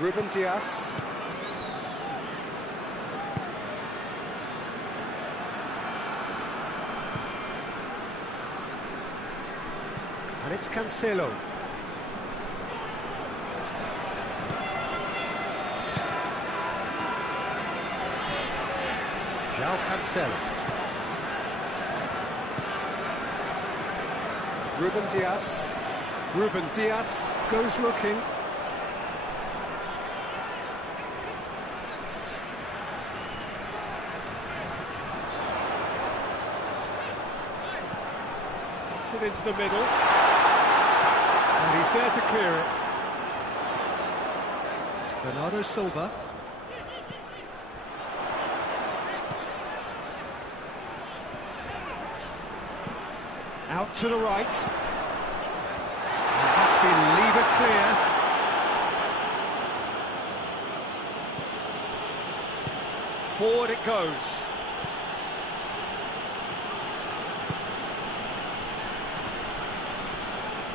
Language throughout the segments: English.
Ruben Dias. And it's Cancelo. João Cancelo. Ruben Dias. Ruben Dias goes looking. Puts it into the middle. And he's there to clear it. Bernardo Silva. Out to the right. And that's been levered clear. Forward it goes.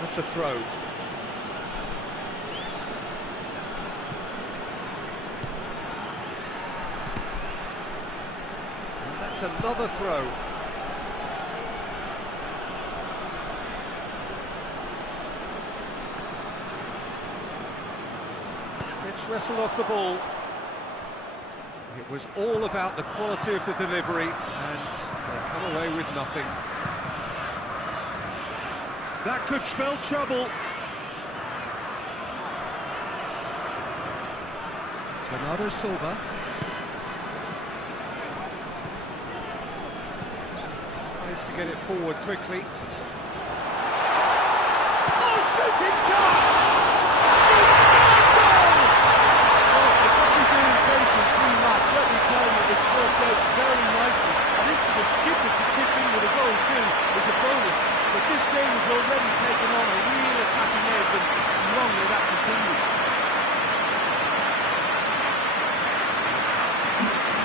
That's a throw. And that's another throw. It's wrestled off the ball. It was all about the quality of the delivery, and they come away with nothing. That could spell trouble. Bernardo Silva. Tries to get it forward quickly. Oh, shooting chance! Pre-match, let me tell you, it's worked out very nicely. I think for the skipper to chip in with a goal too is a bonus, but this game has already taken on a real attacking edge, and long may that continue.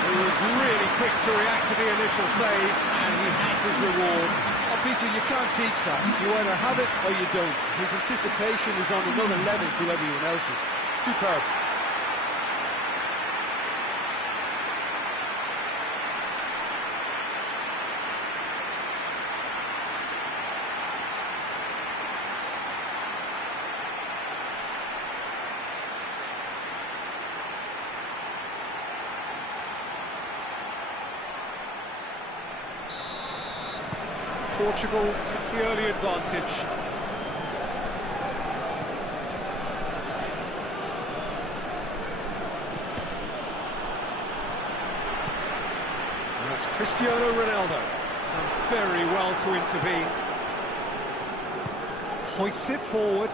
He was really quick to react to the initial save, and he has his reward. Oh, Peter, you can't teach that. You either have it or you don't. His anticipation is on another level to everyone else's. Superb. Portugal take the early advantage. And it's Cristiano Ronaldo. Done very well to intervene. Hoists it forward.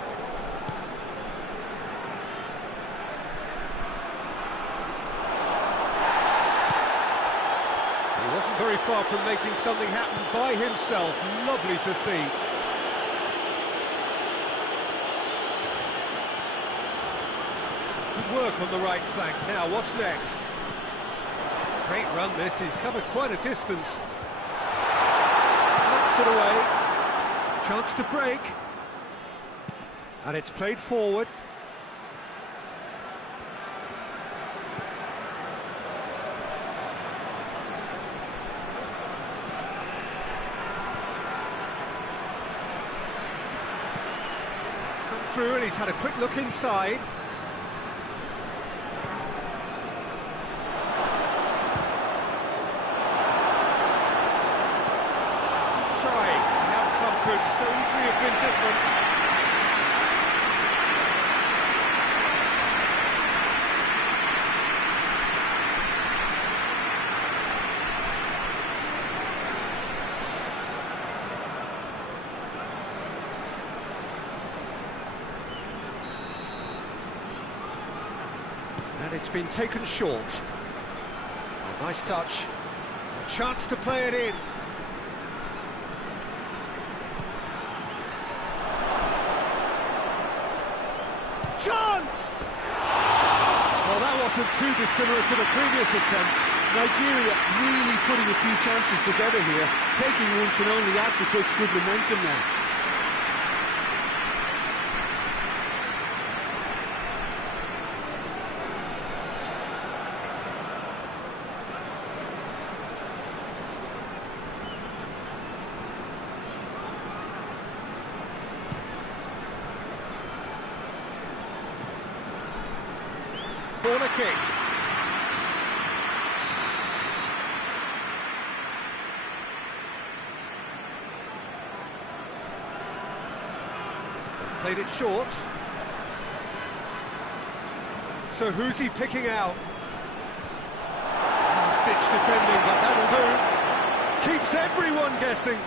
Wasn't very far from making something happen by himself. Lovely to see. Some good work on the right flank. Now, what's next? Great run this. He's covered quite a distance. Knocks it away. Chance to break. And it's played forward. Through, and he's had a quick look inside. Trying, the outcome could so easily have been different. And it's been taken short. A nice touch. A chance to play it in. Chance! Well, that wasn't too dissimilar to the previous attempt. Nigeria really putting a few chances together here. Taking one can only add to such good momentum now. corner kick. They've played it short. So who's he picking out? Last-ditch defending, but that'll do. Keeps everyone guessing.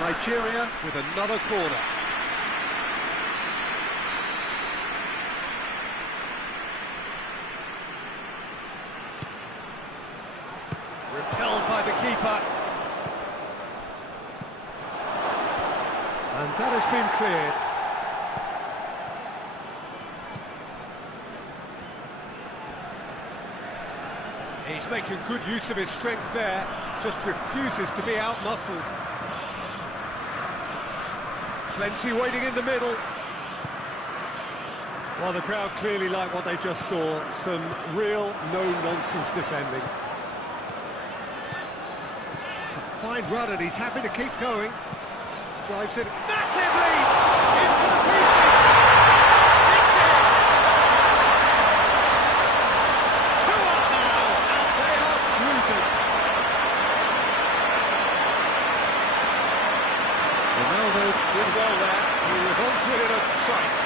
Nigeria with another corner. Repelled by the keeper. And that has been cleared. He's making good use of his strength there, just refuses to be out-muscled. Plenty waiting in the middle. Well, the crowd clearly like what they just saw. Some real no-nonsense defending. It's a fine run and he's happy to keep going. Drives it massively into the pieces. It's in. 2 up now, and they are cruising. Ronaldo did well there. He was onto it in a trice.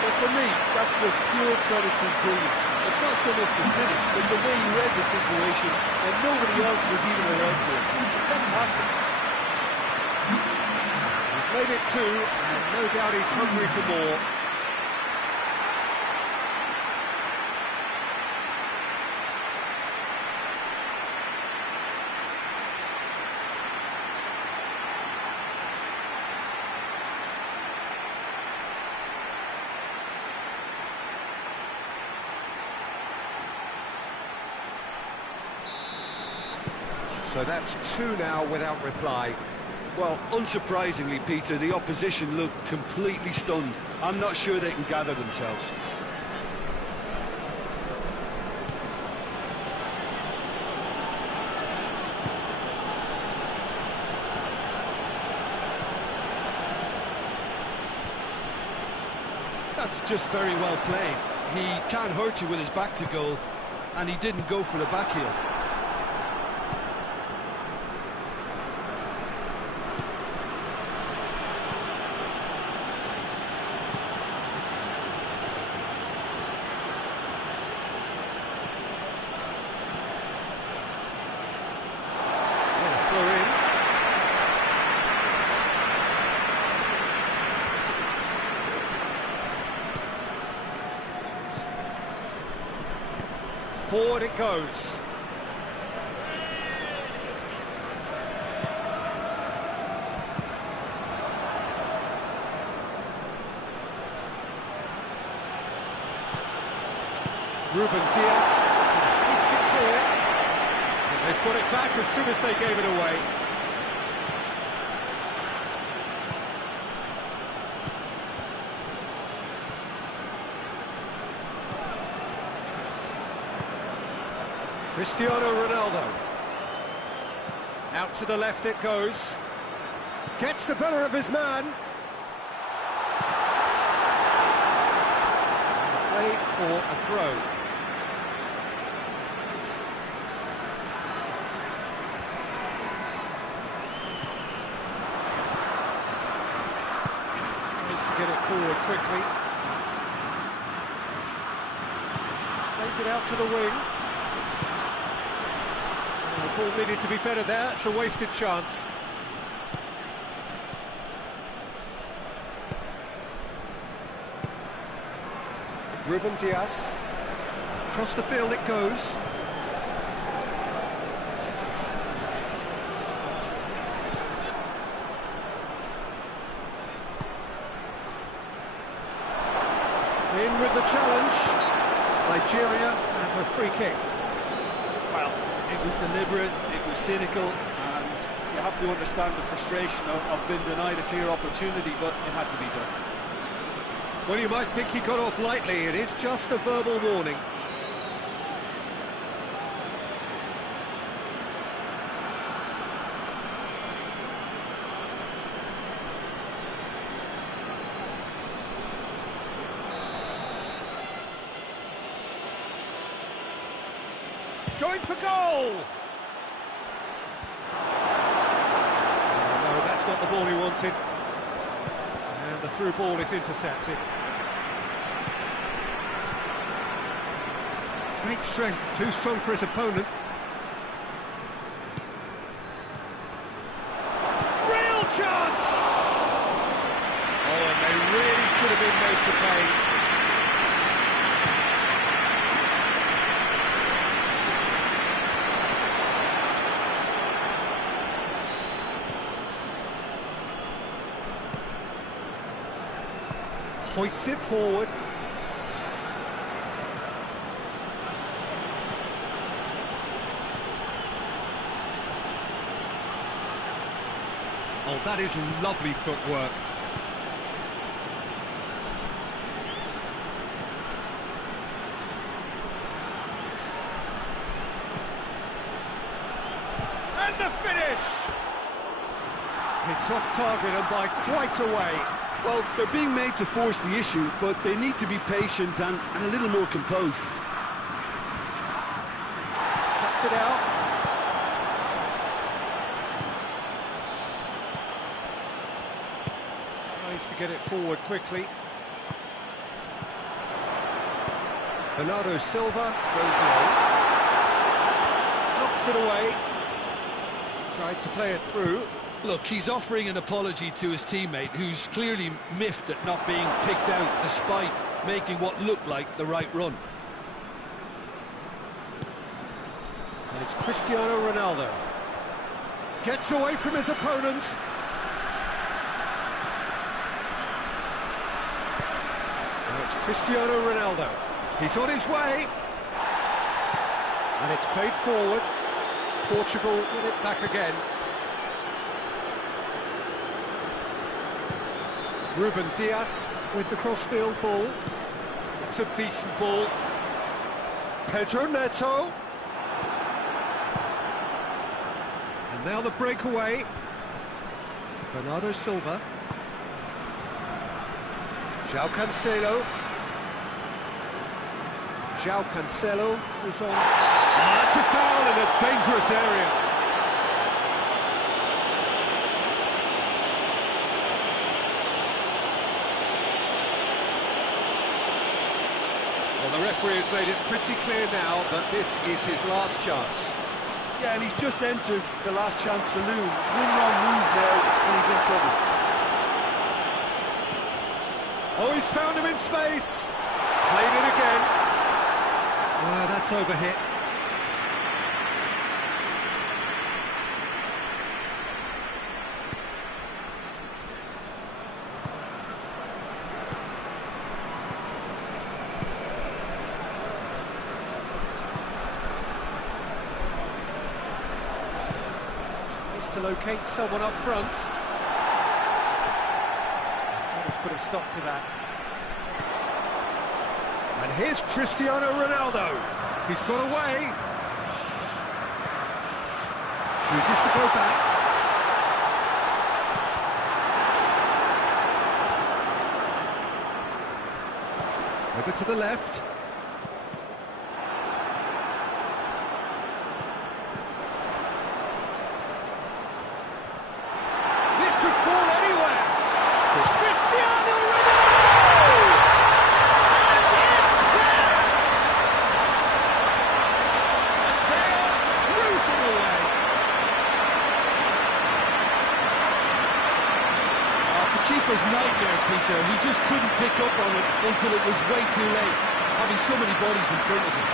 Well, for me, that's just pure predatory brilliance. It's not so much the finish, but the way he read the situation when nobody else was even around to it. It's fantastic. He's made it 2, and no doubt he's hungry for more. So that's 2 now without reply. Well, unsurprisingly, Peter, the opposition look completely stunned. I'm not sure they can gather themselves. That's just very well played. He can't hurt you with his back to goal, and he didn't go for the back heel. Forward it goes. Ruben Diaz, pieced it clear. And they've got it back as soon as they gave it away. Cristiano Ronaldo. Out to the left it goes. Gets the better of his man. Play for a throw. Tries to get it forward quickly. Plays it out to the wing. The ball needed to be better there, it's a wasted chance. Ruben Diaz, across the field it goes. In with the challenge. Nigeria have a free kick. Well, it was deliberate, it was cynical, and you have to understand the frustration of being denied a clear opportunity, but it had to be done. Well, you might think he got off lightly. It is just a verbal warning. Going for goal! No, that's not the ball he wanted. And the through ball is intercepted. Great strength, too strong for his opponent. Real chance! Oh, and they really should have been made to pay. Hoists it forward. Oh, that is lovely footwork. And the finish! It's off target and by quite a way. Well, they're being made to force the issue, but they need to be patient and a little more composed. Cuts it out. Tries to get it forward quickly. Bernardo Silva goes low. Knocks it away. Tried to play it through. Look, he's offering an apology to his teammate, who's clearly miffed at not being picked out despite making what looked like the right run. And it's Cristiano Ronaldo. Gets away from his opponents. And it's Cristiano Ronaldo. He's on his way. And it's played forward. Portugal get it back again. Ruben Dias with the crossfield ball. It's a decent ball. Pedro Neto. And now the breakaway. Bernardo Silva. João Cancelo. João Cancelo is on. Oh, that's a foul in a dangerous area. Well, the referee has made it pretty clear now that this is his last chance. Yeah, and he's just entered the last chance saloon. One wrong move now, and he's in trouble. Oh, he's found him in space. Played it again. Oh, that's overhit. To locate someone up front. Let's put a stop to that. And here's Cristiano Ronaldo. He's got away. Chooses to go back. Over to the left. It's a keeper's nightmare, Peter. He just couldn't pick up on it until it was way too late, having so many bodies in front of him.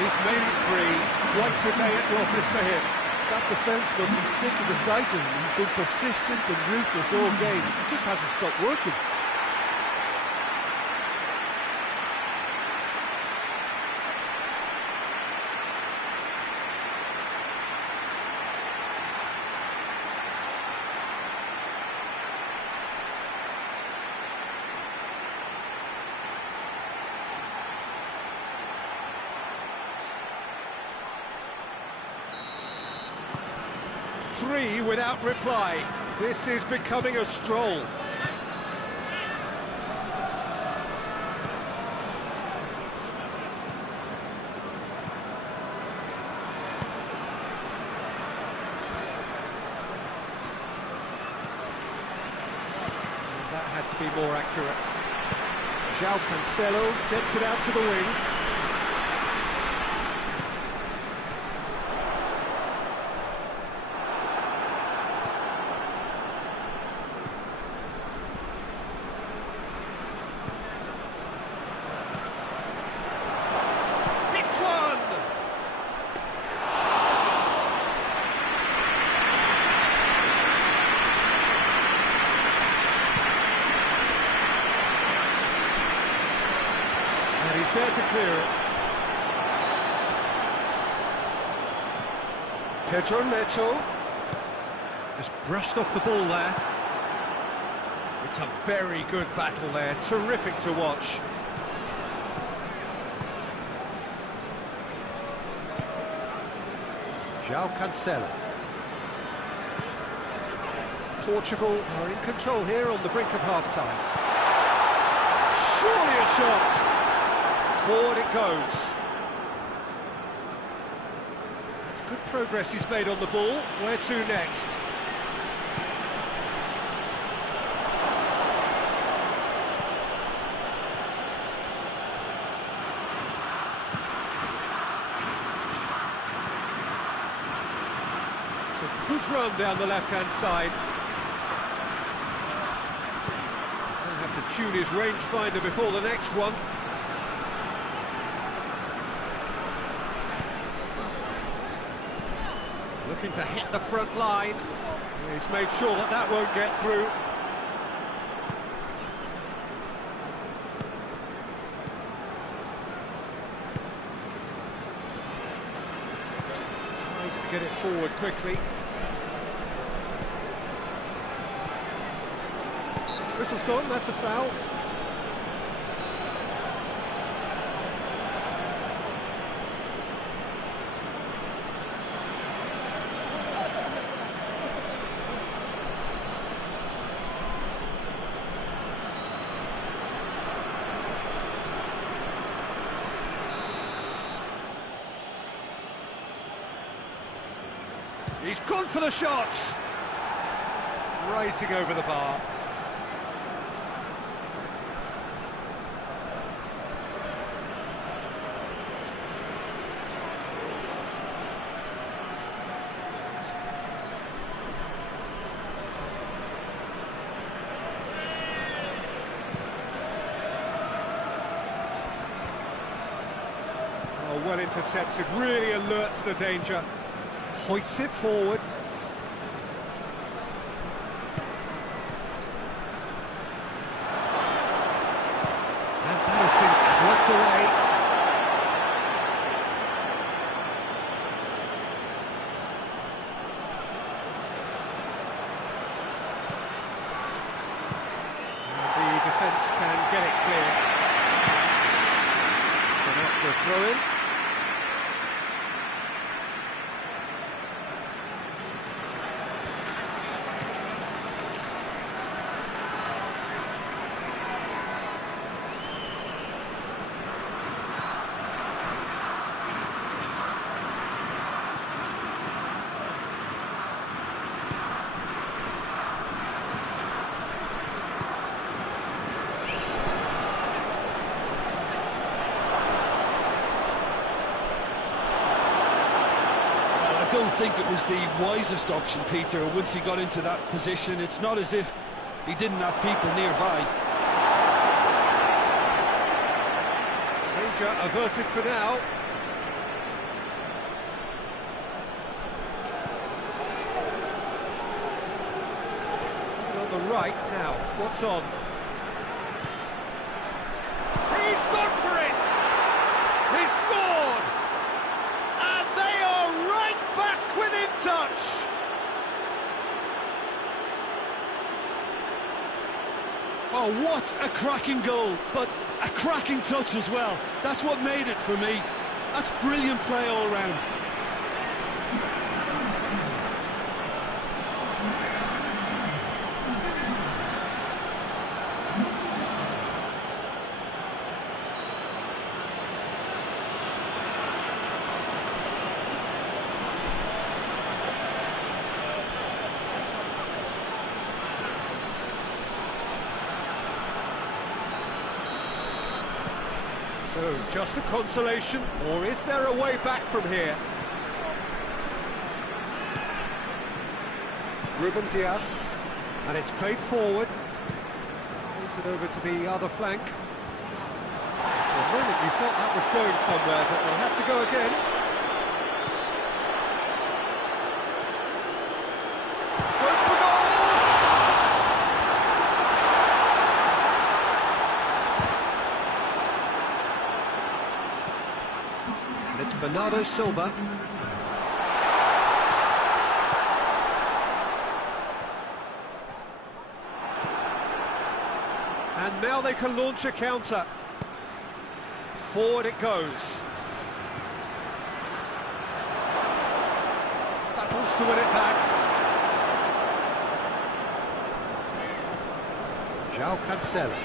He's made it free. Quite a day at the office for him. That defence must be sick of the sight of him. He's been persistent and ruthless all game. He just hasn't stopped working. Three without reply. This is becoming a stroll. had to be more accurate. João Cancelo gets it out to the wing. Hits one! And he's there to clear it. Pedro Neto just brushed off the ball there. It's a very good battle there, terrific to watch. João Cancelo. Portugal are in control here on the brink of half-time. Surely a shot! Forward it goes. That's good progress he's made on the ball. Where to next? It's a good run down the left-hand side. He's going to have to tune his rangefinder before the next one. Looking to hit the front line. He's made sure that that won't get through. Tries to get it forward quickly. Whistle's gone, that's a foul. He's gone for the shot! Rising over the bar. Oh, well intercepted, really alert to the danger. Hoists it forward. And that has been plucked away. And the defence can get it clear. Going out for a throw-in. I don't think it was the wisest option, Peter. Once he got into that position, it's not as if he didn't have people nearby. Danger averted for now. On the right now, what's on? He's gone for it! He's scored! And they are right back within touch! Oh, what a cracking goal, but a cracking touch as well. That's what made it for me. That's brilliant play all round. So, just a consolation, or is there a way back from here? Ruben Dias, and it's played forward. Plays it over to the other flank. For a moment you thought that was going somewhere, but they'll have to go again. Goes for goal! And it's Bernardo Silva. And now they can launch a counter. Forward it goes. Battles to win it back. João Cancelo.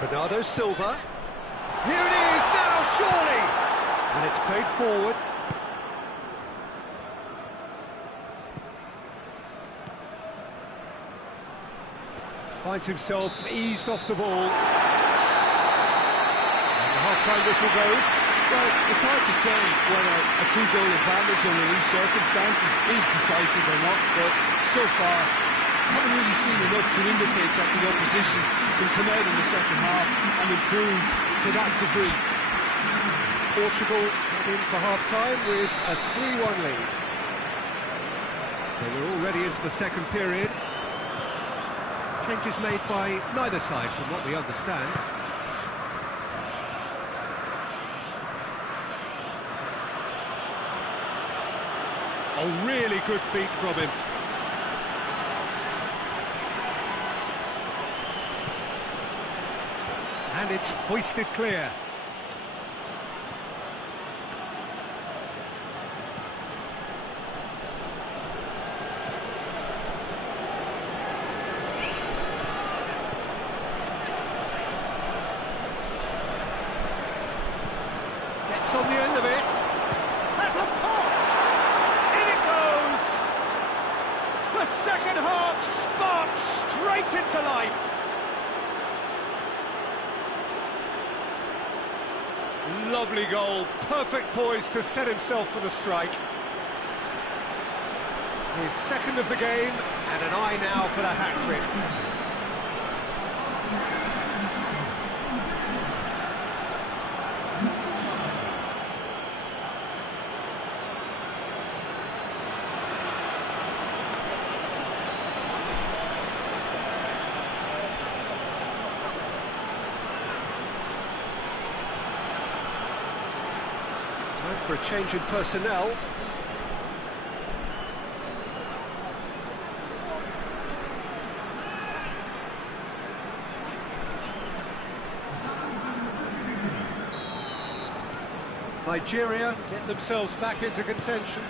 Bernardo Silva. Here it is now, surely! And it's played forward. Finds himself eased off the ball. And the half-time whistle goes. Well, it's hard to say whether a two-goal advantage under these circumstances is decisive or not, but so far, I haven't really seen enough to indicate that the opposition can come out in the second half and improve to that degree. Portugal come in for half-time with a 3-1 lead. Well, we're already into the second period. Changes made by neither side, from what we understand. Oh, really good feet from him. And it's hoisted clear. Gets on the end of it. Has a pop! In it goes! The second half sparks straight into life. Lovely goal, perfect poise to set himself for the strike. His second of the game, and an eye now for the hat-trick. Time for a change in personnel. Nigeria get themselves back into contention.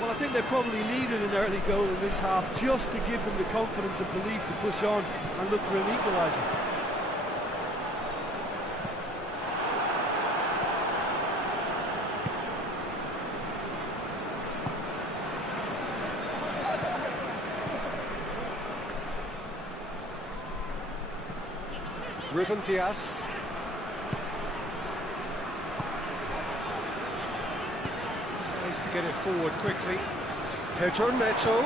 Well, I think they probably needed an early goal in this half just to give them the confidence and belief to push on and look for an equaliser. Ruben Dias. Tries to get it forward quickly. Pedro Neto.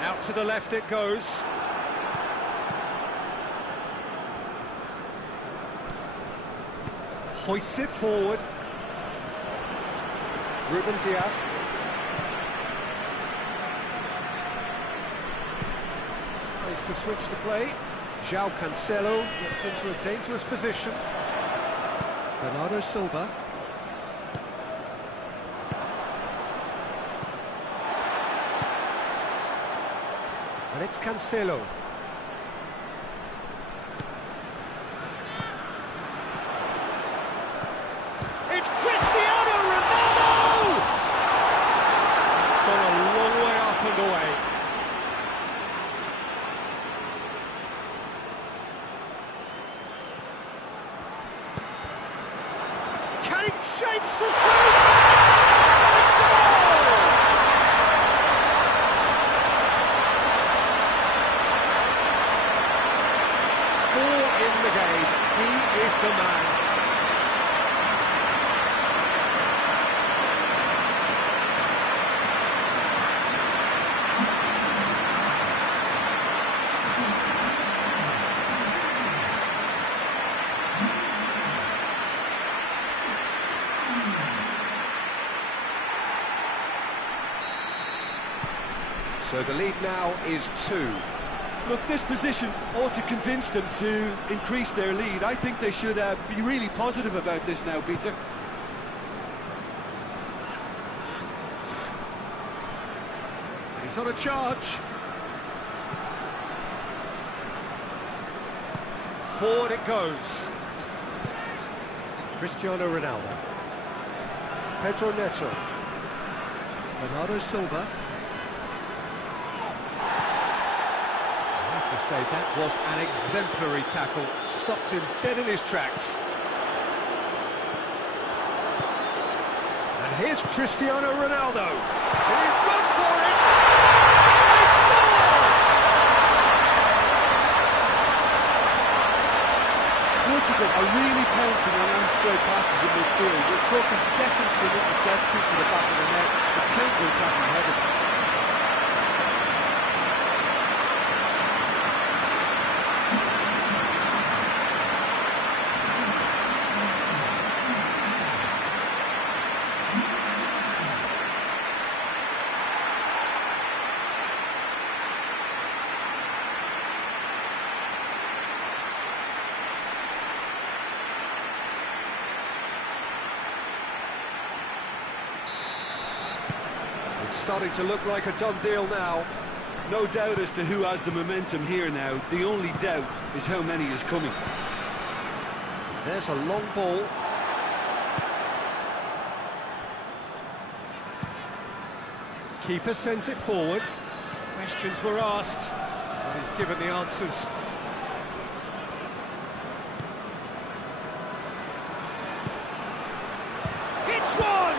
Out to the left it goes. Hoists it forward. Ruben Dias. Tries to switch the play. João Cancelo gets into a dangerous position. Bernardo Silva. And it's Cancelo. It's Cristiano Ronaldo! It's gone a long way up and away. Cutting shapes to shoot! It's a goal! So the lead now is 2. Look, this position ought to convince them to increase their lead. I think they should be really positive about this now, Peter. He's on a charge. Forward it goes. Cristiano Ronaldo. Pedro Neto. Bernardo Silva. I have to say, that was an exemplary tackle. Stopped him dead in his tracks. And here's Cristiano Ronaldo. He's gone for it! He scored! Portugal are really pouncing on on-straight passes in midfield. We're talking seconds from interception to the back of the net. It's counter-attacking heaven. It's starting to look like a done deal now. No doubt as to who has the momentum here now. The only doubt is how many is coming. There's a long ball. Keeper sends it forward. Questions were asked, but he's given the answers. Hits one!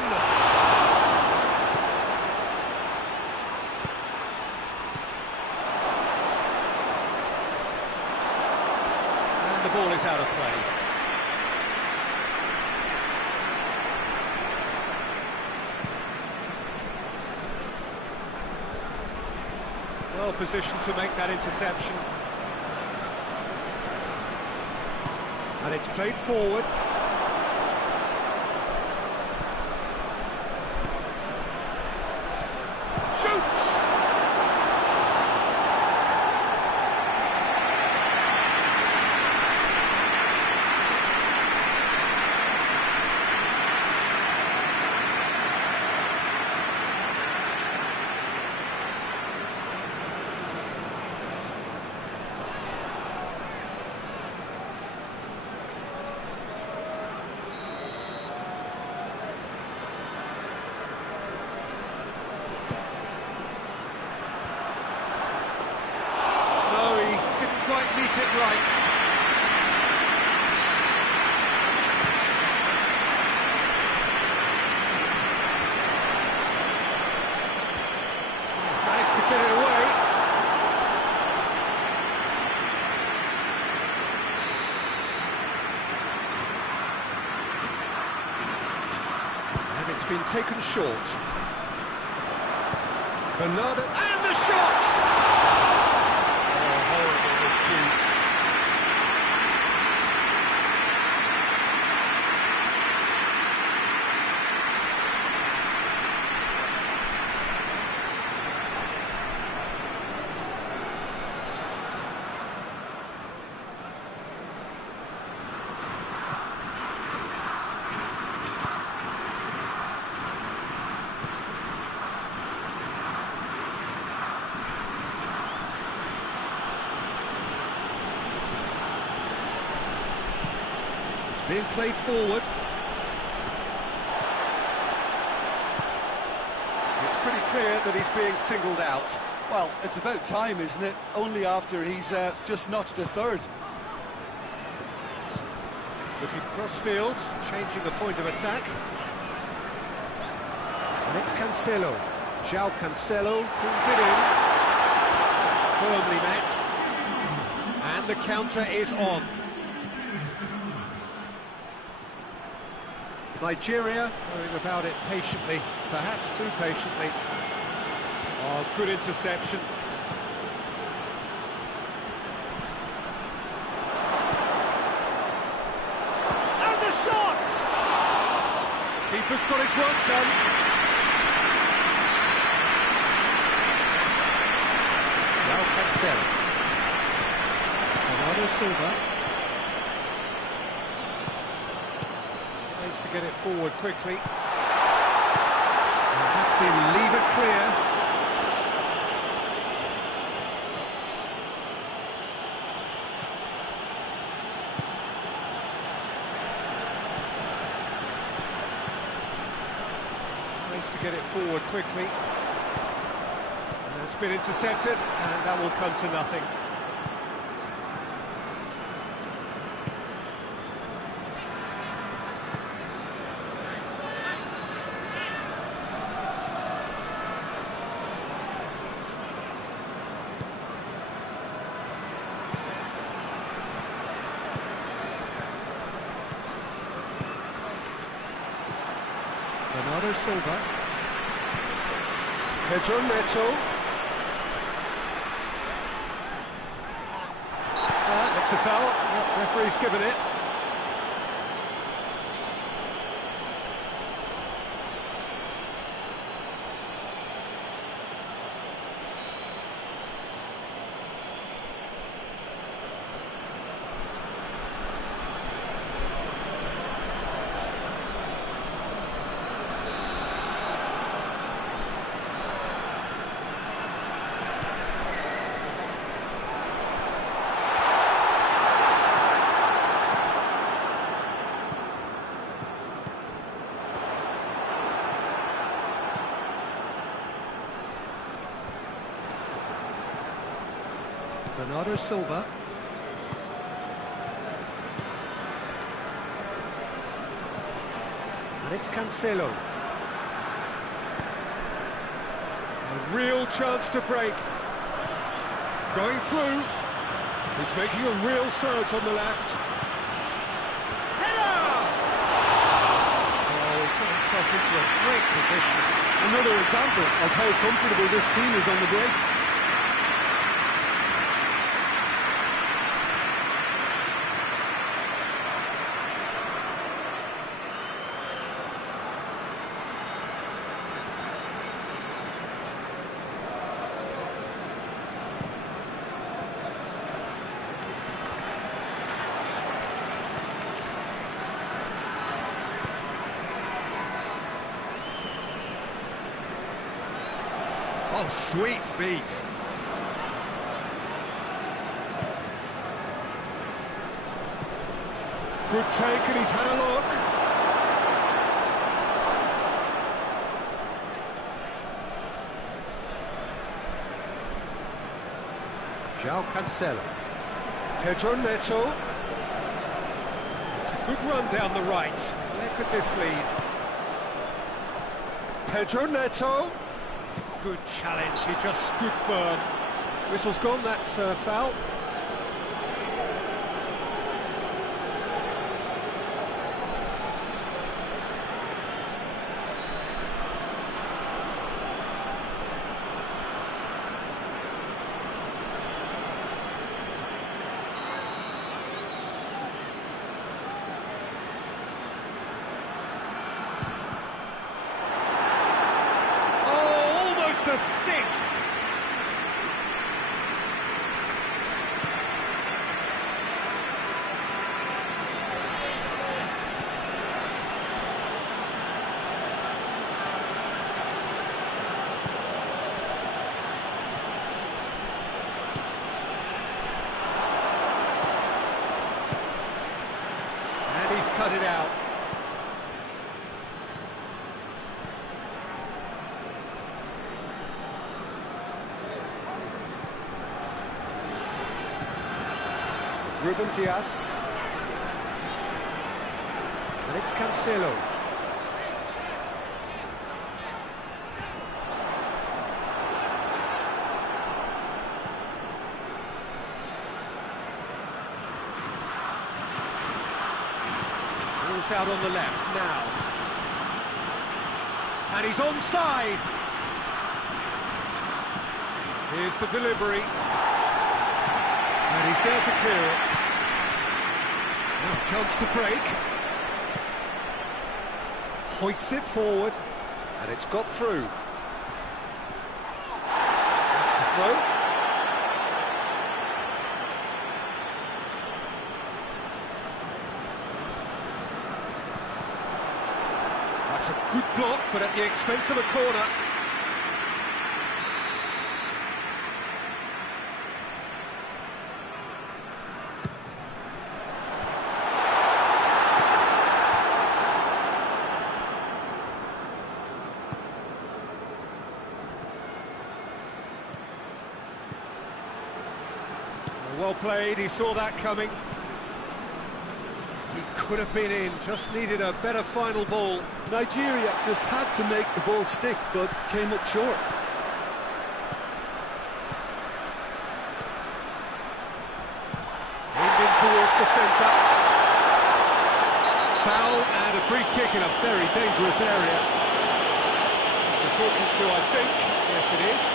And the ball is out of play. Well positioned to make that interception. And it's played forward. Shoots! Quite meet it right. Managed to get it away. And it's been taken short. Bernardo, and the shot! Being played forward. It's pretty clear that he's being singled out. Well, it's about time, isn't it? Only after he's just notched a third. Looking cross-field, changing the point of attack. And it's Cancelo. João Cancelo pulls it in. Firmly met. And the counter is on. Nigeria going about it patiently, perhaps too patiently. Oh, good interception. And the shot! Keeper's got his work done. Cancelo. Bernardo Silva. Tries to get it forward quickly. And that's been levered clear. To get it forward quickly. And it's been intercepted, and that will come to nothing. Bernardo Silva. Pedro Neto. Looks a foul. Yep, referee's given it. Bernardo Silva. And it's Cancelo. A real chance to break. Going through. He's making a real surge on the left. Header! Oh, he put himself into a great position. Another example of how comfortable this team is on the break. Oh, sweet feet. Good take, and he's had a look. João Cancelo. Pedro Neto. It's a good run down the right. Where could this lead? Pedro Neto. Good challenge, he just stood firm. Whistle's gone, that's foul. The sixth. And he's cut it out. Ruben Dias. And it's Cancelo. Ball's out on the left now. And he's onside. Here's the delivery. And he's there to clear it. Now, chance to break. Hoists it forward. And it's got through. That's the throw. but at the expense of a corner. Well played, he saw that coming. He could have been in, just needed a better final ball. Nigeria just had to make the ball stick, but came up short. Aimed in towards the centre. Foul and a free kick in a very dangerous area. He's been talking to, I think. Yes, it is.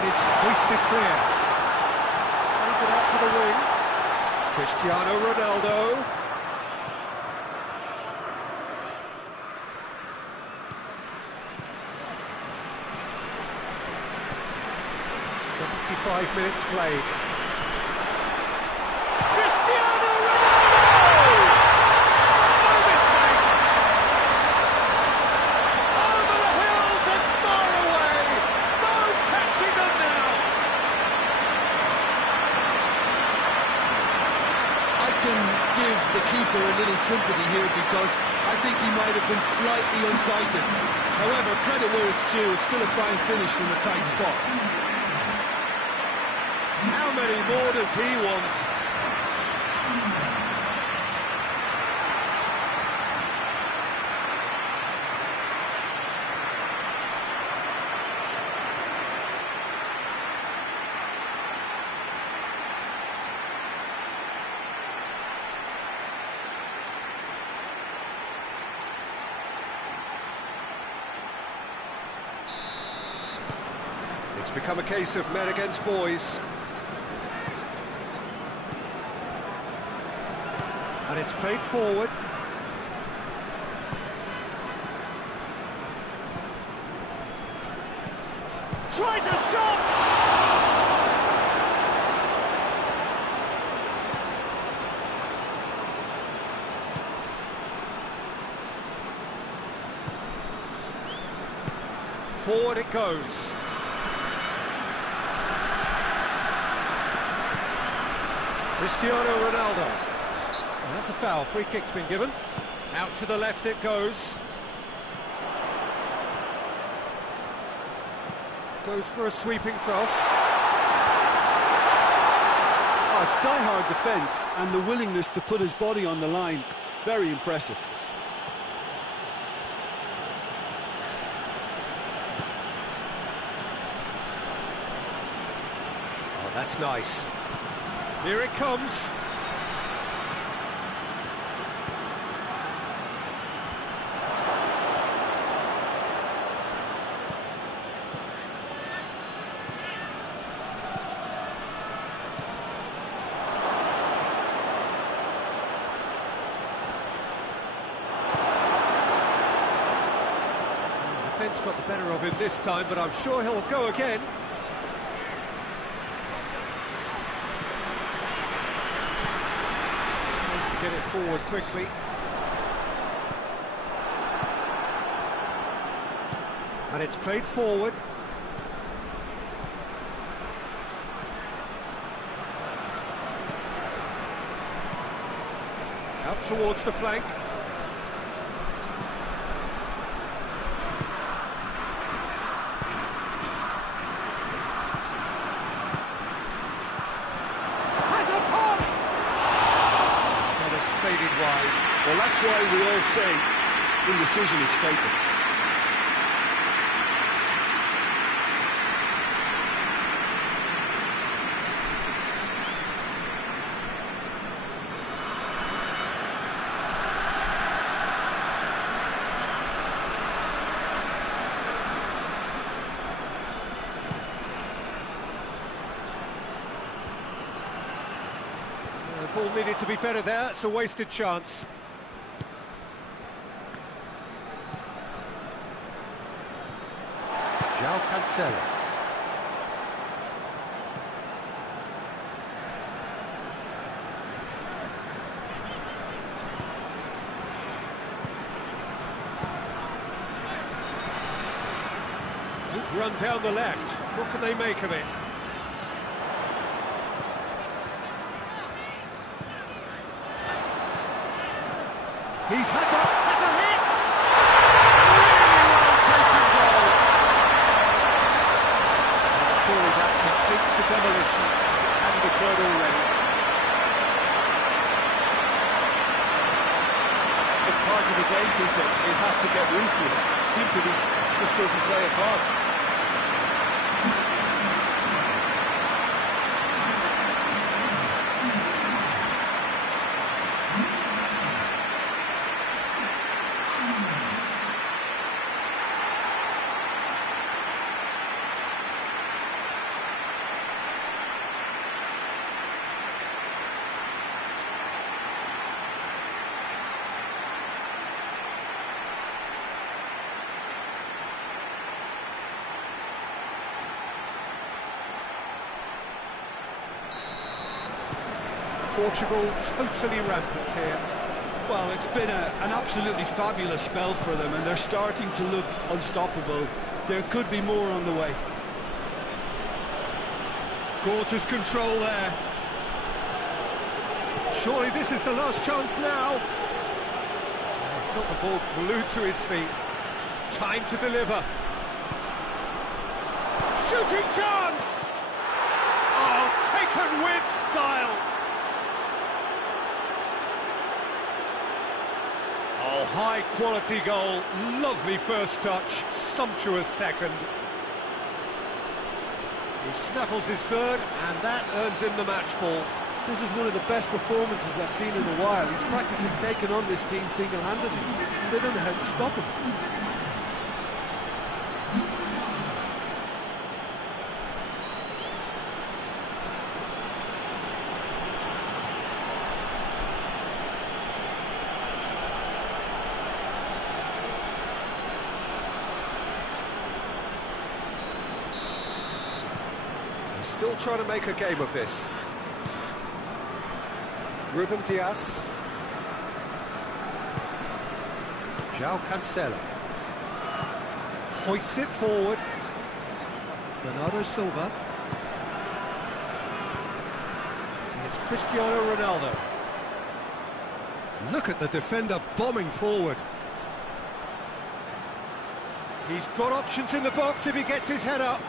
It's hoisted clear. Plays it out to the wing. Cristiano Ronaldo. "75 minutes played. Cristiano Ronaldo! No mistake! Over the hills and far away! No catching them now! I can give the keeper a little sympathy here because I think he might have been slightly unsighted. However, credit where it's due, it's still a fine finish from a tight spot. How many more does he want? It's become a case of men against boys. And it's played forward. Tries a shot! Forward it goes. Cristiano Ronaldo. And that's a foul. Free kick's been given. Out to the left it goes. Goes for a sweeping cross. Oh, it's die-hard defence and the willingness to put his body on the line. Very impressive. Oh, that's nice. Here it comes. The defence got the better of him this time, but I'm sure he'll go again. Get it forward quickly. And it's played forward. Out towards the flank. Faded wide. Well, that's why we all say indecision is fatal. The ball needed to be better there, it's a wasted chance. João Cancelo. Good run down the left. What can they make of it? He's had that, has a hit! Really well taken goal. Surely that completes the demolition, if it hadn't occurred already. It's part of the game, Peter. It has to get ruthless. Seems to be, just doesn't play a part. Portugal totally rampant here. Well, it's been an absolutely fabulous spell for them, and they're starting to look unstoppable. There could be more on the way. Gorgeous control there. Surely this is the last chance now. He's got the ball glued to his feet. Time to deliver. Shooting chance! Oh, taken with style. Oh, high-quality goal, lovely first touch, sumptuous second. He snaffles his third, and that earns him the match ball. This is one of the best performances I've seen in a while. He's practically taken on this team single-handedly. They don't know how to stop him. Still trying to make a game of this. Ruben Dias. João Cancelo. Hoists it forward. Bernardo Silva. And it's Cristiano Ronaldo. Look at the defender bombing forward. He's got options in the box if he gets his head up.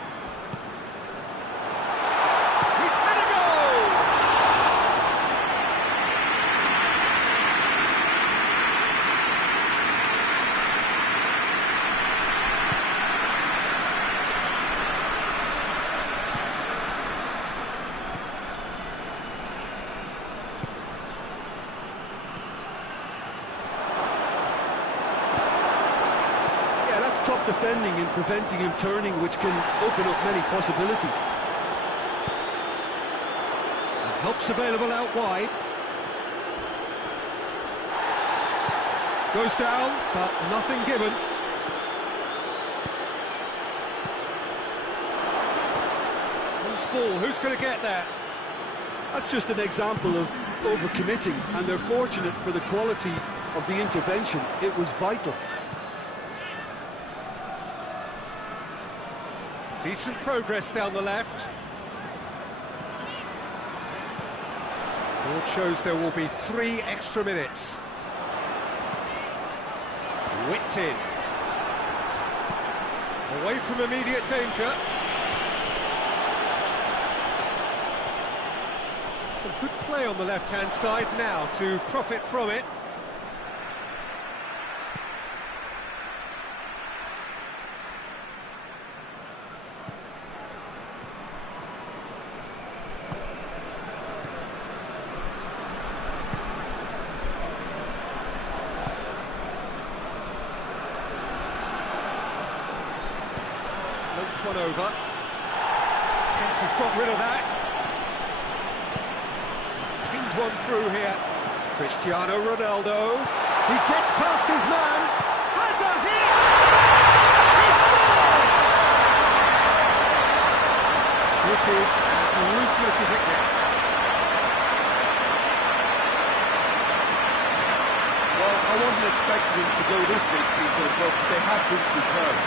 Top defending and preventing him turning, which can open up many possibilities. And help's available out wide. Goes down, but nothing given. Loose ball, who's going to get there? That's just an example of overcommitting, and they're fortunate for the quality of the intervention. It was vital. Decent progress down the left. Board shows there will be 3 extra minutes. Whipped in. Away from immediate danger. Some good play on the left-hand side now to profit from it. Floats one over. Fence has got rid of that. rammed one through here. Cristiano Ronaldo. He gets past his man. Has a hit! He scores! This is as ruthless as it gets. Well, I wasn't expecting them to go this big, Peter, but they have been superb.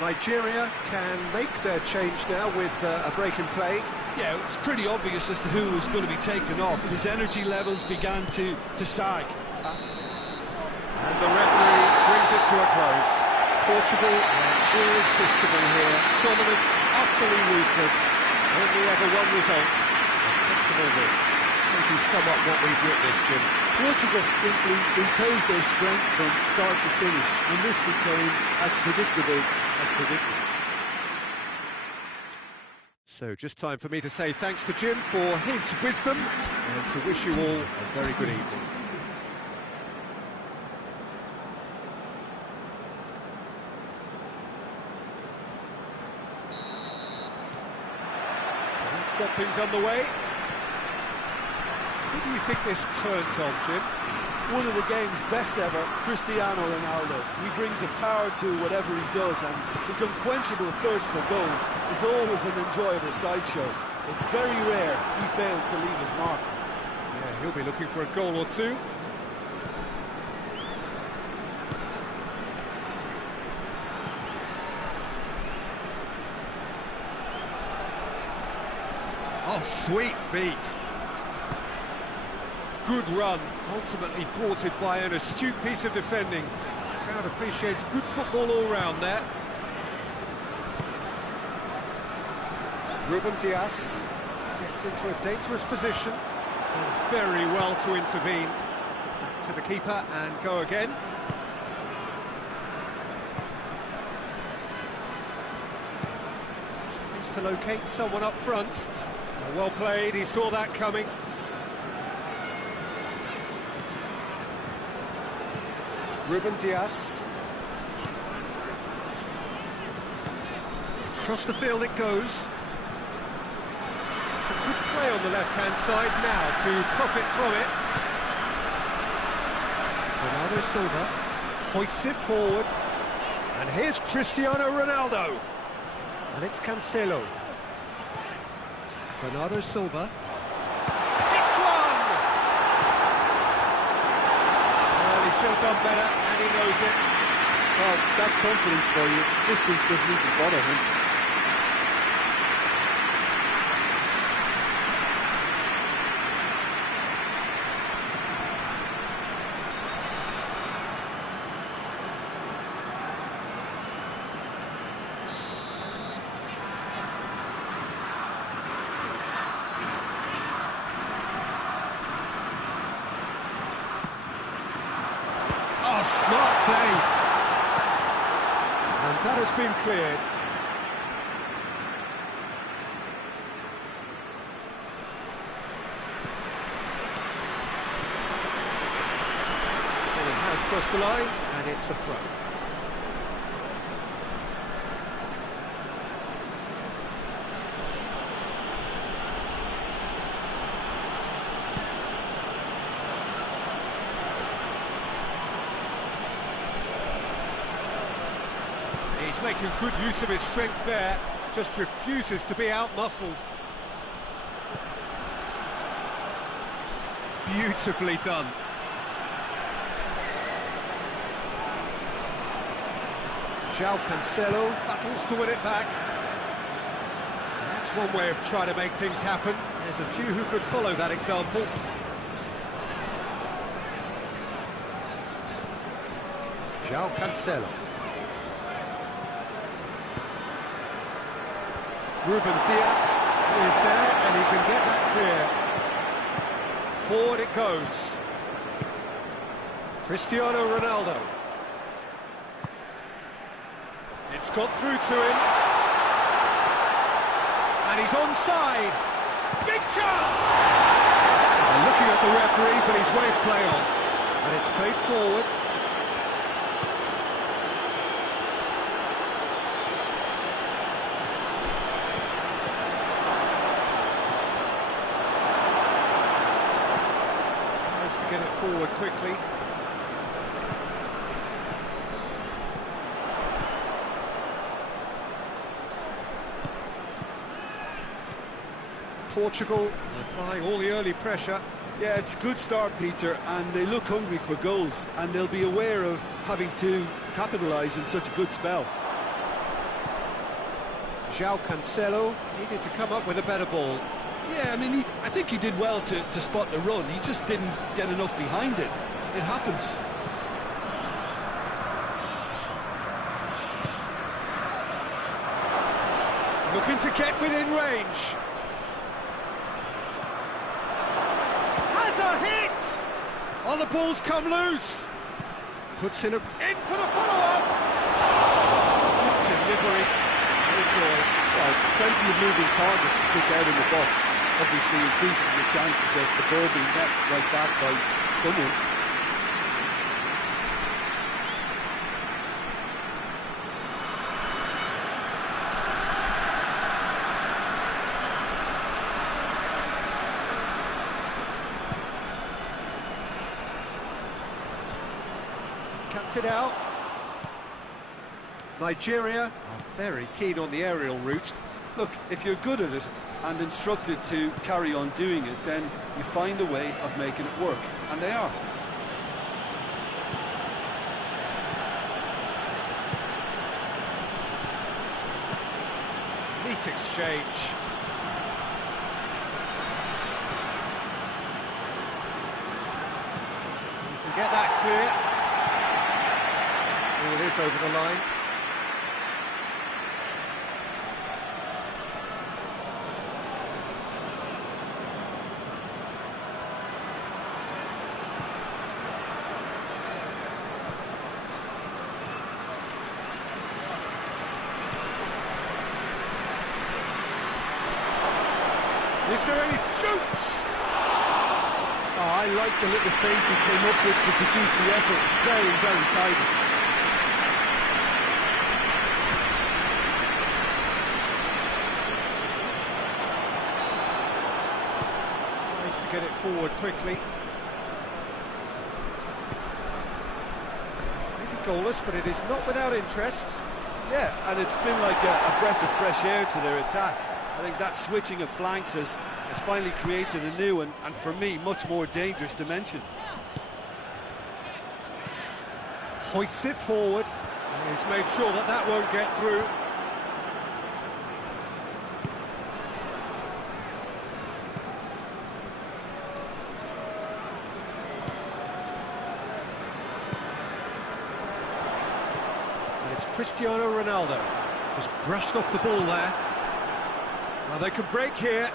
Nigeria can make their change now with a break in play. Yeah, it's pretty obvious as to who was going to be taken off. His energy levels began to sag. And the referee brings it to a close. Portugal are irresistible here. Dominant, utterly ruthless. Only ever one result. A comfortable win. How do you sum up what we've witnessed, Jim? Portugal simply imposed their strength from start to finish, and this became as predictable as predicted. So just time for me to say thanks to Jim for his wisdom and to wish you all a very good evening. So let's get things underway. Who do you think this turns on, Jim? One of the game's best ever, Cristiano Ronaldo. He brings the power to whatever he does, and his unquenchable thirst for goals is always an enjoyable sideshow. It's very rare he fails to leave his mark. Yeah, he'll be looking for a goal or two. Oh, sweet feet. Good run, ultimately thwarted by an astute piece of defending. The crowd appreciates good football all round there. Ruben Dias gets into a dangerous position. Done very well to intervene. Back to the keeper and go again. Tries to locate someone up front. Well played, he saw that coming. Ruben Dias. Across the field it goes. Some good play on the left-hand side now to profit from it. Bernardo Silva hoists it forward. And here's Cristiano Ronaldo. And it's Cancelo. Bernardo Silva. Should have done better, and he knows it. Well, that's confidence for you. Distance doesn't even bother him. Oh, smart save. And that has been cleared. Well, it has crossed the line, and it's a throw. He's making good use of his strength there, just refuses to be out-muscled. Beautifully done. João Cancelo battles to win it back. That's one way of trying to make things happen. There's a few who could follow that example. João Cancelo. Ruben Dias is there, and he can get that clear. Forward it goes. Cristiano Ronaldo. It's got through to him. And he's onside. Big chance! They're looking at the referee, but he's waved play on. And it's played forward. Tries to get it forward quickly. Portugal applying all the early pressure. Yeah, it's a good start, Peter, and they look hungry for goals, and they'll be aware of having to capitalise in such a good spell. João Cancelo needed to come up with a better ball. Yeah, I mean, I think he did well to spot the run. He just didn't get enough behind it. It happens. Looking to get within range. Has a hit! Oh, the ball's come loose. Puts in for the follow-up. Delivery. No joy. Well, plenty of moving targets to pick out in the box. Obviously increases the chances of the ball being met right back by someone. Cuts it out. Nigeria are very keen on the aerial route. Look, if you're good at it and instructed to carry on doing it, then you find a way of making it work, and they are. Neat exchange. You can get that clear. Oh, it is over the line. Is there any shoots? Oh, I like the little feint he came up with to produce the effort. Very, very tidy. Tries to get it forward quickly. Maybe goalless, but it is not without interest. Yeah, and it's been like a breath of fresh air to their attack. I think that switching of flanks has finally created a new and for me, much more dangerous dimension. Hoists it forward. And he's made sure that that won't get through. And it's Cristiano Ronaldo who's brushed off the ball there. Well, they can break here.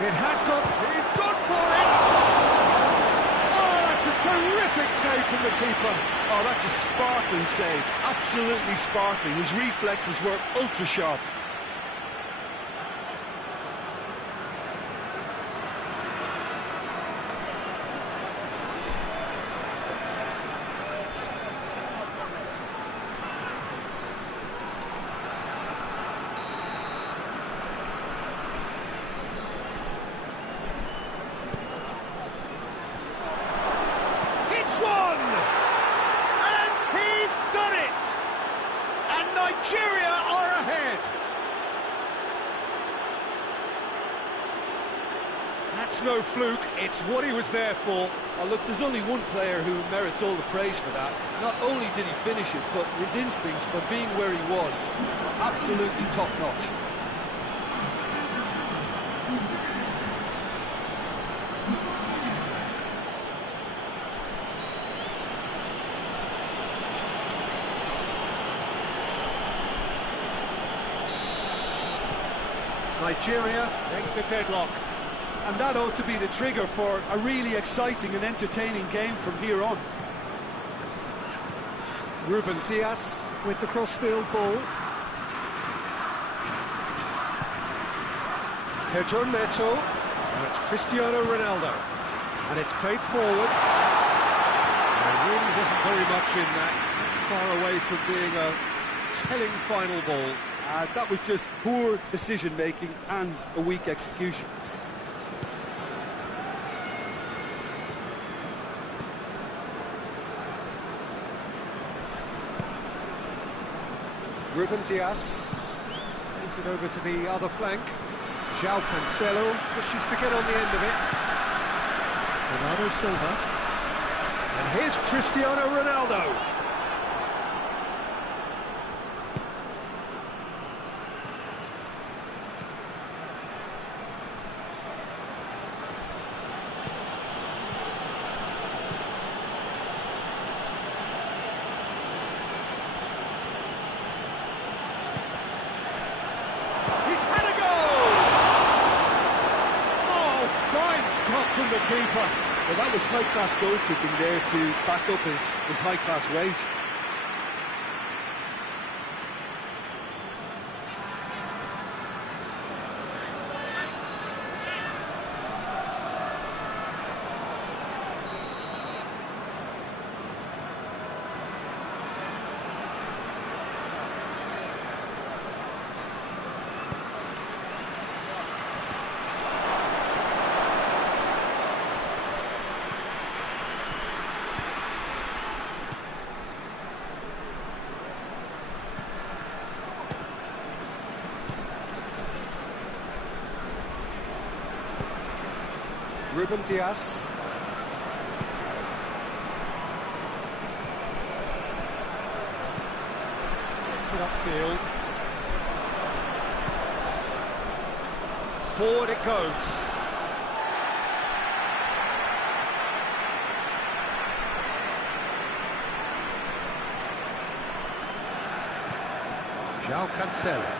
It has gone. He's gone for it. Oh, that's a terrific save from the keeper. Oh, that's a sparkling save. Absolutely sparkling. His reflexes were ultra sharp. Nigeria are ahead. That's no fluke, it's what he was there for. Oh, look, there's only one player who merits all the praise for that. Not only did he finish it, but his instincts for being where he was, absolutely top-notch. Nigeria break the deadlock. And that ought to be the trigger for a really exciting and entertaining game from here on. Ruben Dias with the crossfield ball. Pedro Neto. And it's Cristiano Ronaldo. And it's played forward. There really wasn't very much in that. Far away from being a telling final ball. That was just poor decision-making and a weak execution. Ruben Dias plays it over to the other flank. João Cancelo pushes to get on the end of it. Bernardo Silva. And here's Cristiano Ronaldo. From the keeper. Well, that was high-class goalkeeping there to back up his high-class wage. Ruben Dias. Gets it upfield. Forward it goes. João Cancelo.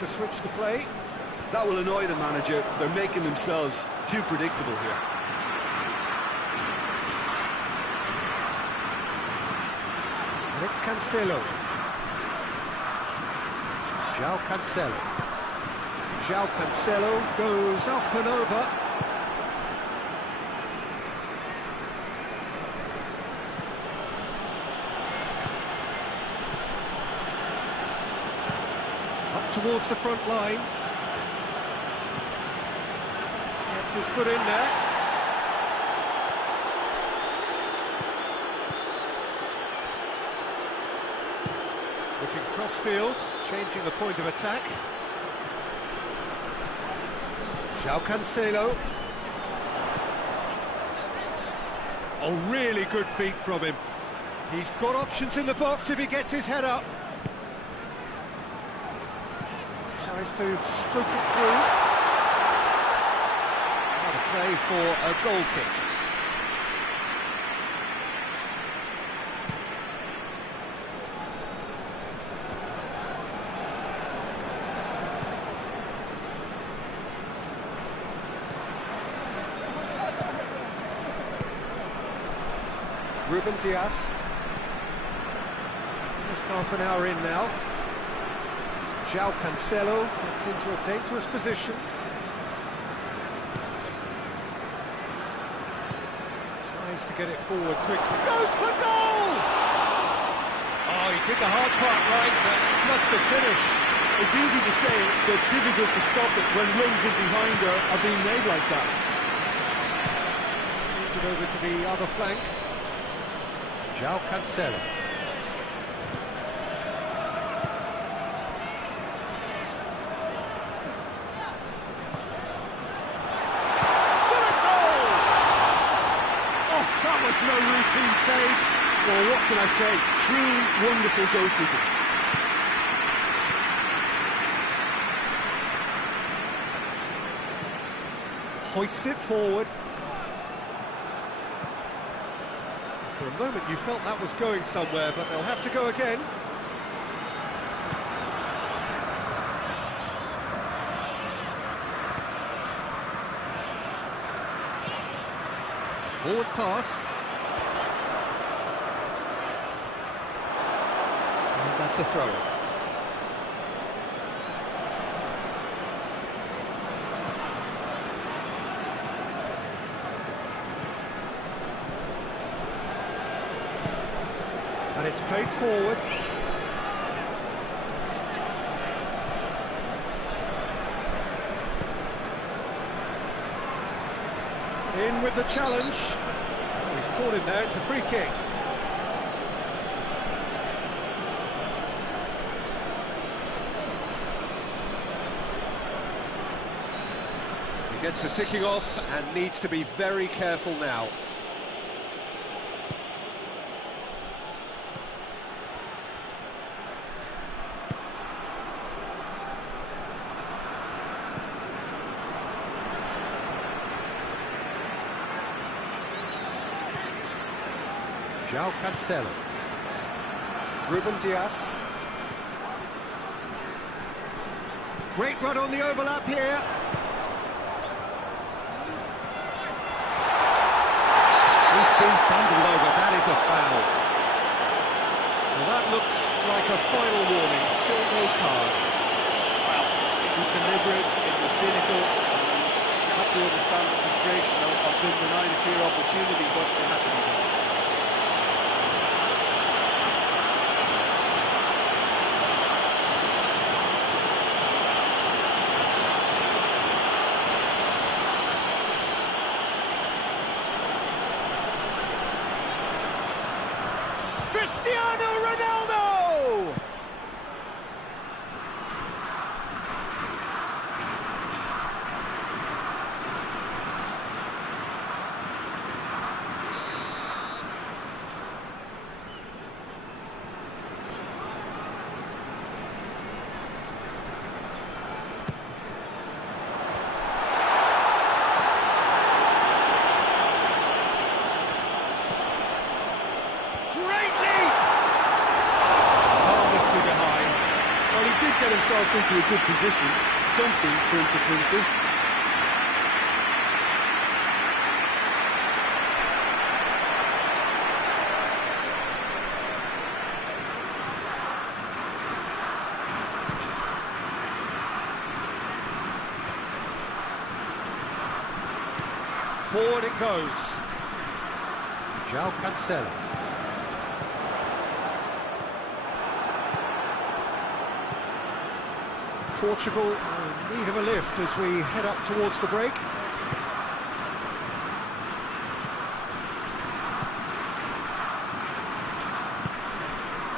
To switch the play. That will annoy the manager. They're making themselves too predictable here. And it's Cancelo. João Cancelo. João Cancelo goes up and over. Towards the front line. Gets his foot in there. Looking cross-field, changing the point of attack. João Cancelo. Oh, really good feet from him. He's got options in the box if he gets his head up. Tries to stroke it through. What a play for a goal kick. Ruben Dias. Almost half an hour in now. João Cancelo gets into a dangerous position. Tries to get it forward quickly. Goes for goal! Oh, he did the hard part right, but must have finished. It's easy to say, but difficult to stop it when runs in behind are being made like that. Moves it over to the other flank. João Cancelo. No routine save. Well, what can I say? Truly wonderful goalkeeping. Hoists it forward. For a moment you felt that was going somewhere, but they'll have to go again. Forward pass. And that's a throw. And it's played forward. In with the challenge. Oh, he's caught him there, it's a free kick. He gets the ticking off and needs to be very careful now. João Cancelo. Ruben Dias. Great run on the overlap here. He's been bundled over, that is a foul. Well, that looks like a final warning, still no card. Well, it was deliberate, it was cynical, and you have to understand the frustration of being denied a clear opportunity, but it had to be done. Cristiano Ronaldo! Get himself into a good position, something for him to cling to. Forward it goes. João Cancelo. Portugal in need of a lift as we head up towards the break.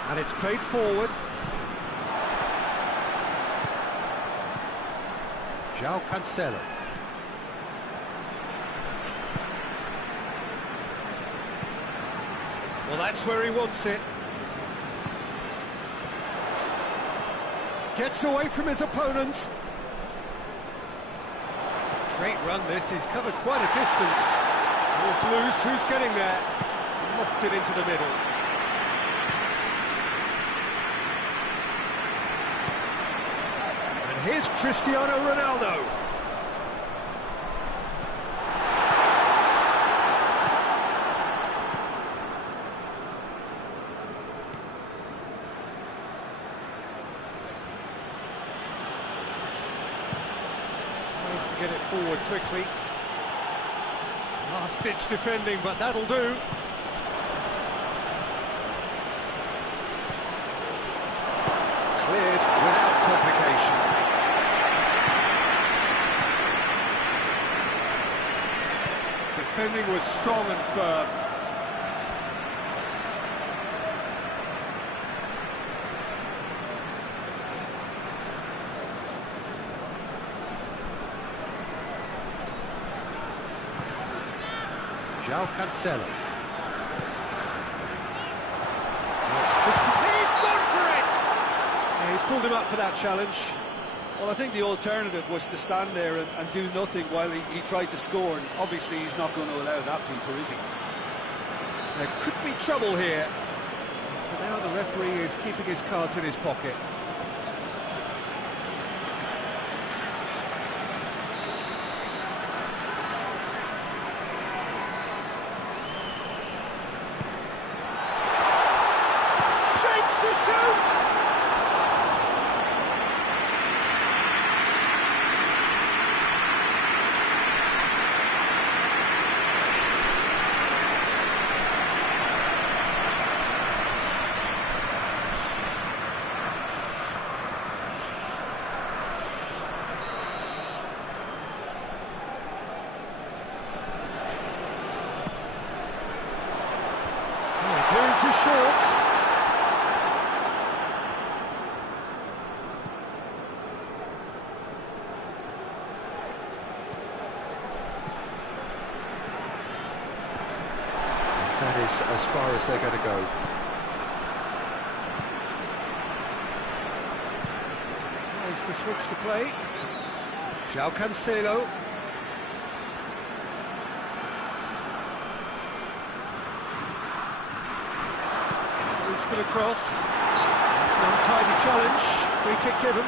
And it's played forward. João Cancelo. Well, that's where he wants it. Gets away from his opponents. Great run this, he's covered quite a distance. Ball's loose, who's getting there? Lofted into the middle. And here's Cristiano Ronaldo. To get it forward quickly. Last-ditch defending, but that'll do. Cleared without complication. Defending was strong and firm. João Cancelo. He's gone for it! Yeah, he's pulled him up for that challenge. Well, I think the alternative was to stand there and do nothing while he tried to score, and obviously he's not going to allow that, Peter, is he? There could be trouble here. For now, the referee is keeping his cards in his pocket. scored. That is as far as they're going to go. Tries to switch the play. João Cancelo. Goes for the cross. That's an untidy challenge. Free kick given.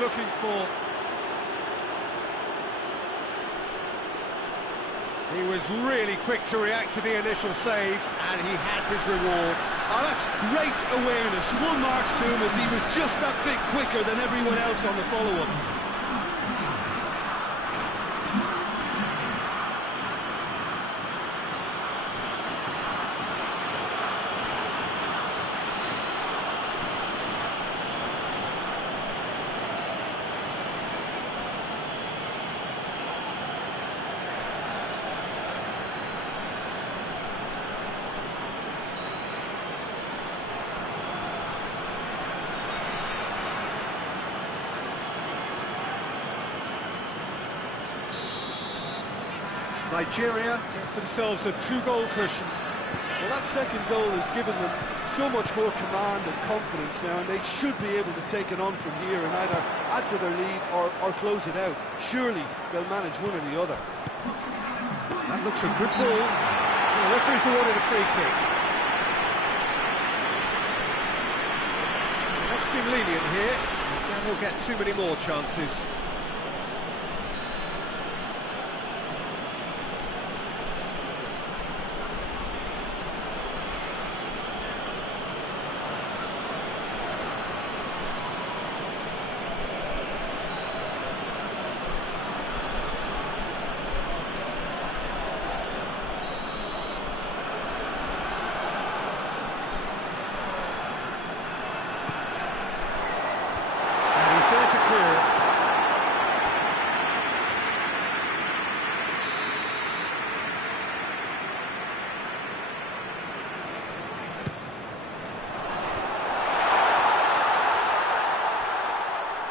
Looking for. He was really quick to react to the initial save, and he has his reward. Oh, that's great awareness. Full marks to him as he was just that bit quicker than everyone else on the follow-up. Nigeria get themselves a 2-goal cushion. Well, that second goal has given them so much more command and confidence now, and they should be able to take it on from here and either add to their lead or close it out. Surely they'll manage one or the other. That looks a good ball. The referee's awarded a free kick. That's been lenient here. Again, he'll get too many more chances.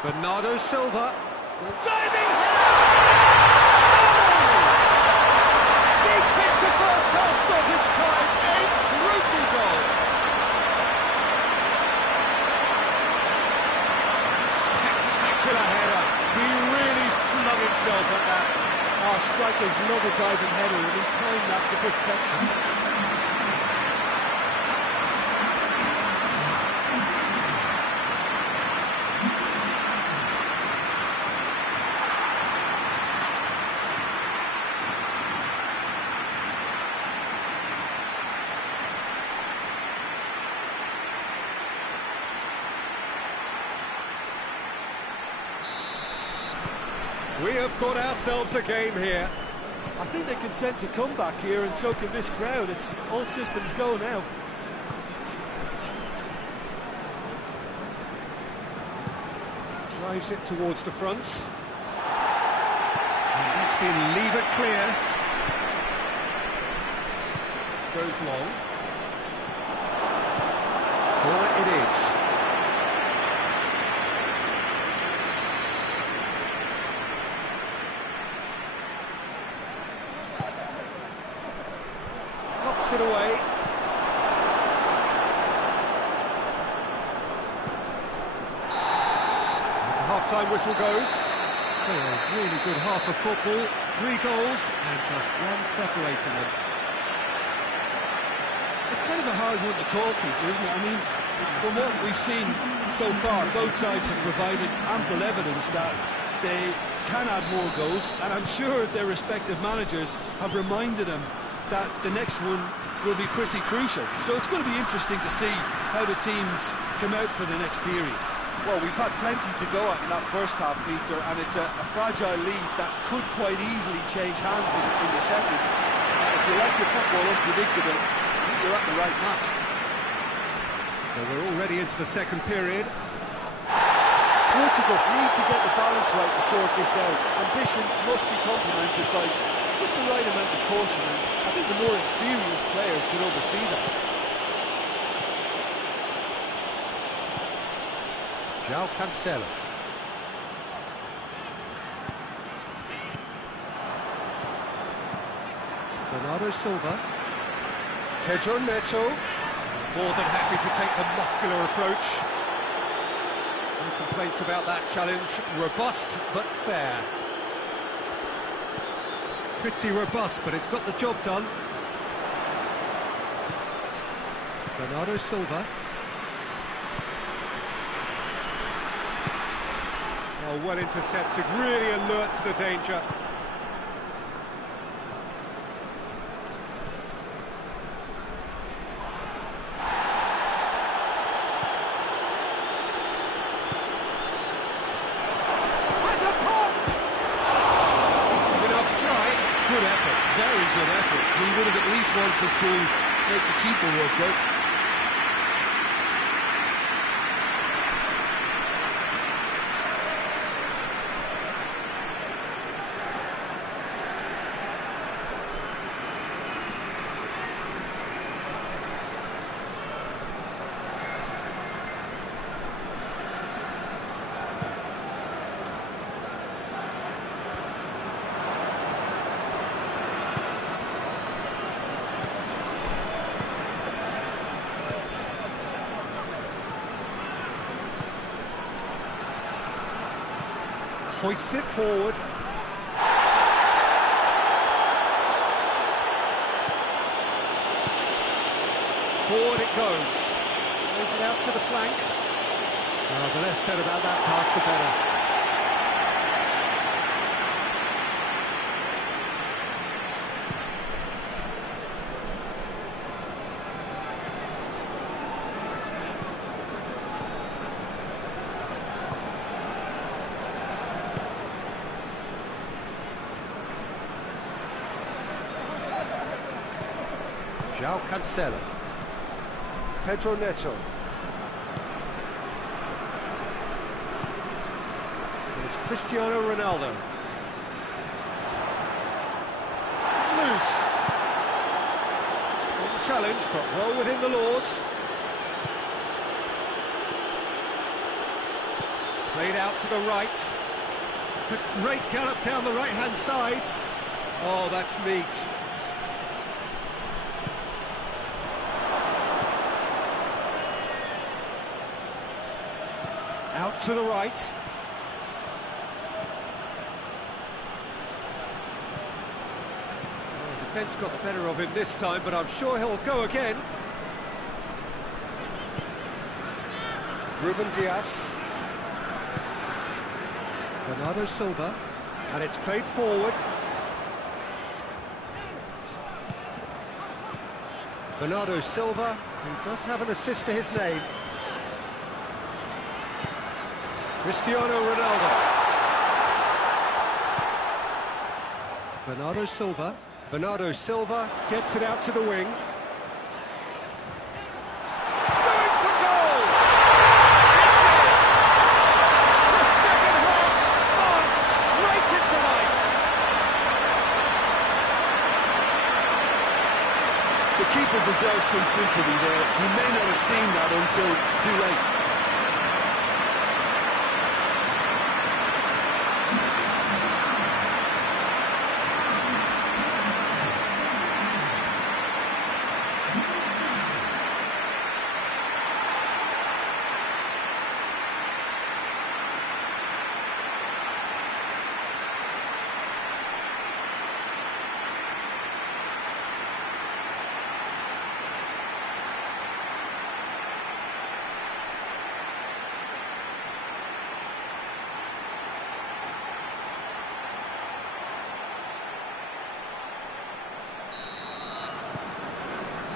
Bernardo Silva. Diving header! Deep into first half stoppage time. A crucial goal. Spectacular header. He really flung himself at that. Our strikers love a diving header, and he timed that to perfection. We have got ourselves a game here. I think they can sense a comeback here, and so can this crowd. It's all systems go now. Drives it towards the front. And that's been levered clear. Goes long. Corner it is. Knocks it away. And the half-time whistle goes. So a really good half of football. 3 goals and just one separating them. It's kind of a hard one to call, Peter, isn't it? I mean, From what we've seen so far, both sides have provided ample evidence that they can add more goals, and I'm sure their respective managers have reminded them that the next one will be pretty crucial. So it's going to be interesting to see how the teams come out for the next period. Well, we've had plenty to go at in that first half, Peter, and it's a fragile lead that could quite easily change hands in the second. If you like your football unpredictable, I think you're at the right match. Well, we're already into the second period. Portugal need to get the balance right to sort this out. Ambition must be complemented by just the right amount of caution, and I think the more experienced players can oversee that. João Cancelo. Bernardo Silva. Pedro Neto. More than happy to take the muscular approach. No complaints about that challenge. Robust but fair. Pretty robust, but it's got the job done. Bernardo Silva. Oh, well intercepted, really alert to the danger. Has a pop! That's enough try. Good effort, very good effort. He would have at least wanted to make the keeper work out. Hoists it forward. Forward it goes. Plays it out to the flank. Oh, the less said about that pass, the better. João Cancelo. Pedro Neto. And it's Cristiano Ronaldo. It's loose. Strong challenge, but well within the laws. Played out to the right. It's a great gallop down the right-hand side. Oh, that's neat. Out to the right. Oh, defence got the better of him this time, but I'm sure he'll go again. Ruben Dias. Bernardo Silva. And it's played forward. Bernardo Silva, who does have an assist to his name. Cristiano Ronaldo. Bernardo Silva. Bernardo Silva gets it out to the wing. Going for goal! It's in! The second half starts straight into life. The keeper deserves some sympathy there. He may not have seen that until too late.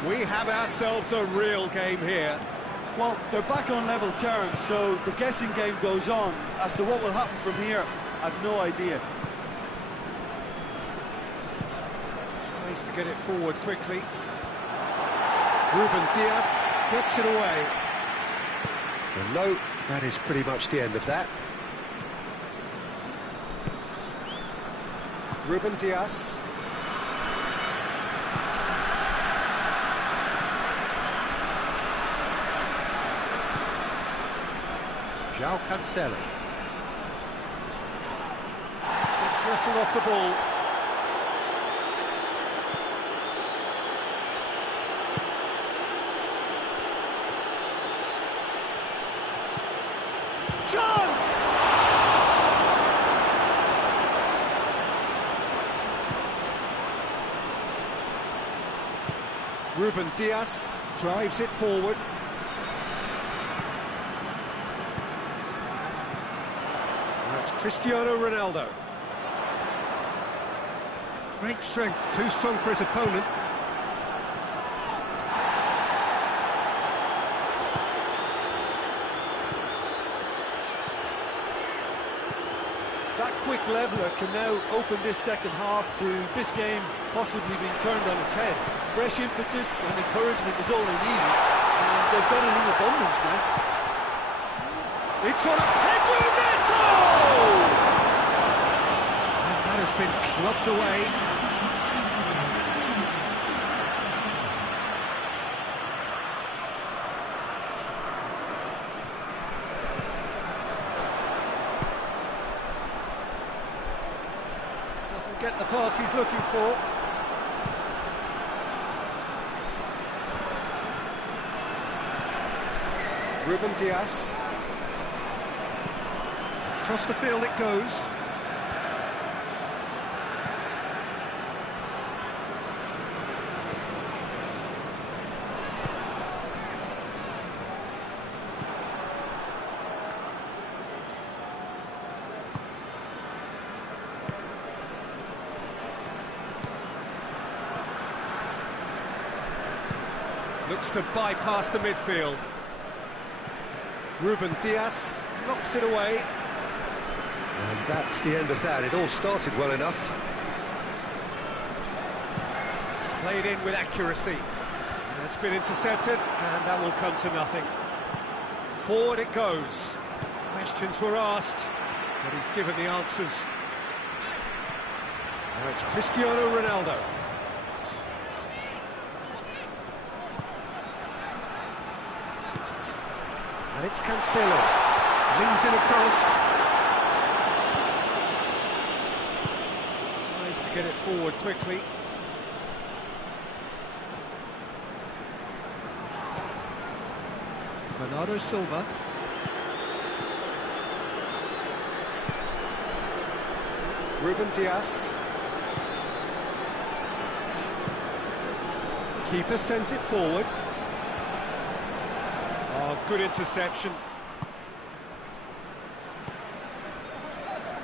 We have ourselves a real game here. Well, they're back on level terms, so the guessing game goes on. As to what will happen from here, I've no idea. Tries to get it forward quickly. Ruben Dias gets it away. And no, that is pretty much the end of that. Ruben Dias. João Cancelo. Gets wrestled off the ball. Chance! Ruben Dias drives it forward. That's Cristiano Ronaldo. Great strength, too strong for his opponent. That quick leveller can now open this second half to this game possibly being turned on its head. Fresh impetus and encouragement is all they need, and they've got it in abundance now. It's on a Pedro Neto! And that has been clubbed away. Doesn't get the pass he's looking for. Ruben Dias. Across the field it goes. Looks to bypass the midfield. Ruben Dias knocks it away. And that's the end of that. It all started well enough. Played in with accuracy. And it's been intercepted, and that will come to nothing. Forward it goes. Questions were asked, but he's given the answers. Now it's Cristiano Ronaldo. And it's Cancelo. Wings in across. Tries to get it forward quickly. Bernardo Silva. Ruben Dias. Keeper sends it forward. Oh, good interception.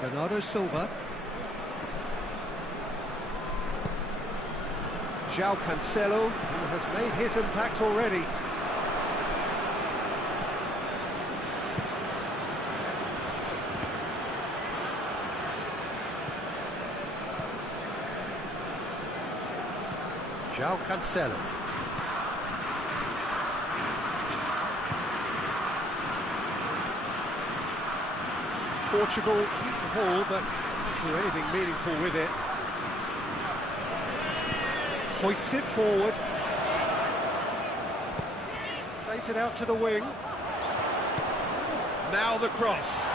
Bernardo Silva. João Cancelo, who has made his impact already. João Cancelo. Portugal keep the ball, but can't do anything meaningful with it. Hoists it forward. Plays it out to the wing. Now the cross.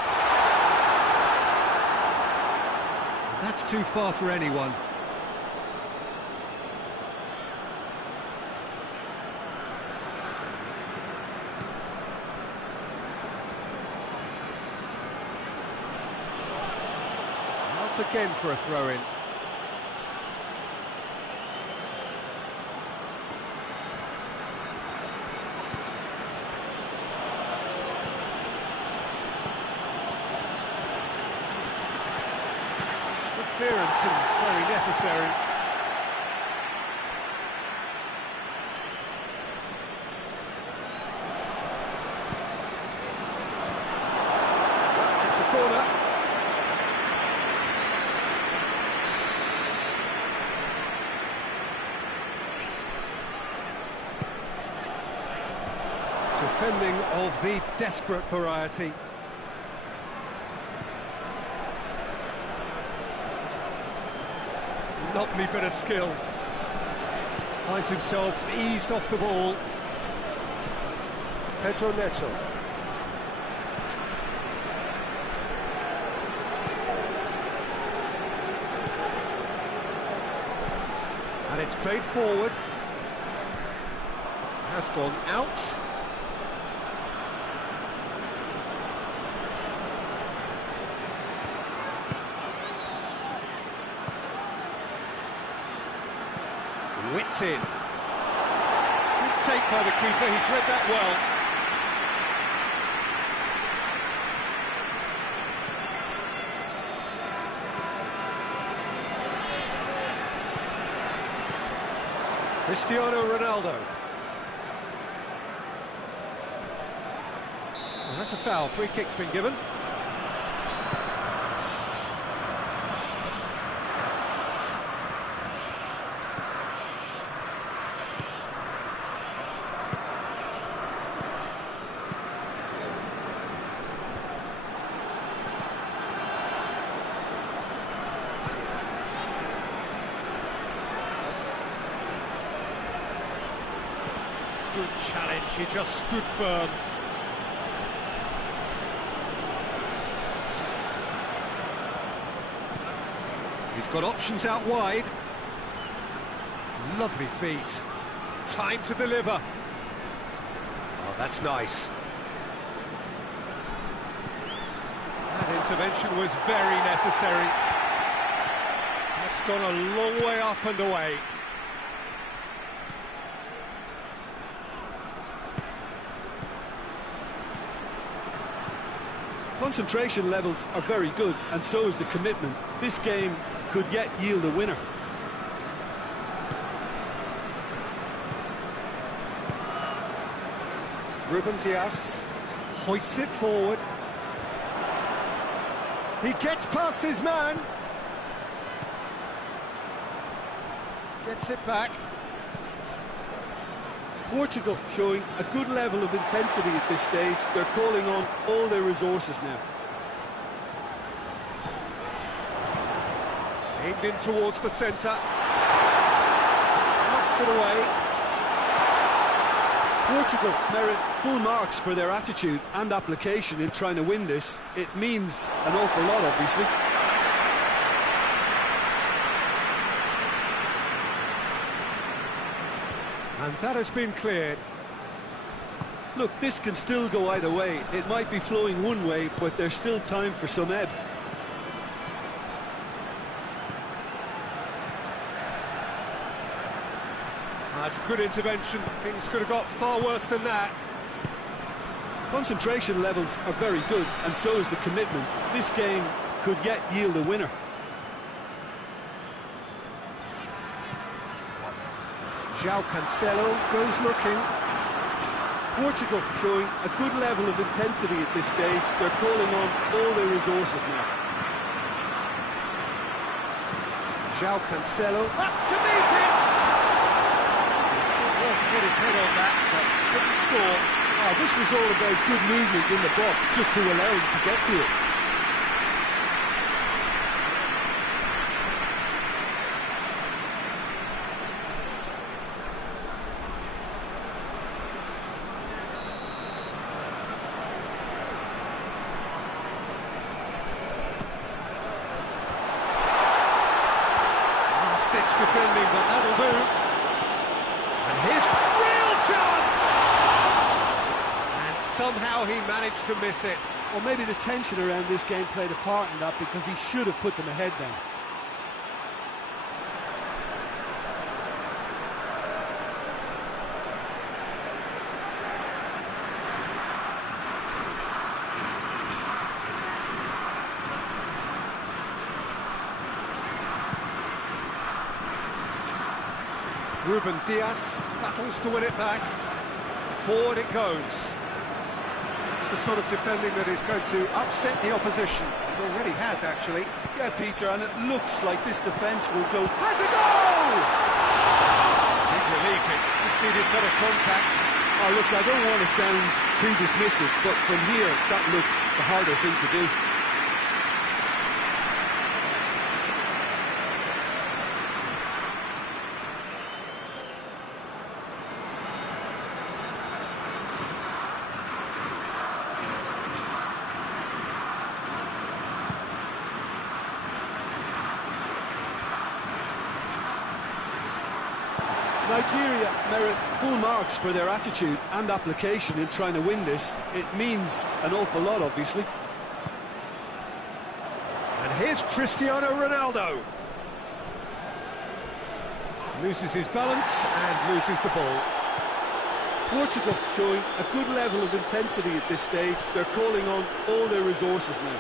That's too far for anyone. Again for a throw-in. Good clearance and very necessary. Defending of the desperate variety. Lovely bit of skill. Finds himself eased off the ball. Pedro Neto. And it's played forward. Has gone out. Whipped in. Good take by the keeper, he's read that well. Cristiano Ronaldo. Well, that's a foul, free kick's been given. Good challenge, he just stood firm. He's got options out wide. Lovely feet. Time to deliver. Oh, that's nice. That intervention was very necessary. That's gone a long way up and away. Concentration levels are very good, and so is the commitment. This game could yet yield a winner. Ruben Dias hoists it forward. He gets past his man. Gets it back. Portugal showing a good level of intensity at this stage. They're calling on all their resources now. Aimed in towards the centre. Knocks it away. Portugal merit full marks for their attitude and application in trying to win this. It means an awful lot, obviously. And that has been cleared. Look, this can still go either way. It might be flowing one way, but there's still time for some ebb. That's a good intervention. Things could have got far worse than that. Concentration levels are very good, and so is the commitment. This game could yet yield a winner. João Cancelo goes looking. Portugal showing a good level of intensity at this stage. They're calling on all their resources now. João Cancelo up to meet it! Well, to get his head on that, but couldn't score. Oh, this was all about good movement in the box, just to allow him to get to it. Defending, but that'll do. And here's a real chance! And somehow he managed to miss it. Well, maybe the tension around this game played a part in that, because he should have put them ahead then. Ruben Dias battles to win it back. Forward it goes. It's the sort of defending that is going to upset the opposition. It already has, actually. Yeah, Peter, and it looks like this defence will go... Has a goal! Big relief, it just needed better contact. Oh, look, I don't want to sound too dismissive, but from here, that looks the harder thing to do. Nigeria merit full marks for their attitude and application in trying to win this. It means an awful lot, obviously. And here's Cristiano Ronaldo. Loses his balance and loses the ball. Portugal showing a good level of intensity at this stage. They're calling on all their resources now.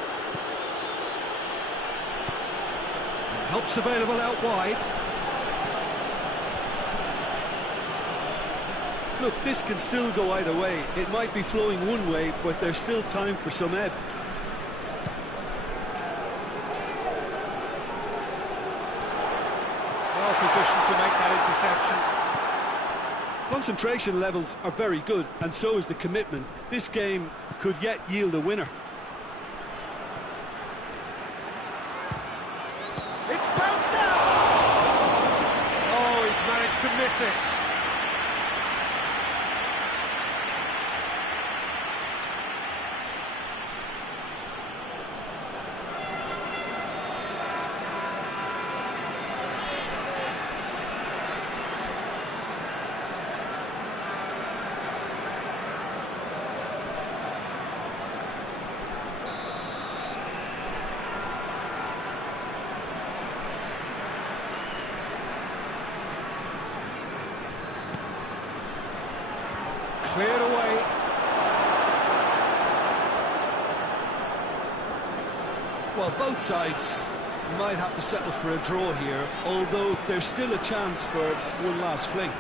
And help's available out wide. Look, this can still go either way. It might be flowing one way, but there's still time for some ebb. Well positioned to make that interception. Concentration levels are very good, and so is the commitment. This game could yet yield a winner. It's bounced out! Oh, he's managed to miss it. Cleared away. Well, both sides might have to settle for a draw here, although there's still a chance for one last fling.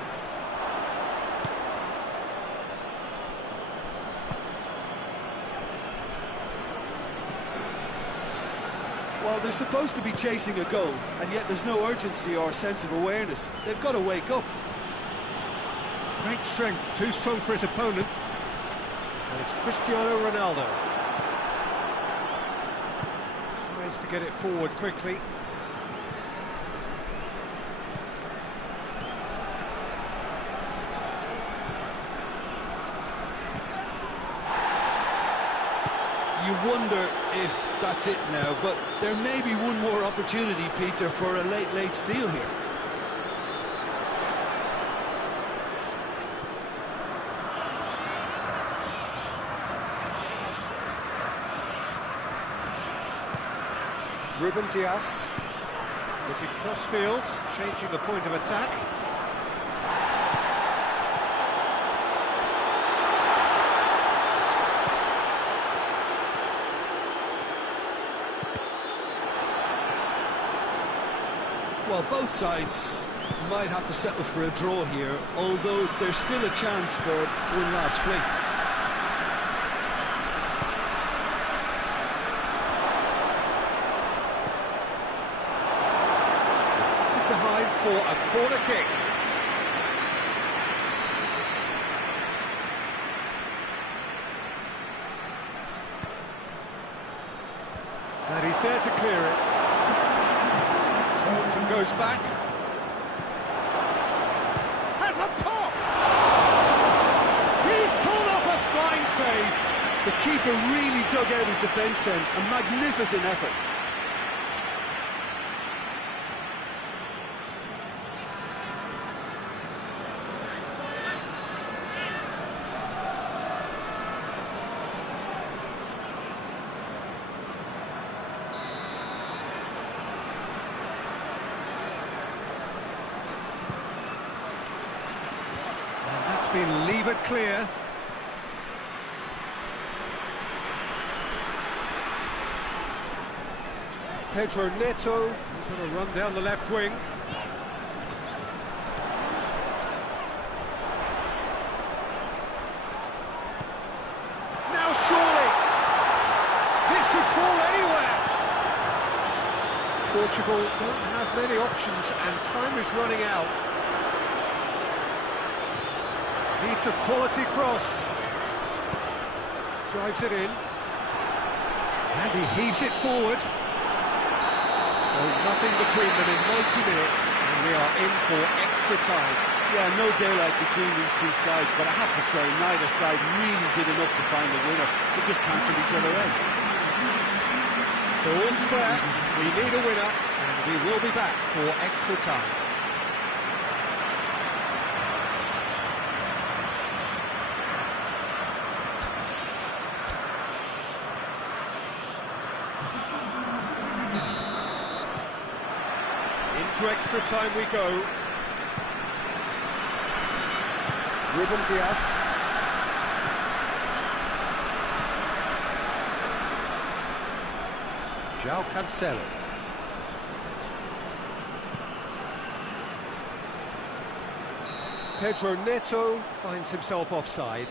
Well, they're supposed to be chasing a goal, and yet there's no urgency or sense of awareness. They've got to wake up. Great strength, too strong for his opponent. And it's Cristiano Ronaldo. Tries to get it forward quickly. You wonder if that's it now, but there may be one more opportunity, Peter, for a late steal here. Ruben Dias looking cross-field, changing the point of attack. Well, both sides might have to settle for a draw here, although there's still a chance for one last fling. Behind for a corner kick. And he's there to clear it. Turns and goes back. Has a pop! He's pulled off a fine save. The keeper really dug out his defence then. A magnificent effort. That's been levered clear. Pedro Neto is on a run down the left wing. Now surely, this could fall anywhere. Portugal don't have many options and time is running out. Needs a quality cross. Drives it in. And he heaves it forward. So nothing between them in 90 minutes, and we are in for extra time. Yeah, no daylight between these two sides, but I have to say, neither side really did enough to find a winner. They just cancelled each other out. So all square, we need a winner, and we will be back for extra time. Into extra time we go. Ruben Dias. João Cancelo. Pedro Neto finds himself offside.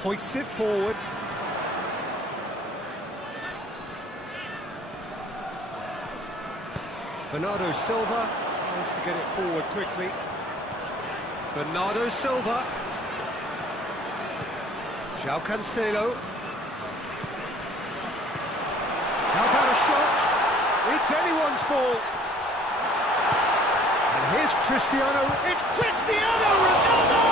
Hoists it forward. Bernardo Silva tries to get it forward quickly. Bernardo Silva. João Cancelo. How about a shot? It's anyone's ball. And here's Cristiano. It's Cristiano Ronaldo!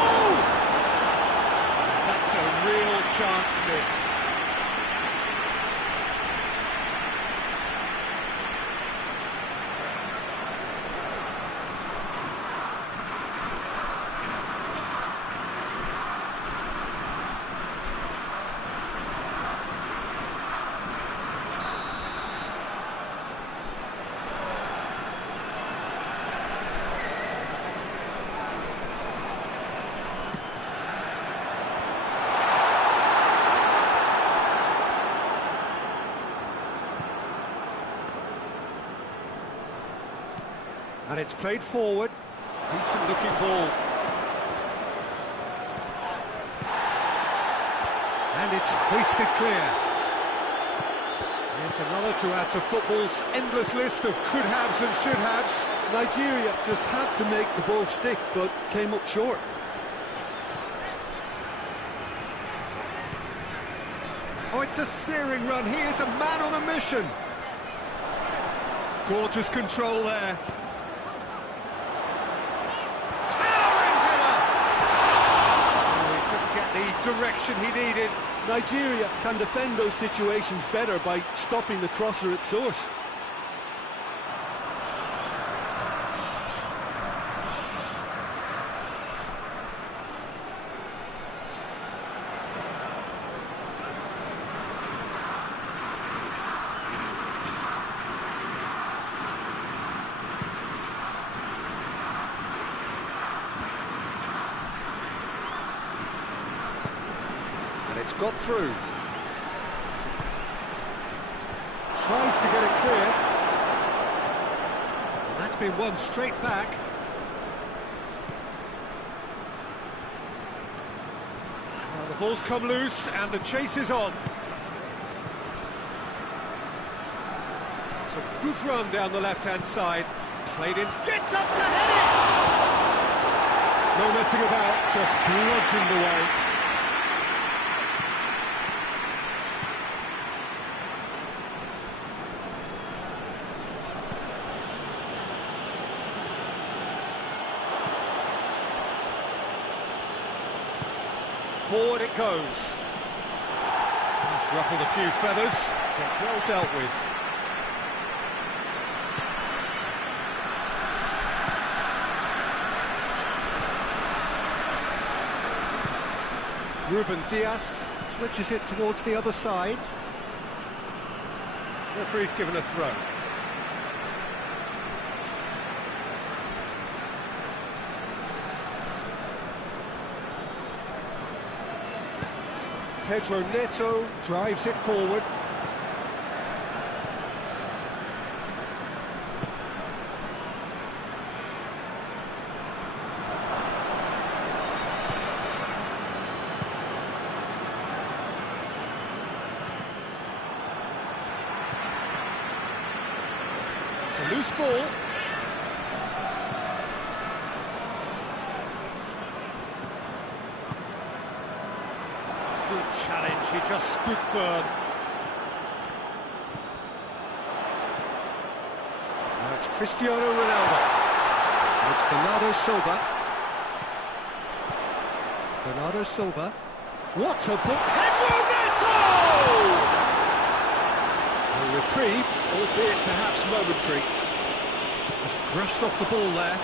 That's a real chance missed. And it's played forward. Decent looking ball. And it's hoisted clear. There's another to add to football's endless list of could-haves and should-haves. Nigeria just had to make the ball stick, but came up short. Oh, it's a searing run. He is a man on a mission. Gorgeous control there. The direction he needed. Nigeria can defend those situations better by stopping the crosser at source. It's got through. Tries to get it clear. And that's been won straight back. Well, the ball's come loose and the chase is on. It's a good run down the left-hand side. Played in. Gets up to head it! No messing about, just bludgeoned away. Forward it goes. It's ruffled a few feathers, but well dealt with. Ruben Dias switches it towards the other side. Referee's given a throw. Pedro Neto drives it forward. It's a loose ball. Good challenge, he just stood firm. Now it's Cristiano Ronaldo. And it's Bernardo Silva. Bernardo Silva. What a ball! Pedro Neto! A reprieve, albeit perhaps momentary. Just brushed off the ball there.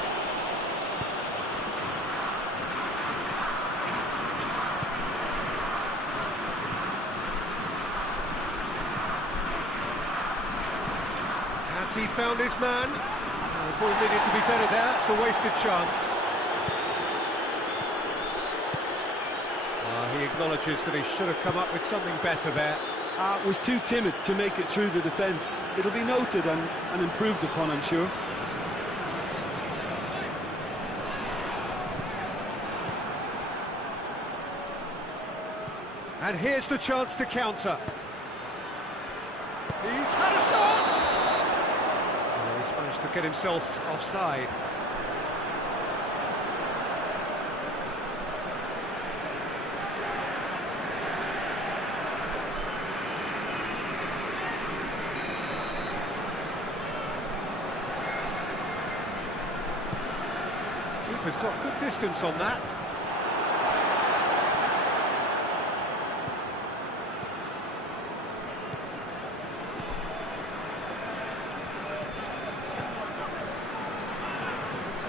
Has he found his man? Oh, the ball needed to be better there, it's a wasted chance. He acknowledges that he should have come up with something better there. Was too timid to make it through the defence. It'll be noted and improved upon, I'm sure. And here's the chance to counter. He's had a shot! Oh, he's managed to get himself offside. Keeper's got good distance on that.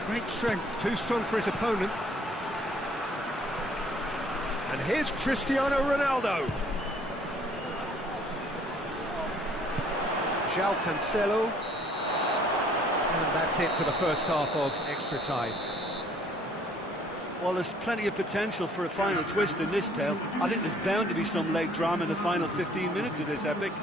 Great strength, too strong for his opponent. And here's Cristiano Ronaldo. João Cancelo. And that's it for the first half of extra time. Well, there's plenty of potential for a final twist in this tale. I think there's bound to be some leg drama in the final 15 minutes of this epic.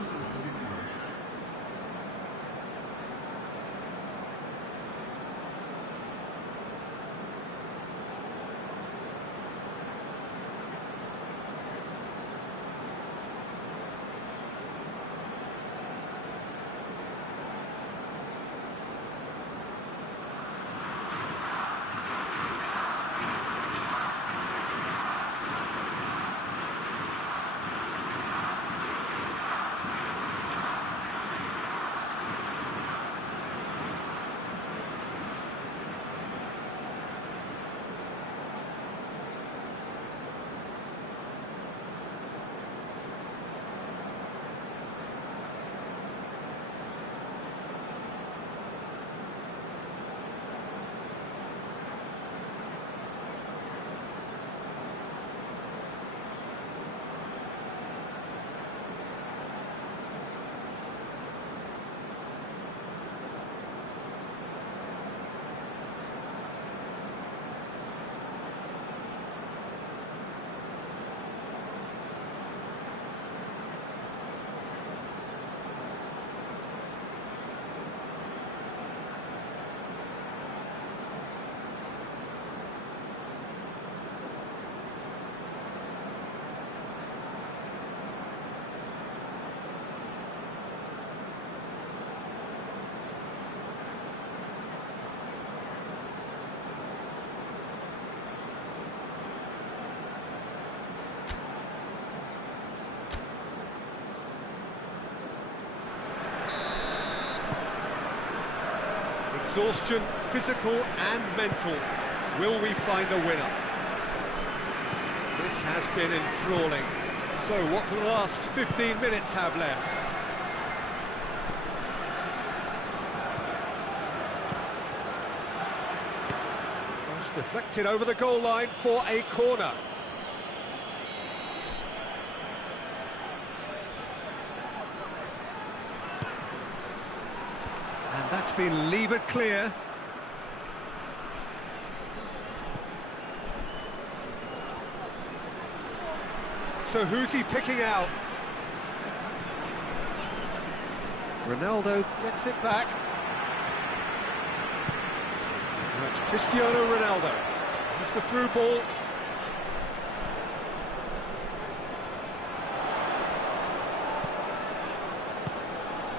Exhaustion, physical and mental. Will we find a winner? This has been enthralling. So what do the last 15 minutes have left? Cross deflected over the goal line for a corner. And that's been levered clear. So who's he picking out? Ronaldo gets it back. Now it's Cristiano Ronaldo. It's the through ball.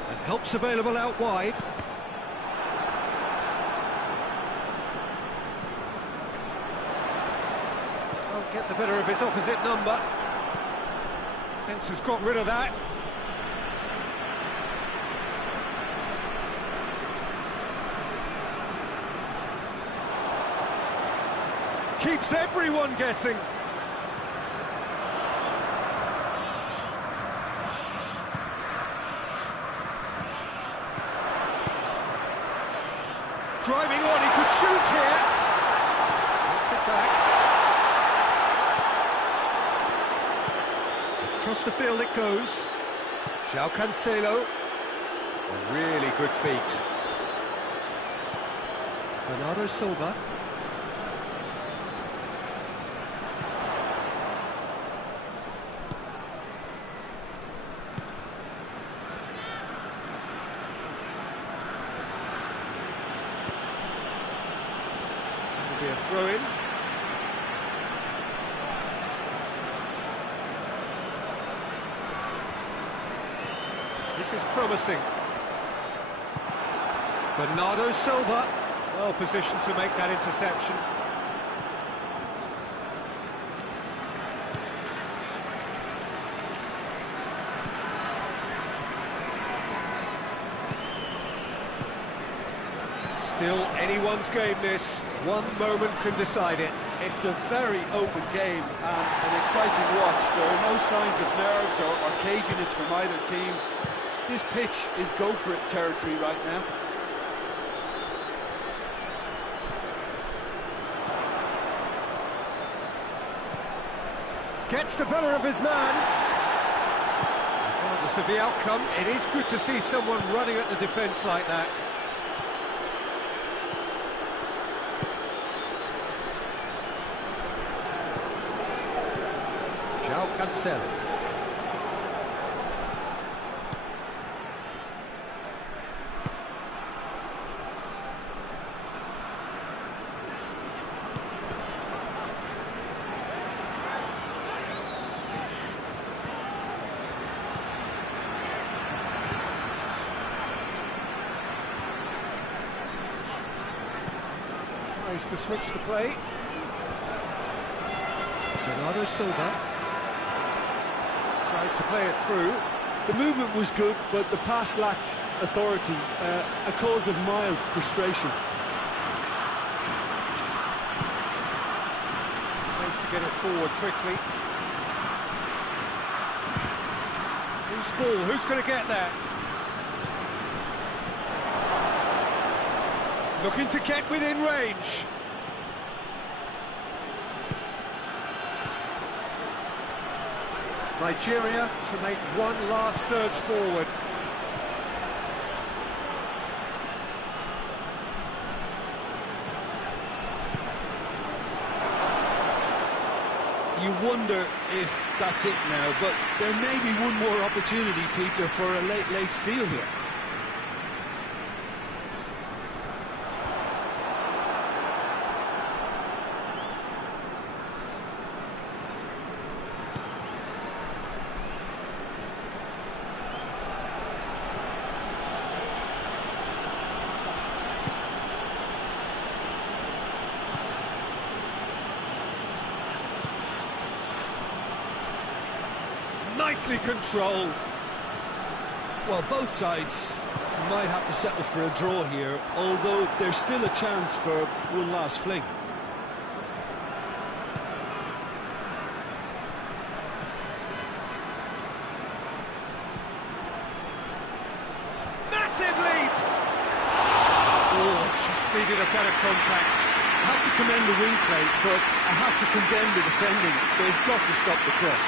And help's available out wide. Get the better of his opposite number. Defence has got rid of that. Keeps everyone guessing. Driving on, he could shoot here. Gets it back. Across the field it goes. João Cancelo. A really good feat. Bernardo Silva. Be a throw-in. This is promising. Bernardo Silva, well positioned to make that interception. Still anyone's game this. One moment can decide it. It's a very open game and an exciting watch. There are no signs of nerves or caginess from either team. This pitch is go-for-it territory right now. Gets the better of his man. Regardless of the outcome, it is good to see someone running at the defence like that. João Cancelo. Tries to switch the play. Bernardo Silva. Tried to play it through. The movement was good, but the pass lacked authority, a cause of mild frustration. Space to get it forward quickly. Loose ball, who's going to get that? Looking to get within range. Nigeria to make one last surge forward. You wonder if that's it now, but there may be one more opportunity, Peter, for a late steal here. Nicely controlled. Well, both sides might have to settle for a draw here, although there's still a chance for one last fling. Massive leap! Oh, just needed a better contact. I have to commend the wing play, but I have to condemn the defending. They've got to stop the cross.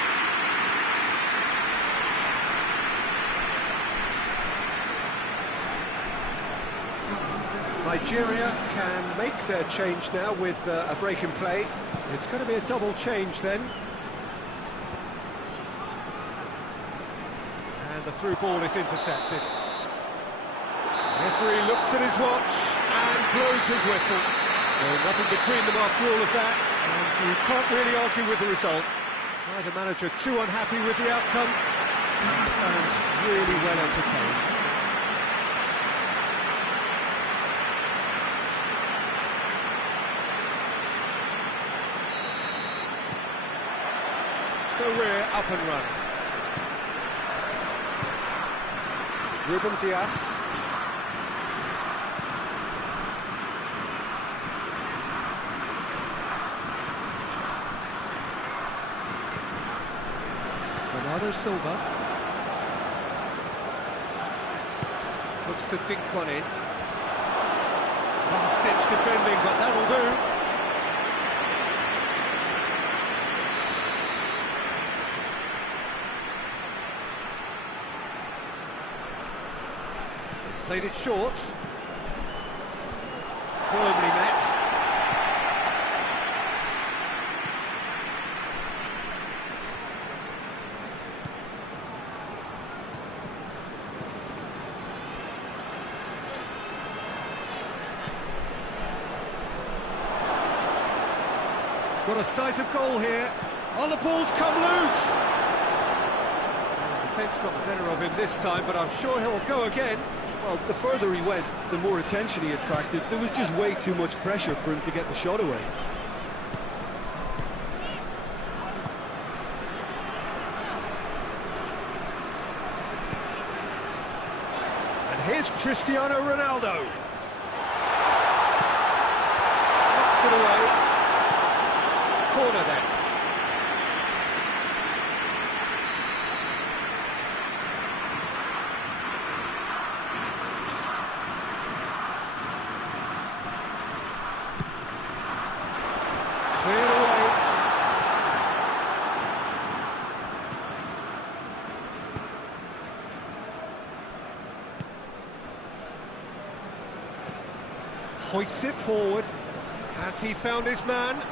Nigeria can make their change now with a break in play. It's going to be a double change then. And the through ball is intercepted. Referee looks at his watch and blows his whistle. So nothing between them after all of that, and you can't really argue with the result. Neither manager too unhappy with the outcome, and fans really well entertained. we're up and running. Ruben Dias. Bernardo Silva. Looks to dink one in. Last-ditch defending, but that'll do. They've played it short. Firmly met. Got a sight of goal here. Oh, the ball's come loose. The defence got the better of him this time, but I'm sure he'll go again. Well, the further he went, the more attention he attracted. There was just way too much pressure for him to get the shot away. And here's Cristiano Ronaldo. Knocks it away. Corner then. Cleared away. Hoists it forward. Has he found his man?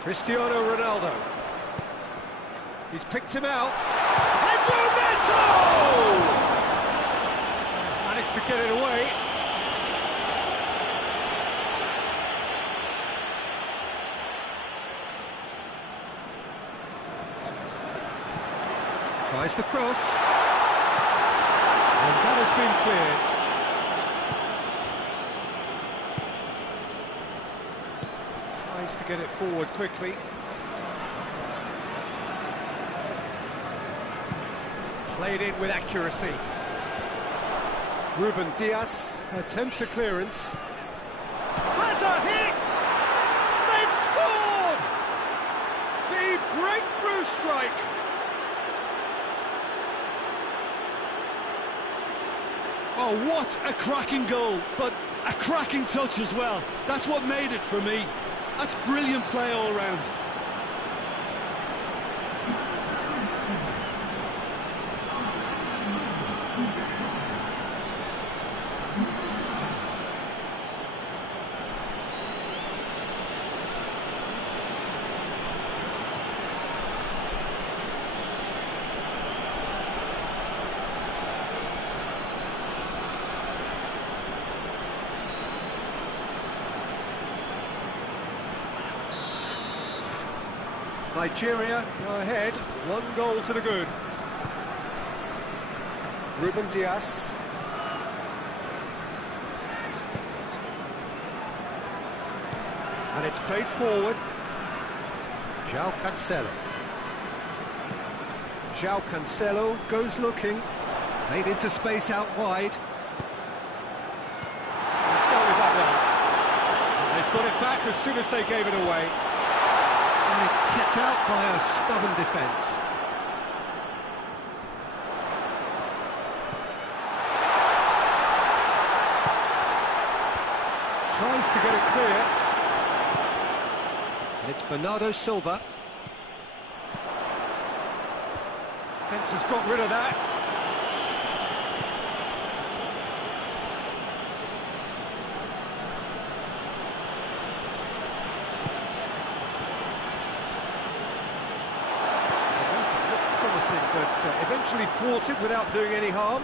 Cristiano Ronaldo. He's picked him out. Pedro Neto! Managed to get it away. Tries the cross. And that has been cleared. To get it forward quickly. Played in with accuracy. Ruben Dias attempts a clearance. Has a hit! They've scored! The breakthrough strike! Oh, what a cracking goal, but a cracking touch as well. That's what made it for me. That's brilliant play all round. Nigeria go ahead, 1 goal to the good. Ruben Dias. And it's played forward. João Cancelo. João Cancelo goes looking. Played into space out wide. He's gone with that one. And they've got it back as soon as they gave it away. And it's kept out by a stubborn defence. Tries to get it clear. And it's Bernardo Silva. Defence has got rid of that. But eventually thwarted without doing any harm.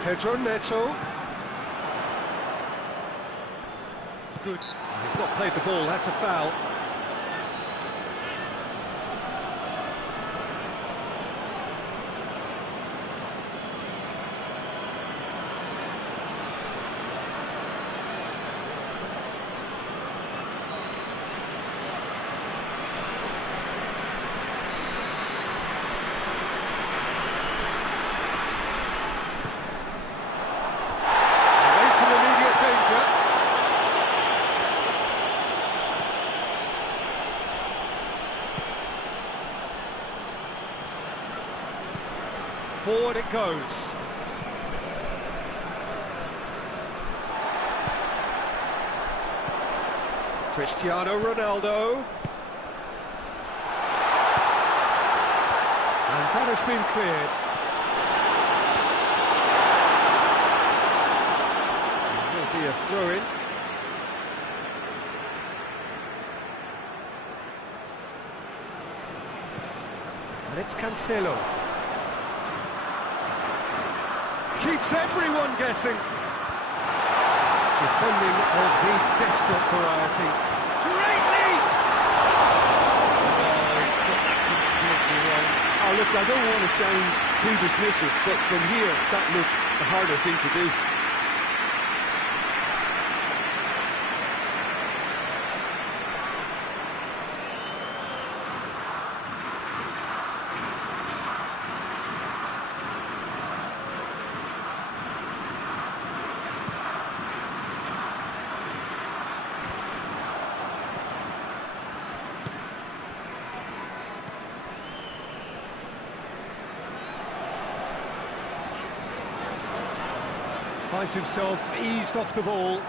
Pedro Neto. Good. He's not played the ball, that's a foul. Forward it goes. Cristiano Ronaldo. And that has been cleared. It will be a throw-in. And it's Cancelo. Keeps everyone guessing. Defending of the desperate variety. Great lead! Oh, he's got completely wrong. Oh, look, I don't want to sound too dismissive, but from here, that looks the harder thing to do. Finds himself eased off the ball.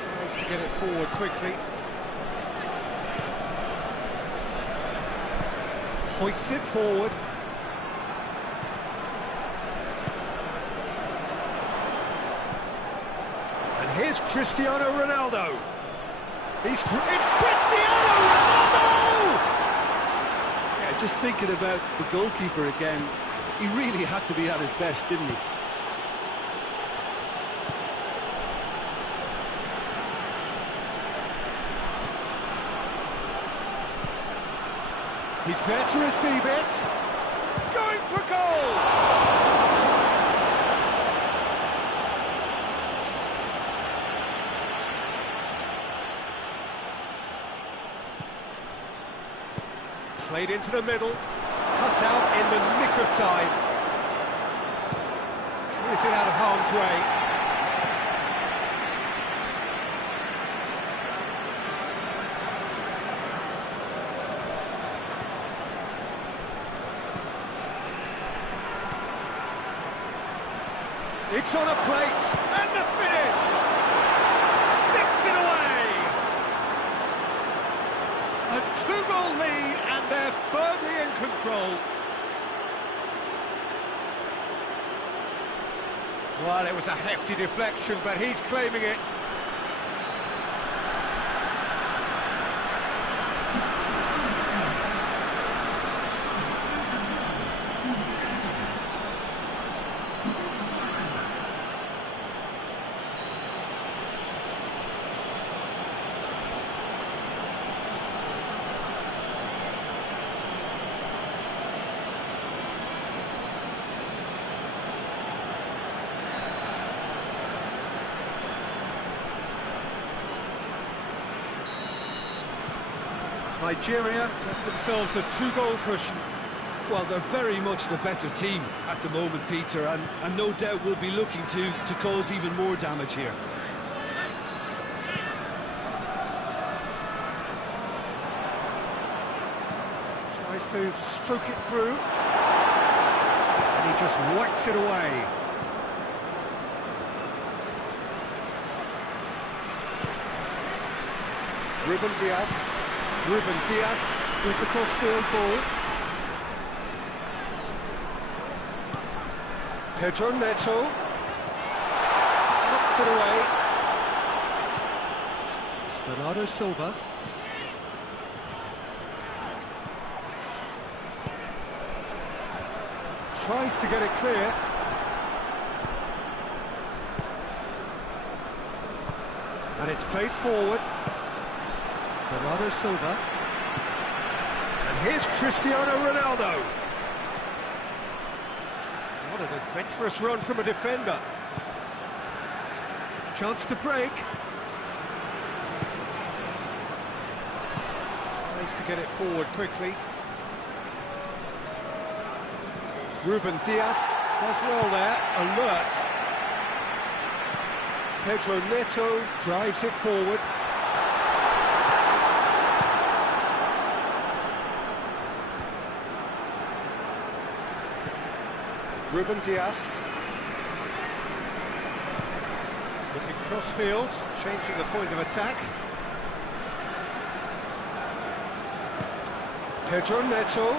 Tries to get it forward quickly. Hoists it forward. And here's Cristiano Ronaldo. It's Cristiano Ronaldo! Just thinking about the goalkeeper again, he really had to be at his best, didn't he? He's there to receive it. Going for goal! Played into the middle, cut out in the nick of time. Clears it out of harm's way. It's on a plate, and the finish! Sticks it away! A two-goal lead, and they're firmly in control. Well, it was a hefty deflection, but he's claiming it. Nigeria got themselves a two-goal cushion. Well, they're very much the better team at the moment, Peter, and no doubt will be looking to cause even more damage here. Tries to stroke it through, and he just whacks it away. Ruben Diaz with the crossfield ball. Pedro Neto knocks it away. Bernardo Silva. Tries to get it clear. And it's played forward. Bernardo Silva. And here's Cristiano Ronaldo. What an adventurous run from a defender. Chance to break. Tries to get it forward quickly. Ruben Diaz does well there, alert. Pedro Neto drives it forward. Ruben Dias. Looking cross-field, changing the point of attack. Pedro Neto.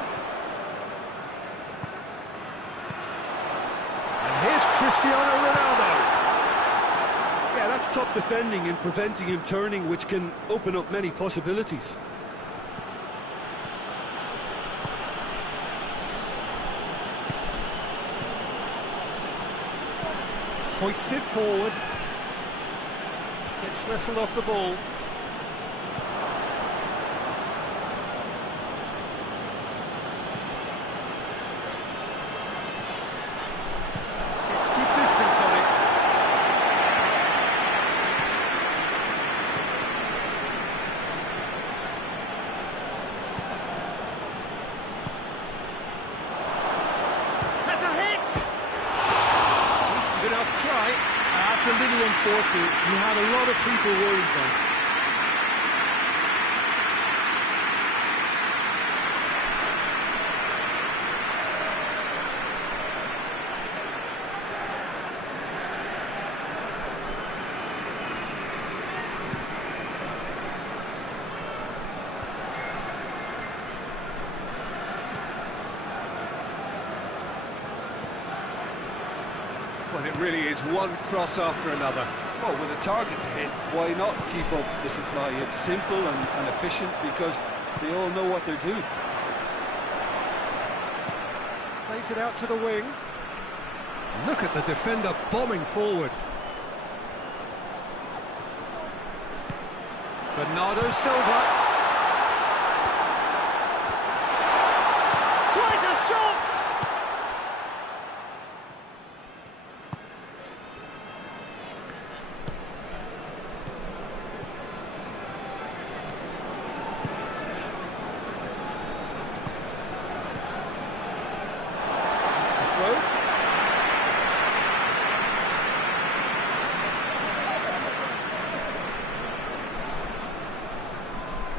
And here's Cristiano Ronaldo. Yeah, that's top defending and preventing him turning, which can open up many possibilities. Hoists it forward. Gets wrestled off the ball. Gets good distance on it. Has a hit! Decent enough try. That's a little unfortunate. He had a lot of people worried then. Well, it really is one cross after another. Well, with a target to hit, why not keep up the supply? It's simple and efficient because they all know what they're doing. Plays it out to the wing. Look at the defender bombing forward. Bernardo Silva. Tries a shot!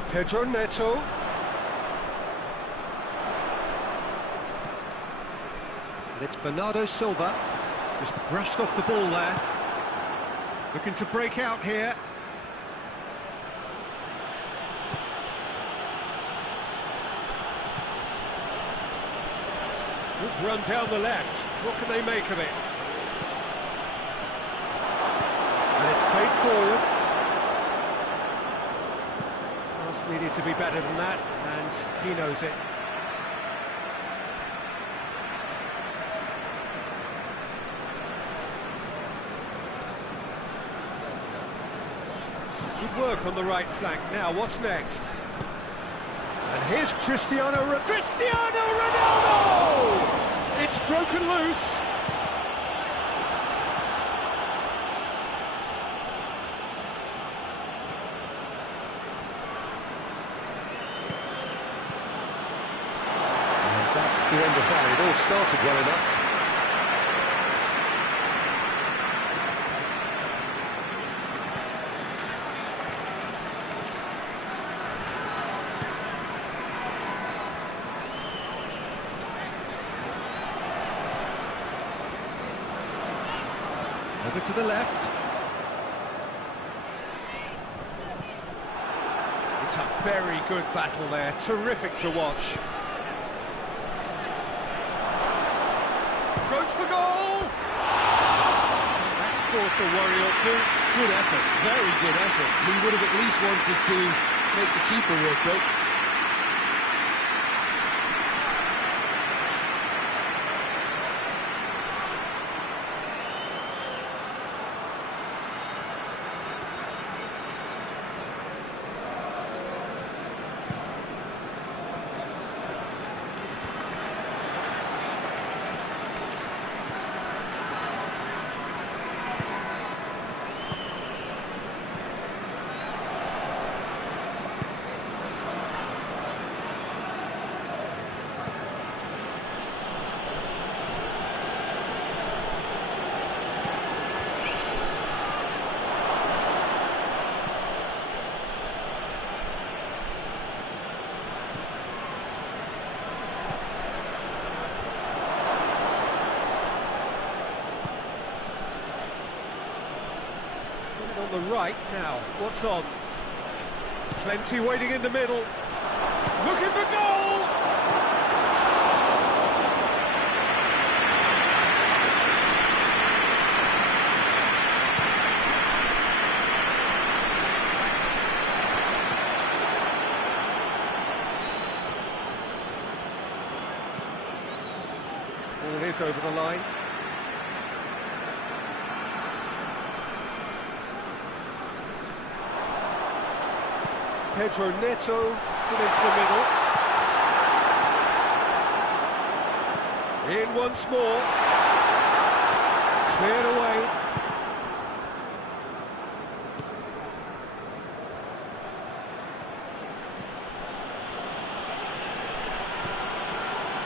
Pedro Neto. And it's Bernardo Silva, just brushed off the ball there. Looking to break out here. Good run down the left. What can they make of it? And it's played forward. Needed to be better than that, and he knows it. Some good work on the right flank. Now, what's next? And here's Cristiano Ronaldo! It's broken loose. The end of that. It all started well enough. Over to the left. It's a very good battle there. Terrific to watch. Goes for goal! That's caused a worry or two. Good effort, very good effort. He would have at least wanted to make the keeper work, though. on the right now. What's on? Plenty waiting in the middle. Looking for goal! Ball is over the line. Pedro Neto, still into the middle. In once more. Cleared away.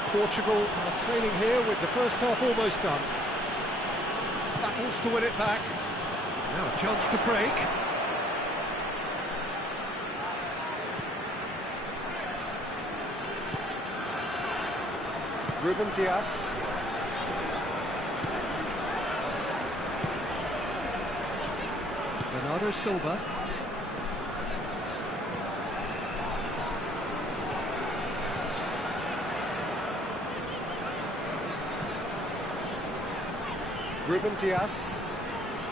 Portugal are trailing here with the first half almost done. Battles to win it back. Now a chance to break. Ruben Dias. Bernardo Silva. Ruben Dias.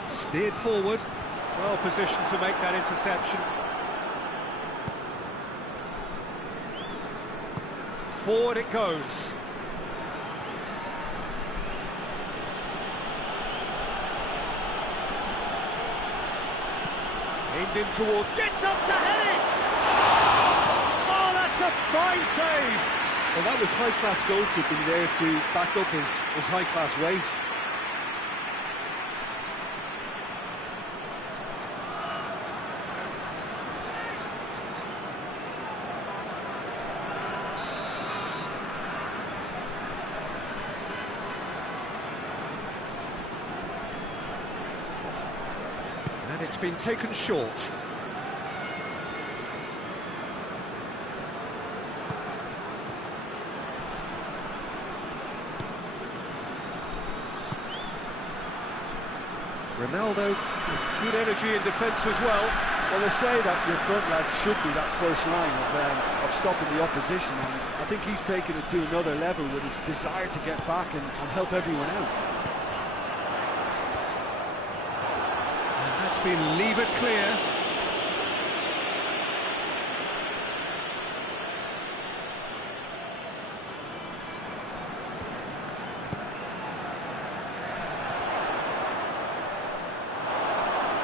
Steered forward. Well positioned to make that interception. Forward it goes. Aimed in towards, gets up to head it! Oh, that's a fine save! Well, that was high-class goalkeeping there to back up his high-class weight. And it's been taken short. Ronaldo with good energy in defence as well. Well, they say that your front lads should be that first line of stopping the opposition, and I think he's taken it to another level with his desire to get back and help everyone out. That's been levered clear.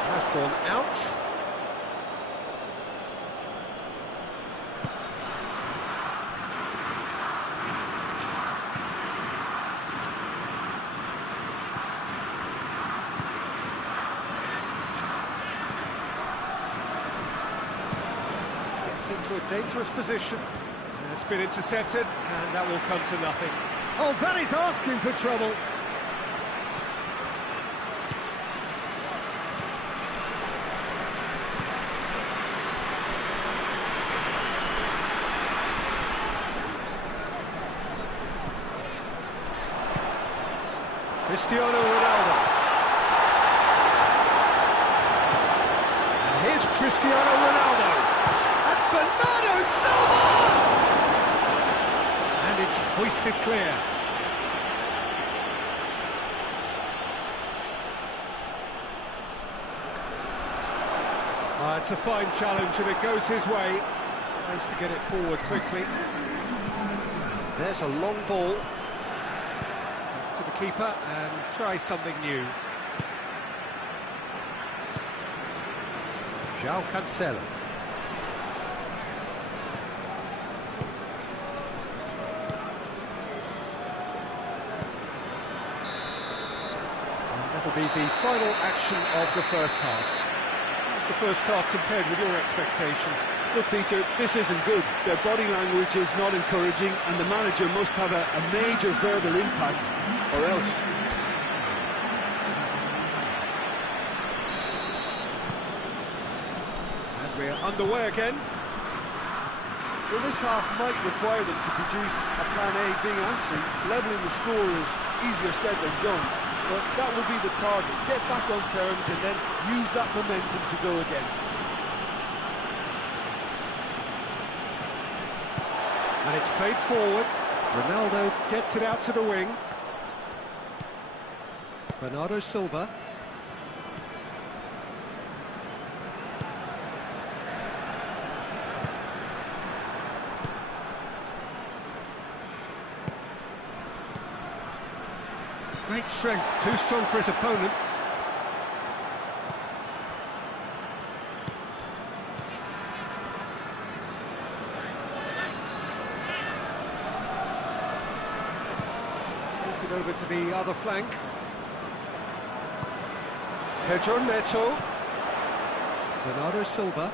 Has gone out. Into a dangerous position. It's been intercepted, and that will come to nothing. Oh, that is asking for trouble. Cristiano Ronaldo. And here's Cristiano Ronaldo. Bernardo Silva! And it's hoisted clear. It's a fine challenge and it goes his way. Tries to get it forward quickly. There's a long ball to the keeper and try something new. João Cancelo. That'll be the final action of the first half. How's the first half compared with your expectation? Look, Peter, this isn't good. Their body language is not encouraging, and the manager must have a major verbal impact, or else. And we're underway again. Well, this half might require them to produce a plan A, B and C. Levelling the score is easier said than done. Well, that will be the target. Get back on terms and then use that momentum to go again. And it's played forward. Ronaldo gets it out to the wing. Bernardo Silva. Great strength, too strong for his opponent. Moves it over to the other flank. Pedro Neto. Bernardo Silva.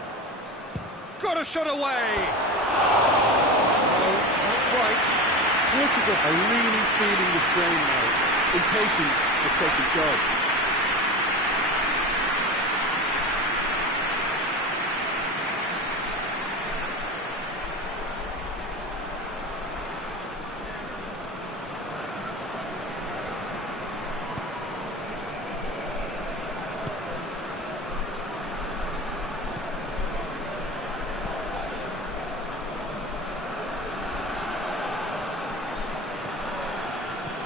Got a shot away! No, not quite. Portugal are really feeling the strain now. Impatience has taken charge.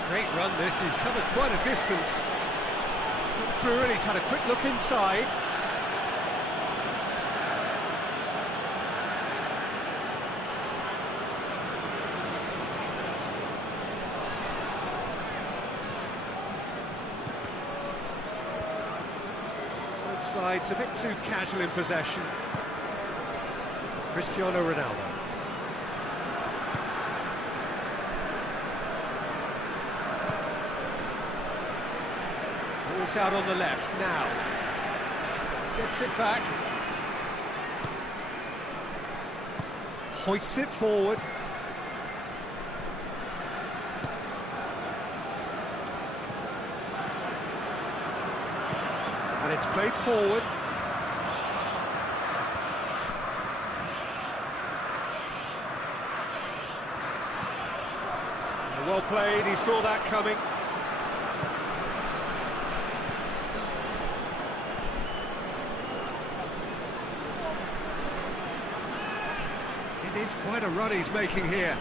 Great run this, he's covered quite a distance. He's come through and he's had a quick look inside. Both sides a bit too casual in possession. Cristiano Ronaldo. Ball's out on the left now. Gets it back. Hoists it forward. And it's played forward. Well played, he saw that coming. It is quite a run he's making here.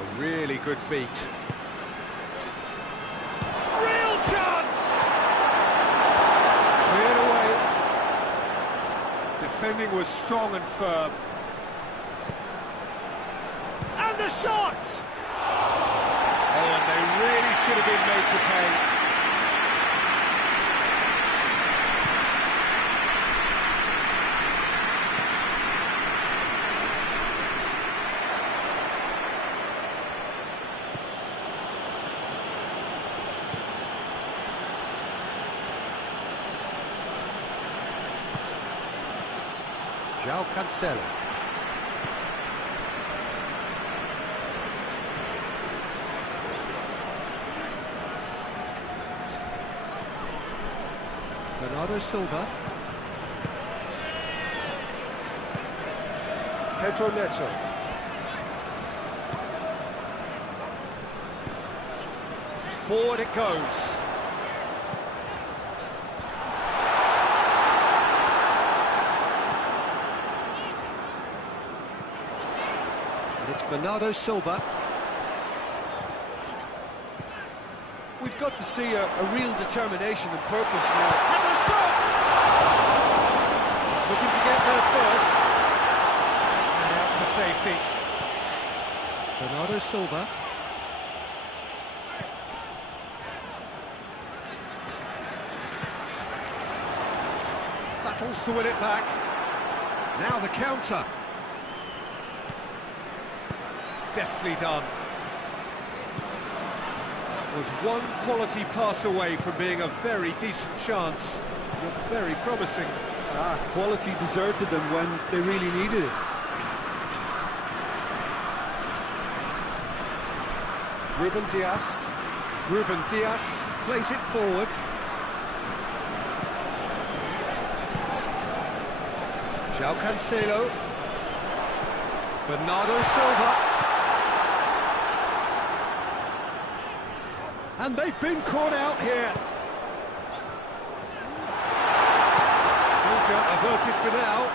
A really good feat. Real chance! Cleared away. Defending was strong and firm. And the shot! Oh, and they really should have been made to pay. João Cancelo. Bernardo Silva. Pedro Neto. Forward it goes. It's Bernardo Silva. We've got to see a real determination and purpose now. Has a shot! He's looking to get there first. And out to safety. Bernardo Silva. Battles to win it back. Now the counter. Deftly done. That was one quality pass away from being a very decent chance. Looked very promising. Quality deserted them when they really needed it. Ruben Dias plays it forward. João Cancelo. Bernardo Silva. And they've been caught out here. Danger averted for now.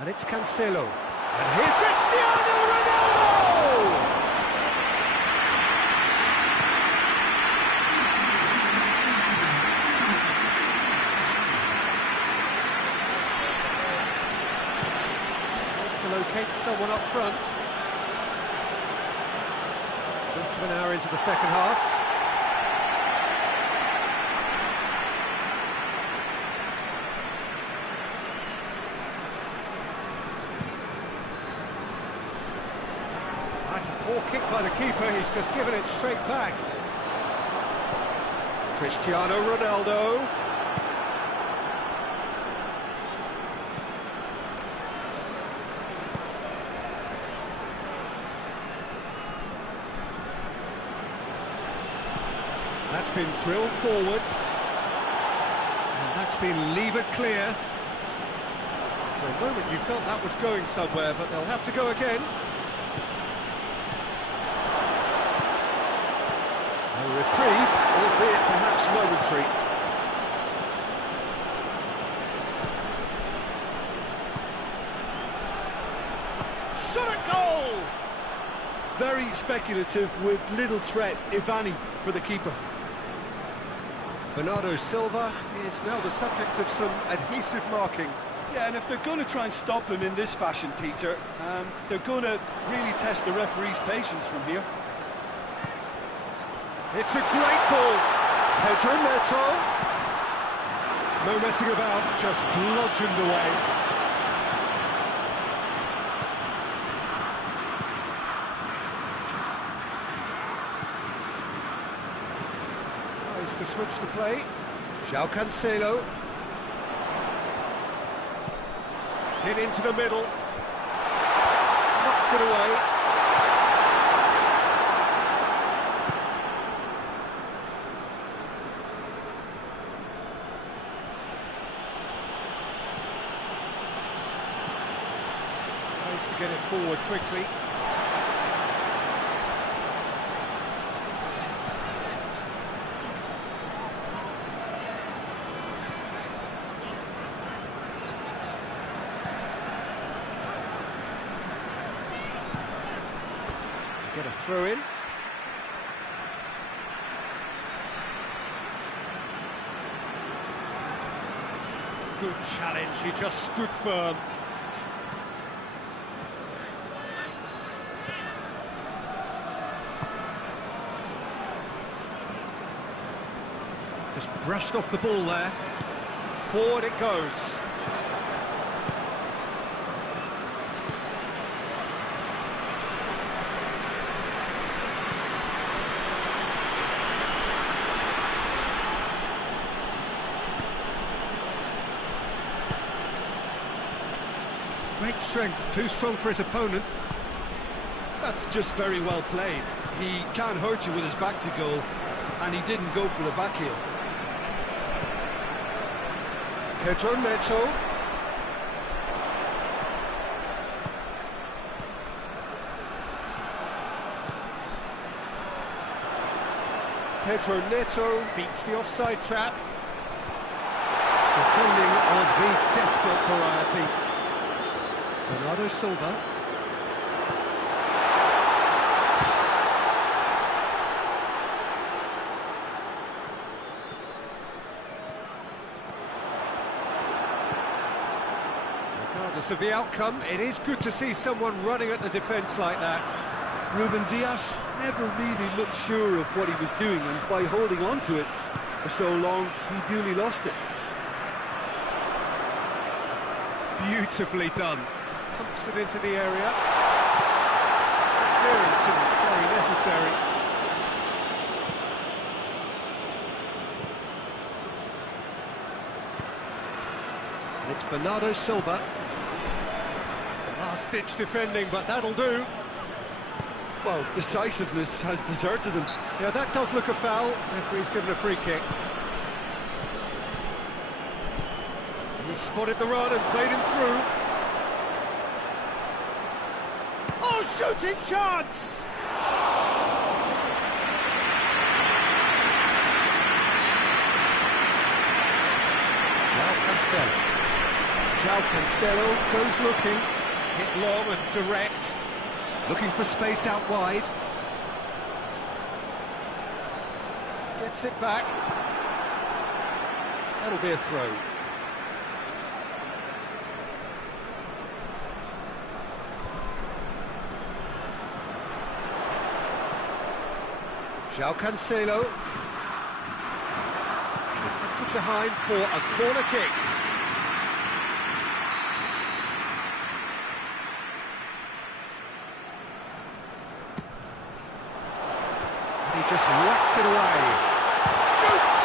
And it's Cancelo. And here's Cristiano Ronaldo! To locate someone up front. Quarter of an hour into the second half. That's a poor kick by the keeper, he's just given it straight back. Cristiano Ronaldo. That's been drilled forward, and that's been levered clear. For a moment you felt that was going somewhere, but they'll have to go again. A reprieve, albeit perhaps momentary. Shot at goal! Very speculative with little threat, if any, for the keeper. Bernardo Silva is now the subject of some adhesive marking. Yeah, and if they're going to try and stop him in this fashion, Peter, they're going to really test the referee's patience from here. It's a great ball. Pedro Neto. No messing about, just bludgeoned away. Tries to switch the play. João Cancelo. Hit into the middle. Knocks it away. Tries to get it forward quickly. Get a throw in. Good challenge, he just stood firm. Just brushed off the ball there. Forward it goes. Great strength, too strong for his opponent. That's just very well played. He can't hurt you with his back to goal, and he didn't go for the back heel. Pedro Neto. Pedro Neto beats the offside trap. Defending of the desperate variety. Bernardo Silva. Regardless of the outcome, it is good to see someone running at the defence like that. Ruben Dias never really looked sure of what he was doing, and by holding on to it for so long, he duly lost it. Beautifully done. Pumps it into the area. Clearance very necessary. And it's Bernardo Silva. Last-ditch defending, but that'll do. Well, decisiveness has deserted them. Yeah, that does look a foul. Referee's given a free kick. He spotted the run and played him through. Oh, shooting chance! João Cancelo goes looking. Hit long and direct. Looking for space out wide. Gets it back. That'll be a throw. João Cancelo. Deflected behind for a corner kick. He just whacks it away. Shoots!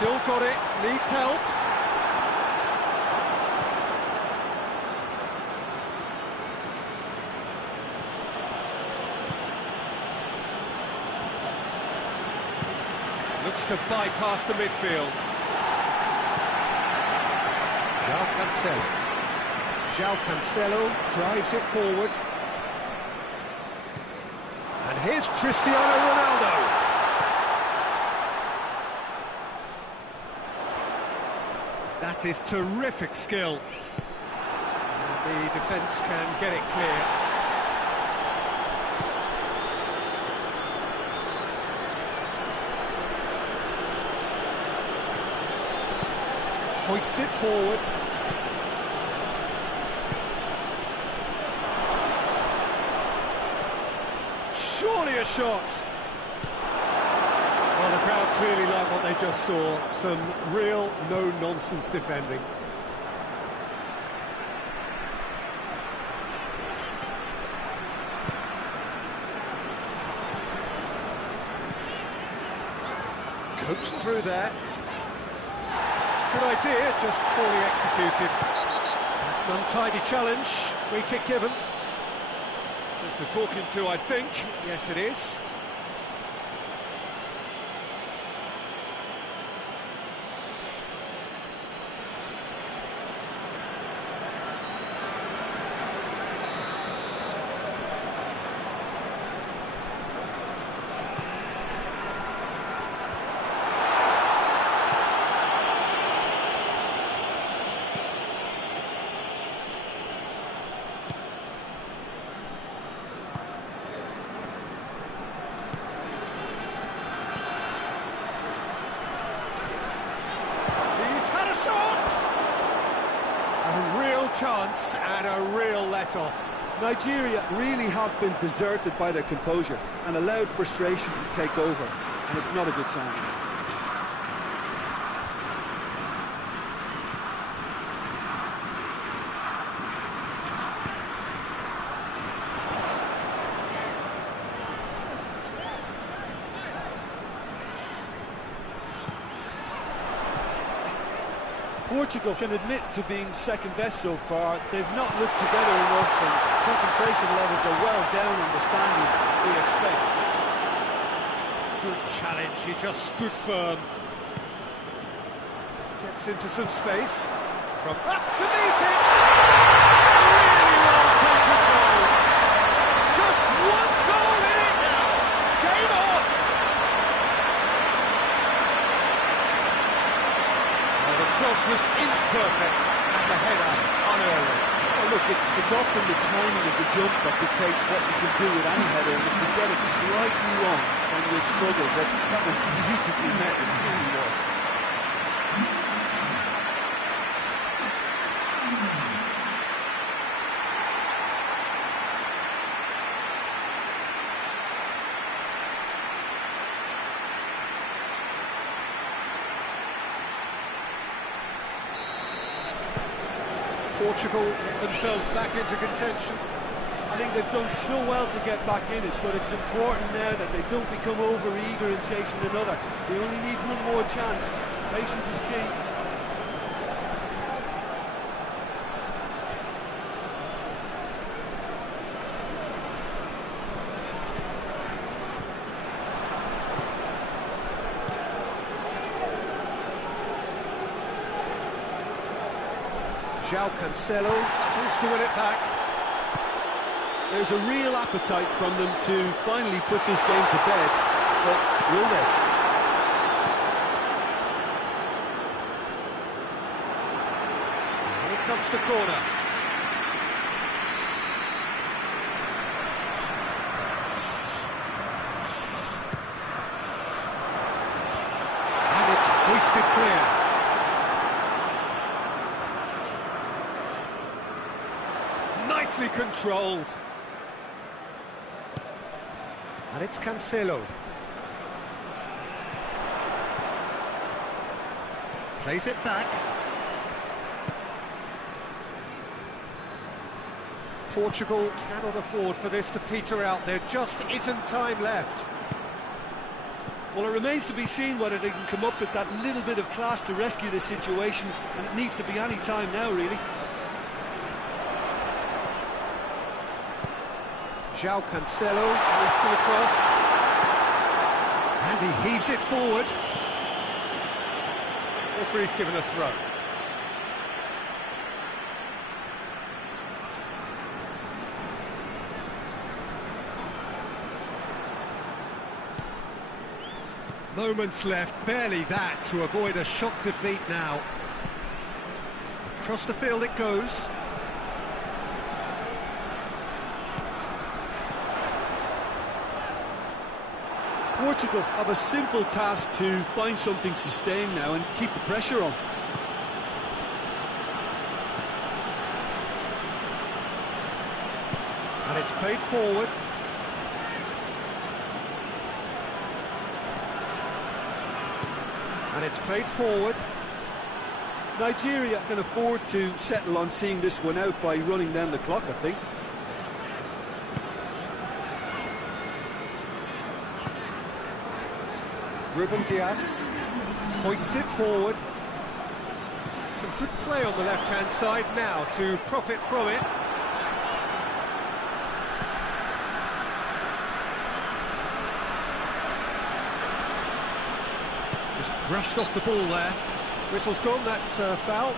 Still got it, needs help. Looks to bypass the midfield. João Cancelo. João Cancelo drives it forward. And here's Cristiano Ronaldo. That is terrific skill. And the defence can get it clear. Hoists it forward. Surely a shot. Well, the crowd clearly like what they just saw. Some real no-nonsense defending. Coached through there. Good idea, just poorly executed. That's an untidy challenge. Free kick given. Just the talking to, I think. Yes, it is. A real chance and a real let-off. Nigeria really have been deserted by their composure and allowed frustration to take over, and it's not a good sign. Portugal can admit to being second best so far. They've not looked together enough, and concentration levels are well down on the standard we expect. Good challenge, he just stood firm. Gets into some space. From up to meet it! Really well taken goal. Just one goal in it now. Game on! The cross was inch perfect, and the header unearned. Well, look, it's often the timing of the jump that dictates what you can do with any header, and if you get it slightly wrong, then you'll struggle, but that was beautifully met, it really was. Portugal get themselves back into contention. I think they've done so well to get back in it, but it's important now that they don't become over-eager in chasing another. They only need one more chance. Patience is key. João Cancelo battles to win it back. There's a real appetite from them to finally put this game to bed, but will they? Here comes the corner. And it's hoisted clear. Nicely controlled. And it's Cancelo. Plays it back. Portugal cannot afford for this to peter out. There just isn't time left. Well, it remains to be seen whether they can come up with that little bit of class to rescue this situation, and it needs to be any time now, really. João Cancelo moves to the cross, and he heaves it forward. Referee's given a throw. Moments left, barely that, to avoid a shock defeat now. Across the field it goes. Portugal have a simple task to find something sustained now and keep the pressure on. And it's played forward. And it's played forward. Nigeria can afford to settle on seeing this one out by running down the clock, I think. Ruben Dias hoists it forward. Some good play on the left-hand side now to profit from it. Just brushed off the ball there. Whistle's gone, that's a foul.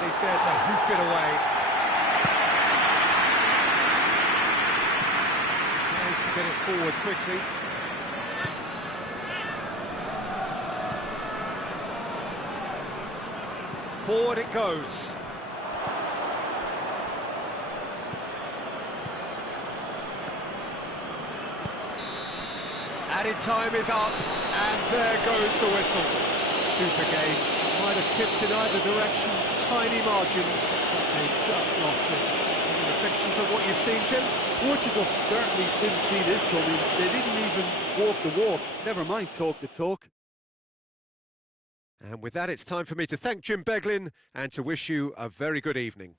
He's there to hoof it away. Tries to get it forward quickly. Forward it goes. Added time is up, and there goes the whistle. Super game. Might have tipped in either direction, tiny margins, but they just lost it. Any reflections on what you've seen, Jim? Portugal certainly didn't see this coming. They didn't even walk the walk, never mind talk the talk. And with that, it's time for me to thank Jim Beglin and to wish you a very good evening.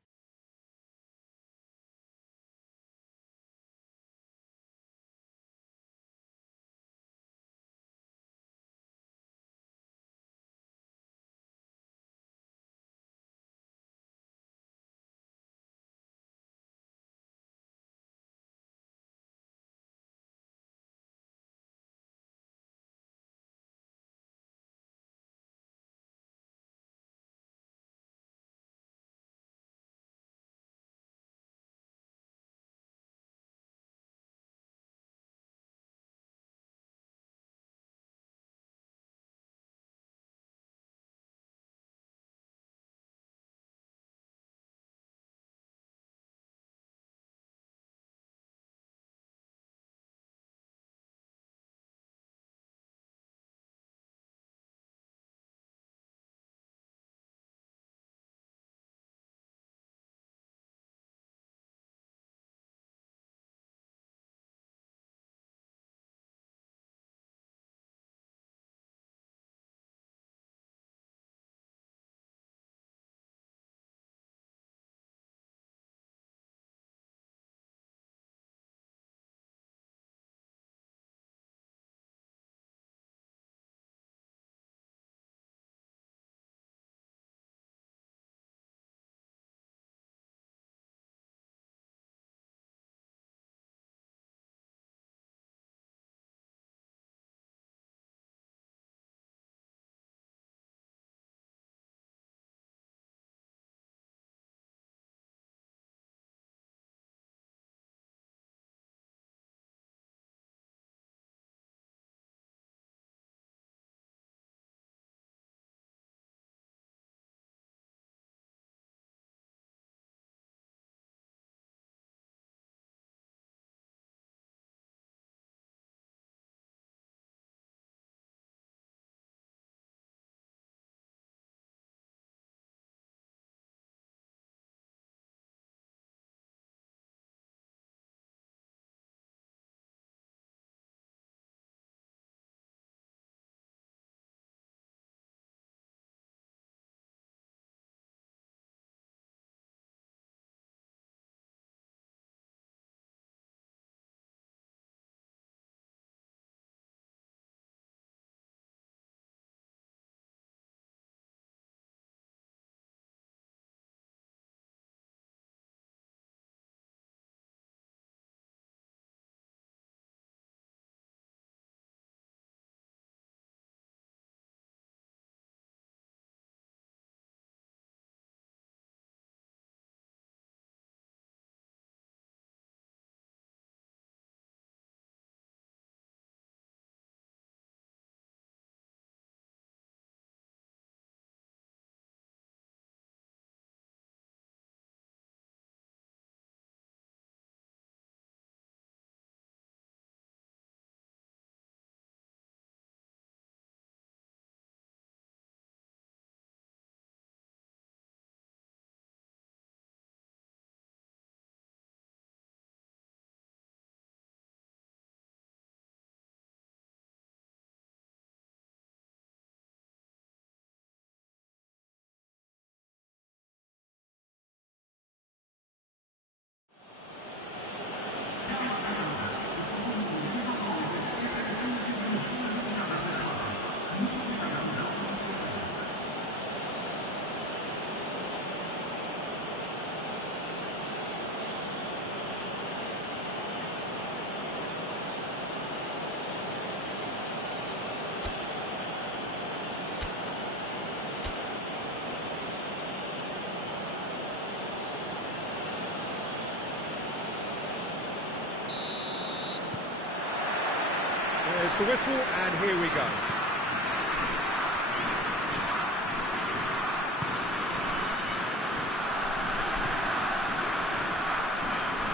There's the whistle, and here we go.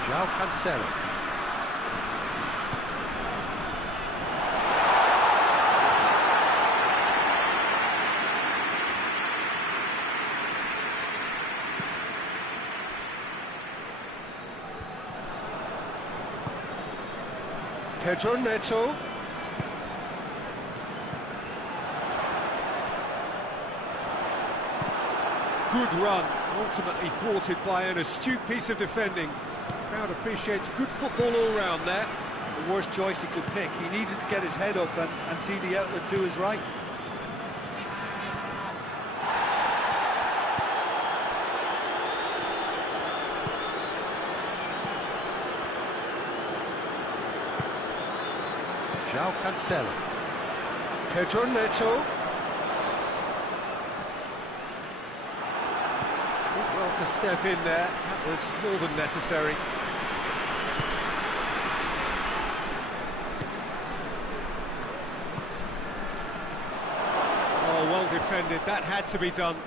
João Cancelo. Pedro Neto. Good run, ultimately thwarted by an astute piece of defending. Crowd appreciates good football all round there. The worst choice he could pick. He needed to get his head up and see the outlet to his right. João Cancelo. Pedro Neto. Did well to step in there. That was more than necessary. Oh, well defended. That had to be done.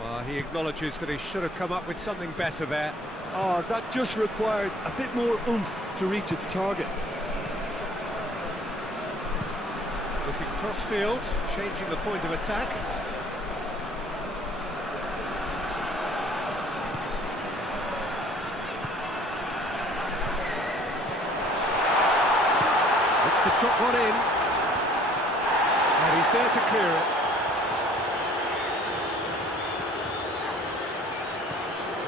Well, he acknowledges that he should have come up with something better there. Oh, that just required a bit more oomph to reach its target. Looking cross-field, changing the point of attack. Looks to drop one in. And he's there to clear it.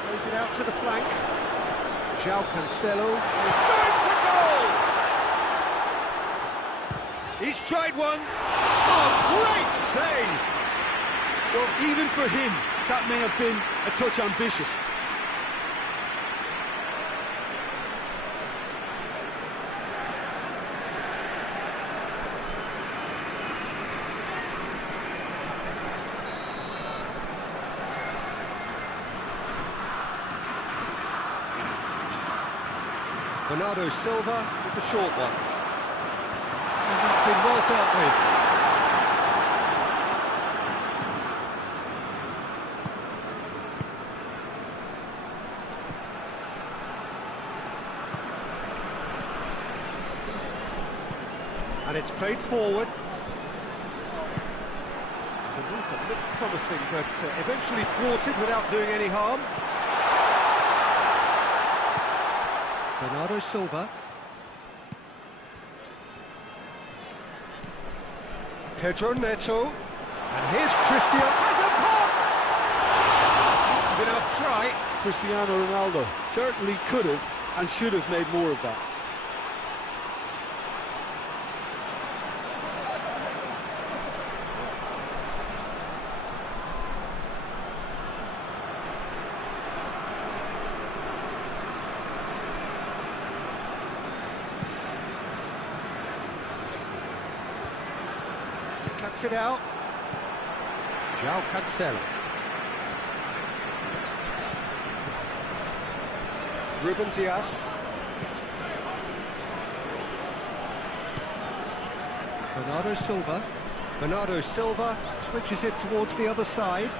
Plays it out to the flank. João Cancelo is going for goal! He's tried one. Oh, great save! Well, even for him, that may have been a touch ambitious. Bernardo Silva with the short one. And that's been well dealt with. And it's played forward. It's a move that looked promising, but eventually thwarted without doing any harm. Bernardo Silva. Pedro Neto. And here's Cristiano. Has a pop! Decent enough try. Cristiano Ronaldo certainly could have and should have made more of that. Cuts it out. João Cancelo. Ruben Dias. Bernardo Silva. Bernardo Silva switches it towards the other side.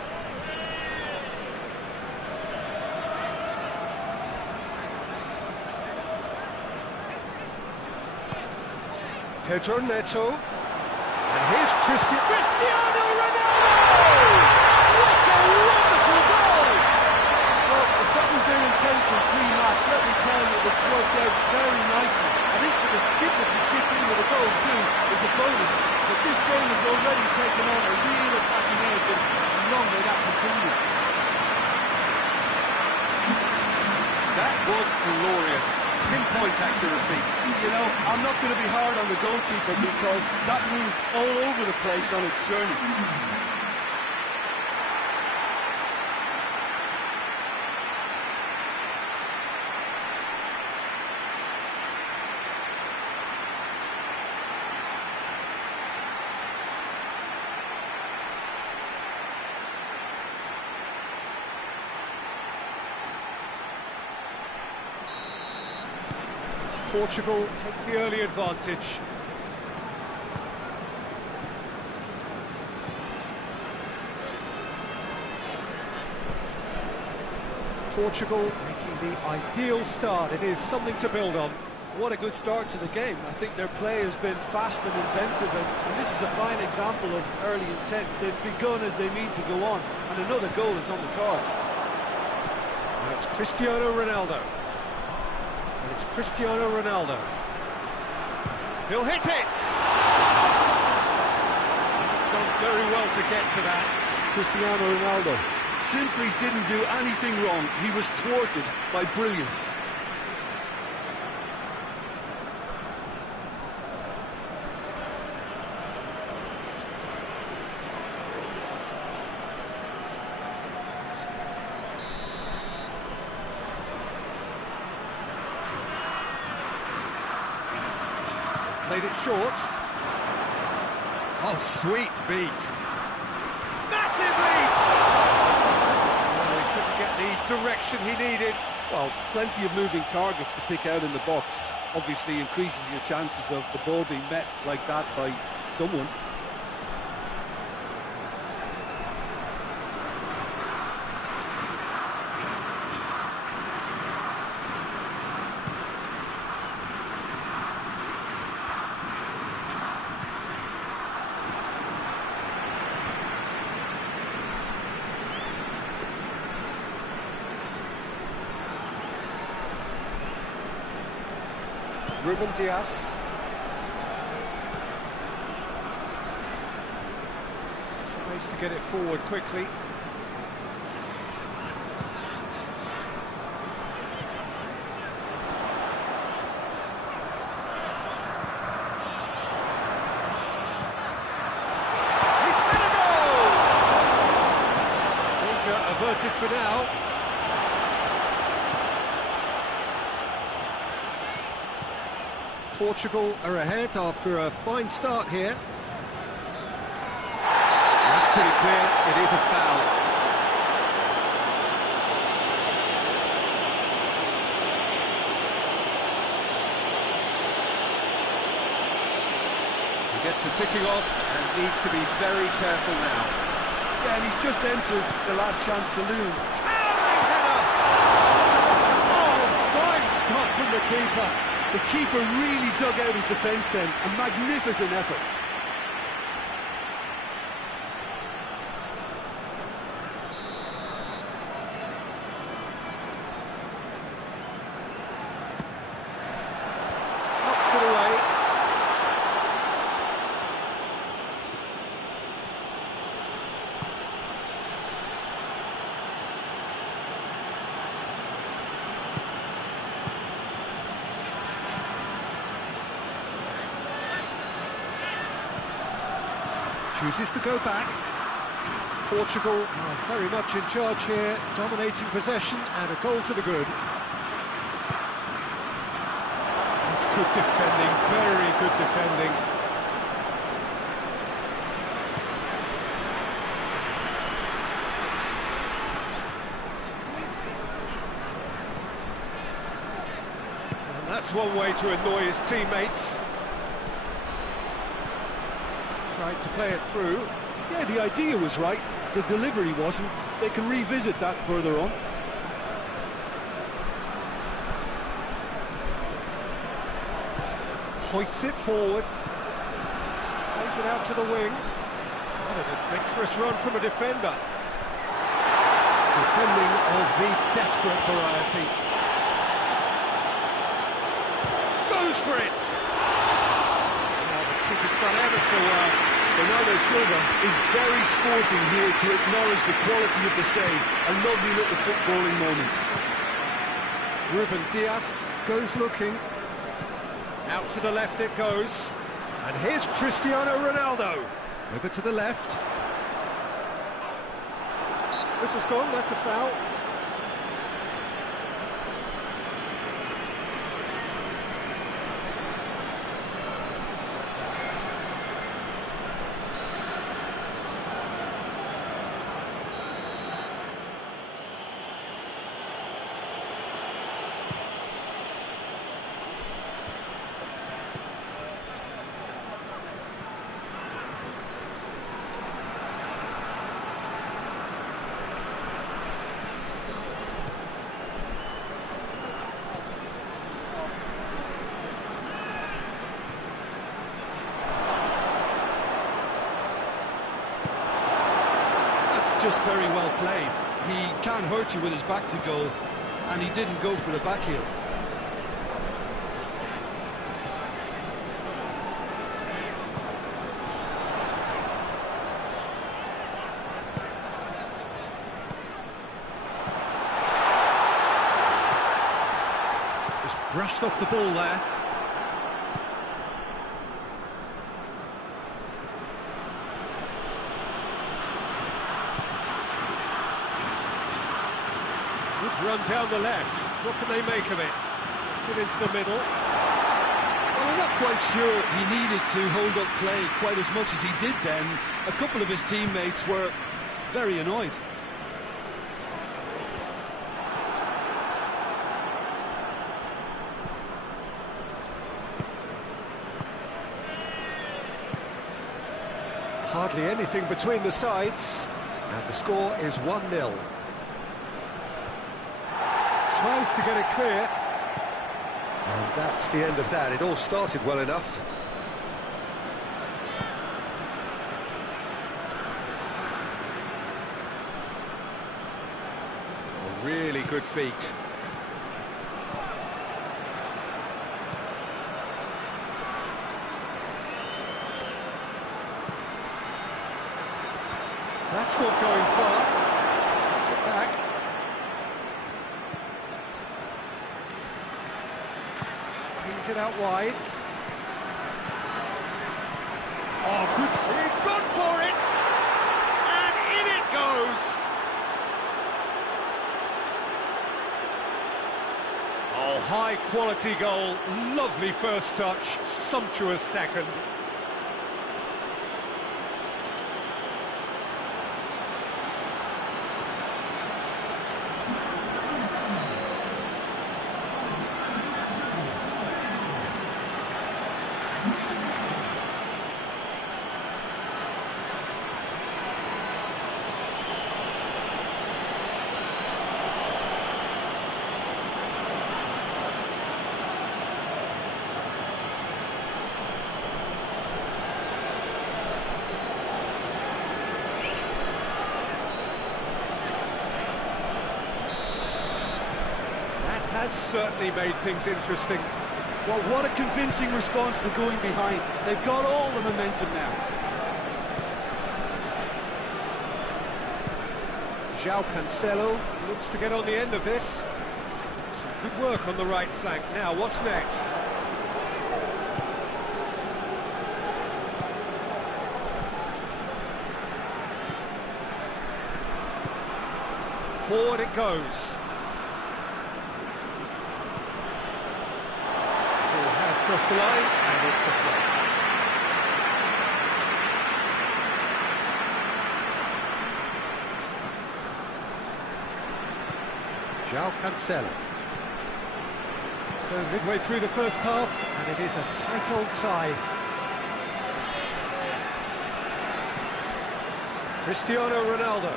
Pedro Neto. And here's Cristiano Ronaldo! What a wonderful goal! Well, if that was their intention pre-match, let me tell you, it's worked out very nicely. I think for the skipper to chip in with a goal too is a bonus, but this game has already taken on a real attacking edge, and long may that continue. That was glorious. Pinpoint accuracy. You know, I'm not going to be hard on the goalkeeper because that moved all over the place on its journey. Portugal take the early advantage. Portugal making the ideal start. It is something to build on. What a good start to the game. I think their play has been fast and inventive, and this is a fine example of early intent. They've begun as they mean to go on, and another goal is on the cards. And it's Cristiano Ronaldo. And it's Cristiano Ronaldo. He'll hit it! He's done very well to get to that. Cristiano Ronaldo simply didn't do anything wrong. He was thwarted by brilliance. Played it short. Oh, sweet feet. Massive leap! Oh, he couldn't get the direction he needed. Well, plenty of moving targets to pick out in the box. Obviously increases your chances of the ball being met like that by someone. Ruben Dias. Tries to get it forward quickly. He's had a goal! Danger averted for now. Portugal are ahead after a fine start here. That's pretty clear, it is a foul. He gets the ticking off and needs to be very careful now. Yeah, and he's just entered the last chance saloon. Towering header! Oh, fine stop from the keeper. The keeper really dug out his defence then. A magnificent effort. Knocks it away. Chooses to go back. Portugal are very much in charge here, dominating possession and a goal to the good. That's good defending, very good defending. And that's one way to annoy his teammates. Tried to play it through. Yeah, the idea was right. The delivery wasn't. They can revisit that further on. Hoists it forward. Plays it out to the wing. What an adventurous run from a defender. Defending of the desperate variety. Goes for it! Now the keeper's done ever so well. Bernardo Silva is very sporting here to acknowledge the quality of the save. A lovely little footballing moment. Ruben Dias goes looking. Out to the left it goes. And here's Cristiano Ronaldo. Over to the left. Whistle's gone, that's a foul. just very well played. He can't hurt you with his back to goal, and he didn't go for the back heel. Just brushed off the ball there. Good run down the left. What can they make of it? It's it into the middle. Well, I'm not quite sure he needed to hold up play quite as much as he did then. A couple of his teammates were very annoyed. Hardly anything between the sides, and the score is 1-0. Tries to get it clear, and that's the end of that. It all started well enough. A really good feat. That's not going far. Puts it back. Pings it out wide. Oh, good. He's gone for it! And in it goes! Oh, high-quality goal. Lovely first touch. Sumptuous second. Has certainly made things interesting. Well, what a convincing response to going behind. They've got all the momentum now. João Cancelo looks to get on the end of this. Some good work on the right flank. Now, what's next? Forward it goes. Across the line, and it's a throw. João Cancelo. So midway through the first half, and it is a tight old tie. Cristiano Ronaldo.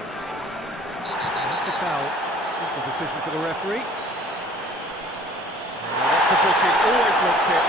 That's a foul. Simple decision for the referee. That's a booking, always looked it.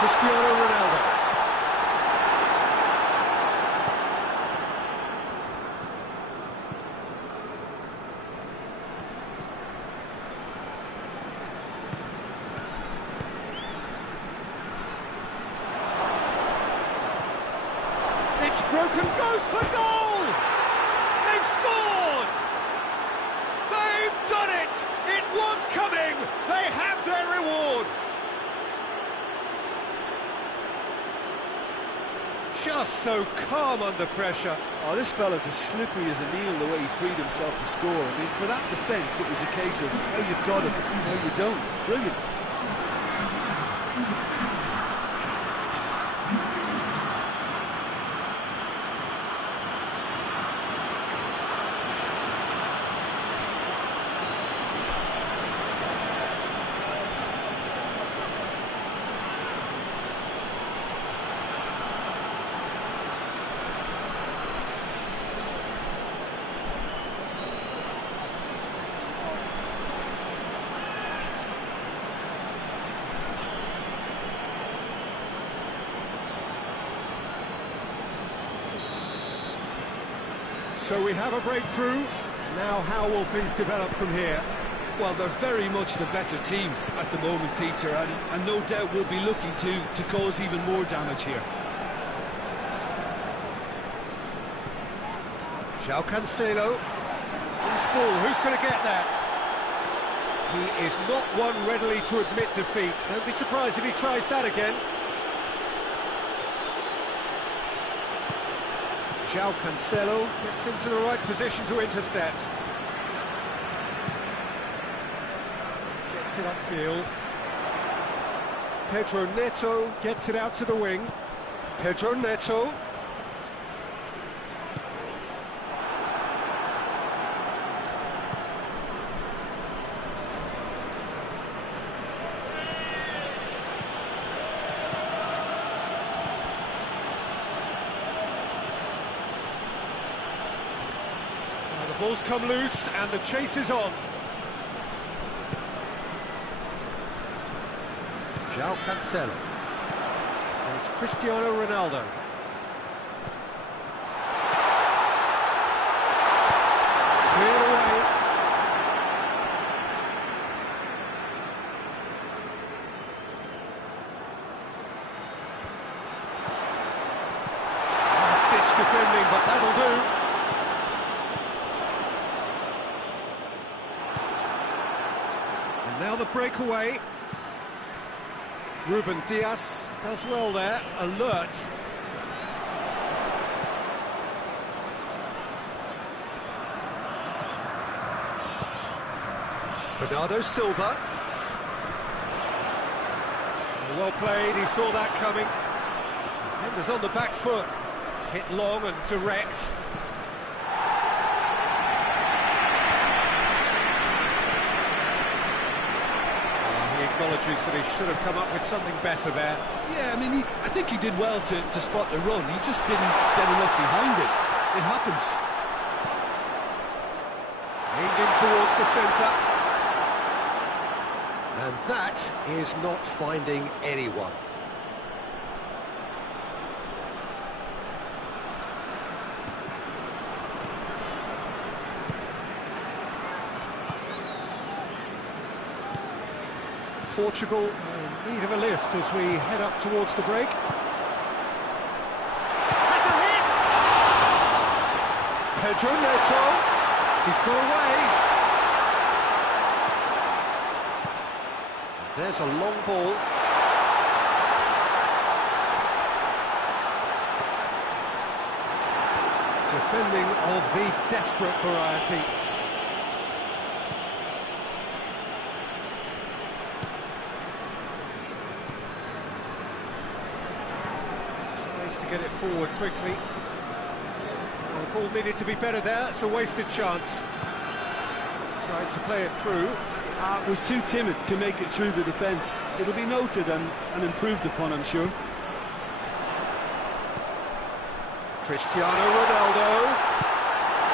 Cristiano Ronaldo. It's broken, goes for goal! They've scored! They've done it! It was coming! They have their reward! Just so calm under pressure. Oh, this fella's as slippery as a needle the way he freed himself to score. I mean, for that defence, it was a case of, now you've got it, now you don't. Brilliant. So we have a breakthrough. Now how will things develop from here? Well, they're very much the better team at the moment, Peter, and no doubt will be looking to cause even more damage here. João Cancelo. Loose ball, who's going to get that? He is not one readily to admit defeat. Don't be surprised if he tries that again. João Cancelo gets into the right position to intercept. Gets it upfield. Pedro Neto gets it out to the wing. Pedro Neto. The ball's come loose and the chase is on. João Cancelo. And it's Cristiano Ronaldo. Cleared away. Last-ditch defending, but that'll do. And now the breakaway. Ruben Dias does well there, alert. Bernardo Silva. Well played, he saw that coming. Defenders on the back foot. Hit long and direct. Acknowledges that he should have come up with something better there. Yeah, I mean, I think he did well to spot the run. He just didn't get enough behind it. It happens. Aimed in towards the centre. And that is not finding anyone. Portugal in need of a lift as we head up towards the break. Has a hit! Pedro Neto, he's got away. There's a long ball. Defending of the desperate variety. To get it forward quickly. Well, the ball needed to be better there, it's a wasted chance. Tried to play it through. Was too timid to make it through the defence. It'll be noted and improved upon, I'm sure. Cristiano Ronaldo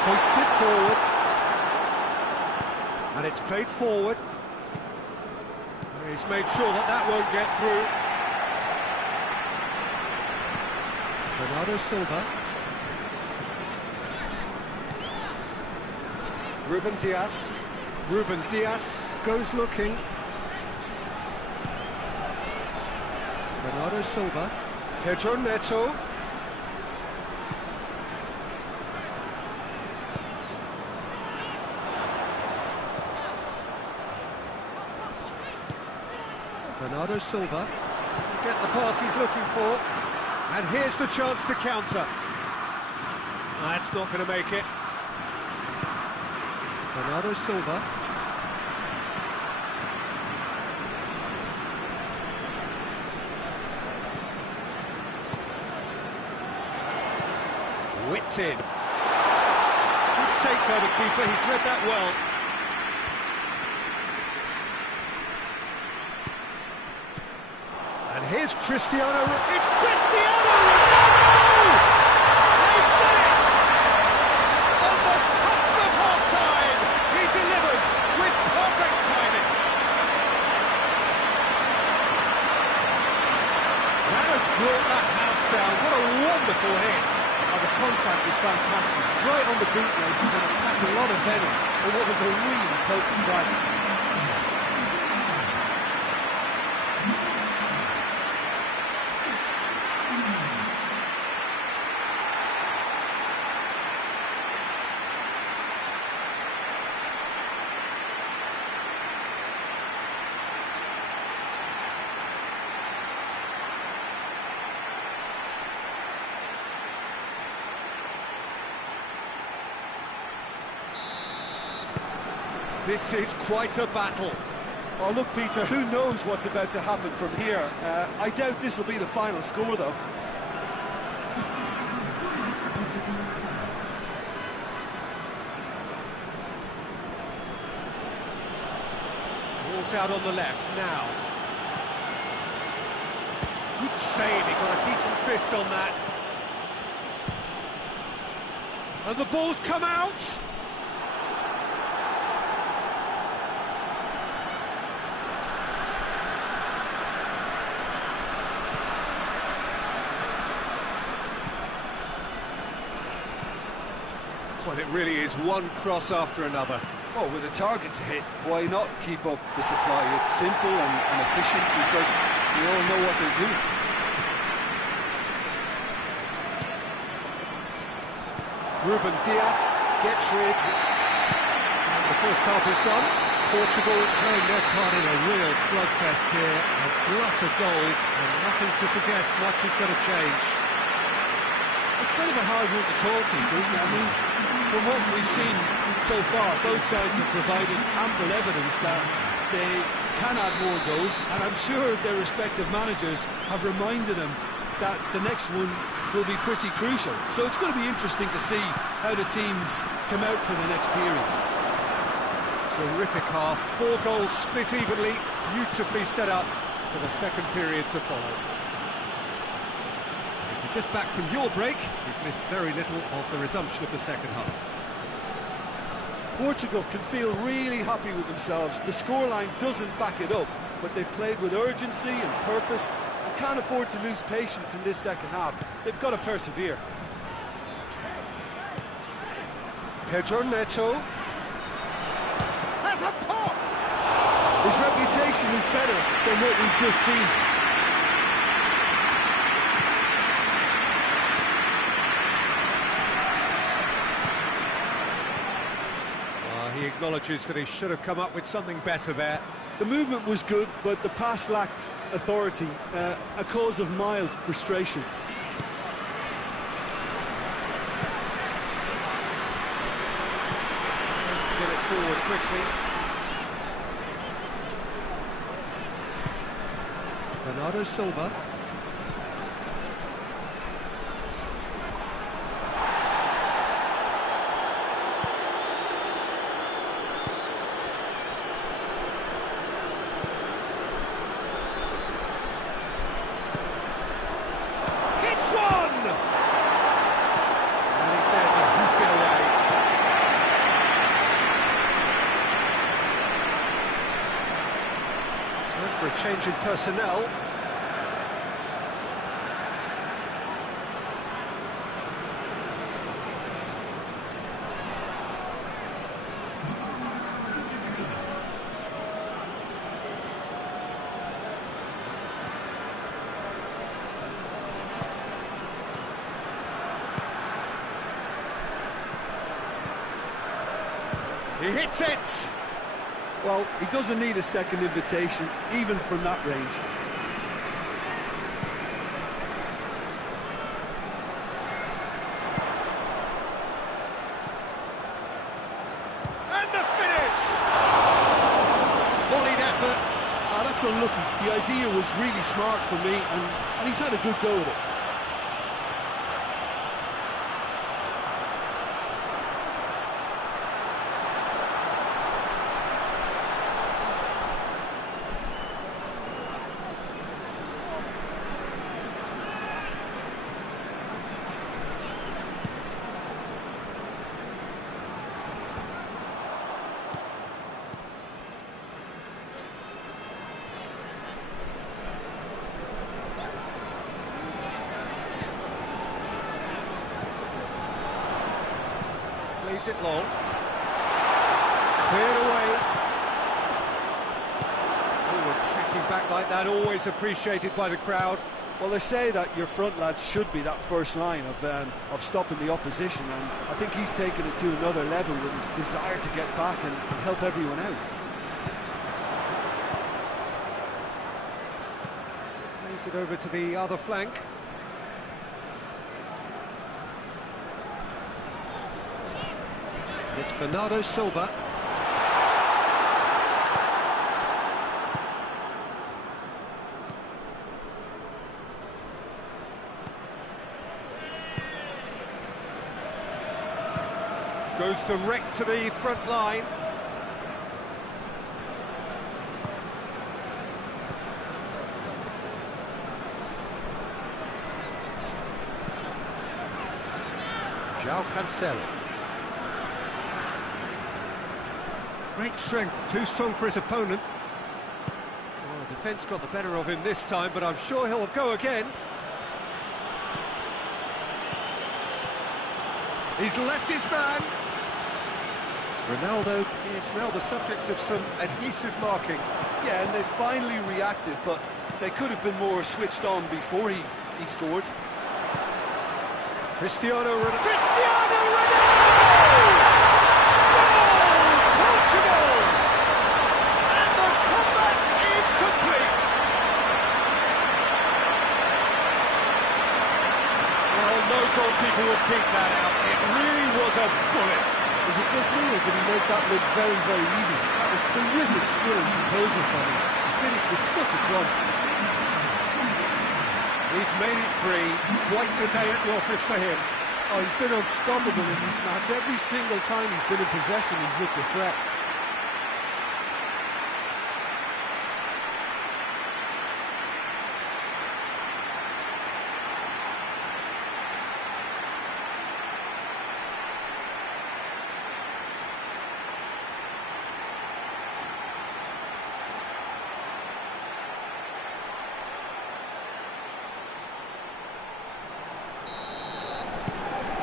hoists it forward. And it's played forward. He's made sure that that won't get through. Bernardo Silva. Ruben Dias. Ruben Dias goes looking. Bernardo Silva. Pedro Neto. Bernardo Silva doesn't get the pass he's looking for. And here's the chance to counter. That's not going to make it. Bernardo Silva. Whipped in. Good take by the keeper, he's read that well. And here's Cristiano. It's Cristiano Ronaldo! They've done it! On the cusp of half-time, he delivers with perfect timing. That has brought the house down. What a wonderful hit. Oh, the contact was fantastic, right on the bootlaces, and it packed a lot of venom for what was a really potent strike. This is quite a battle. Well, look, Peter, who knows what's about to happen from here? I doubt this will be the final score, though. Ball's out on the left now. Good save, he got a decent fist on that. And the ball's come out! Well, it really is one cross after another. Well, with a target to hit, why not keep up the supply? It's simple and efficient because we all know what they do. Ruben Dias gets rid. And the first half is done. Portugal playing their part in a real slugfest here. A glut of goals and nothing to suggest much is going to change. It's kind of a hard one to call, Peter, isn't it? I mean, from what we've seen so far, both sides have provided ample evidence that they can add more goals, and I'm sure their respective managers have reminded them that the next one will be pretty crucial. So it's going to be interesting to see how the teams come out for the next period. Terrific half, 4 goals split evenly, beautifully set up for the second period to follow. If you're just back from your break, you've missed very little of the resumption of the second half. Portugal can feel really happy with themselves. The scoreline doesn't back it up, but they've played with urgency and purpose and can't afford to lose patience in this second half. They've got to persevere. Pedro Neto has a pop! His reputation is better than what we've just seen. He acknowledges that he should have come up with something better there. The movement was good, but the pass lacked authority, a cause of mild frustration. Tries to get it forward quickly. Bernardo Silva. For a change in personnel. He hits it! Well, he doesn't need a second invitation, even from that range. And the finish! Volleyed effort. Ah, that's unlucky. The idea was really smart for me, and he's had a good go at it. Plays it long. Cleared away. Forward tracking back like that, always appreciated by the crowd. Well, they say that your front lads should be that first line of stopping the opposition, and I think he's taken it to another level with his desire to get back and help everyone out. Plays it over to the other flank. It's Bernardo Silva. Goes direct to the front line. João Cancelo. Great strength, too strong for his opponent. Well, the defence got the better of him this time, but I'm sure he'll go again. He's left his man. Ronaldo is now the subject of some adhesive marking. Yeah, and they finally reacted, but they could have been more switched on before he scored. Cristiano Ronaldo! Cristiano Ronaldo! Goal! Portugal! And the comeback is complete! Well, no goalkeeper would keep that out. It really was a bullet. Is it just me, or did he make that look very, very easy? That was terrific skill and composure from him. He finished with such a clump. He's made it three. Quite a day at the office for him. Oh, he's been unstoppable in this match. Every single time he's been in possession, he's looked a threat.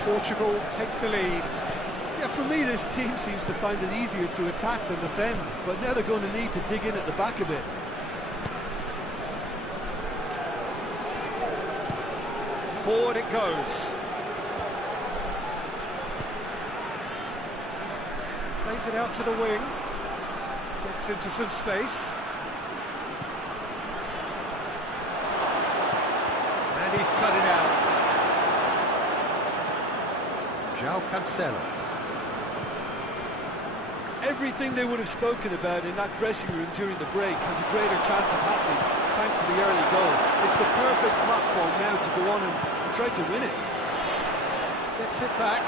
Portugal take the lead. Yeah, for me, this team seems to find it easier to attack than defend, but now they're going to need to dig in at the back a bit. Forward it goes. Plays it out to the wing. Gets into some space. And he's cut it out. João Cancelo. Everything they would have spoken about in that dressing room during the break has a greater chance of happening thanks to the early goal. It's the perfect platform now to go on and try to win it. Gets it back.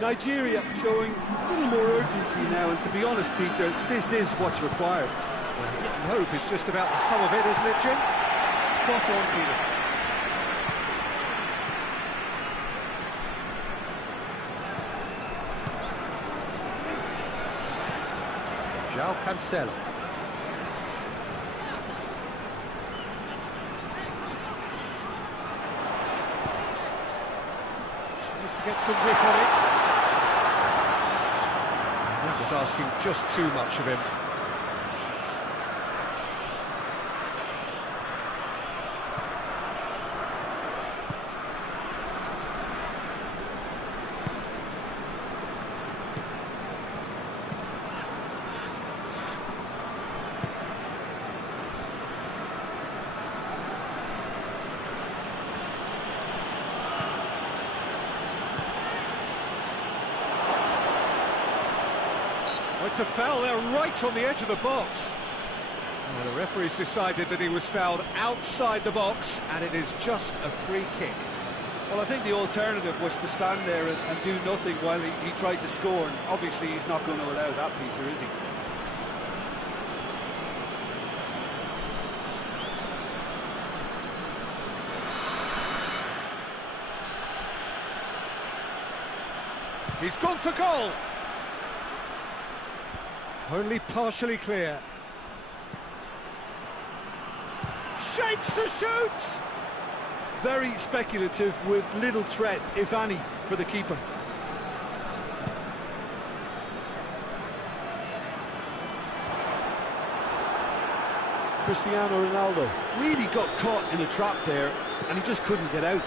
Nigeria showing a little more urgency now, and to be honest, Peter, this is what's required. Well, hit and hope is just about the sum of it, isn't it, Jim? Spot on, Peter. João Cancelo. Tries to get some whip on it. That was asking just too much of him. It's a foul there right on the edge of the box. Well, the referee's decided that he was fouled outside the box, and it is just a free kick. Well, I think the alternative was to stand there and do nothing while he tried to score, and obviously he's not going to allow that, Peter, is he? He's gone for goal. Only partially clear. Shapes to shoot! Very speculative with little threat, if any, for the keeper. Cristiano Ronaldo really got caught in a trap there, and he just couldn't get out.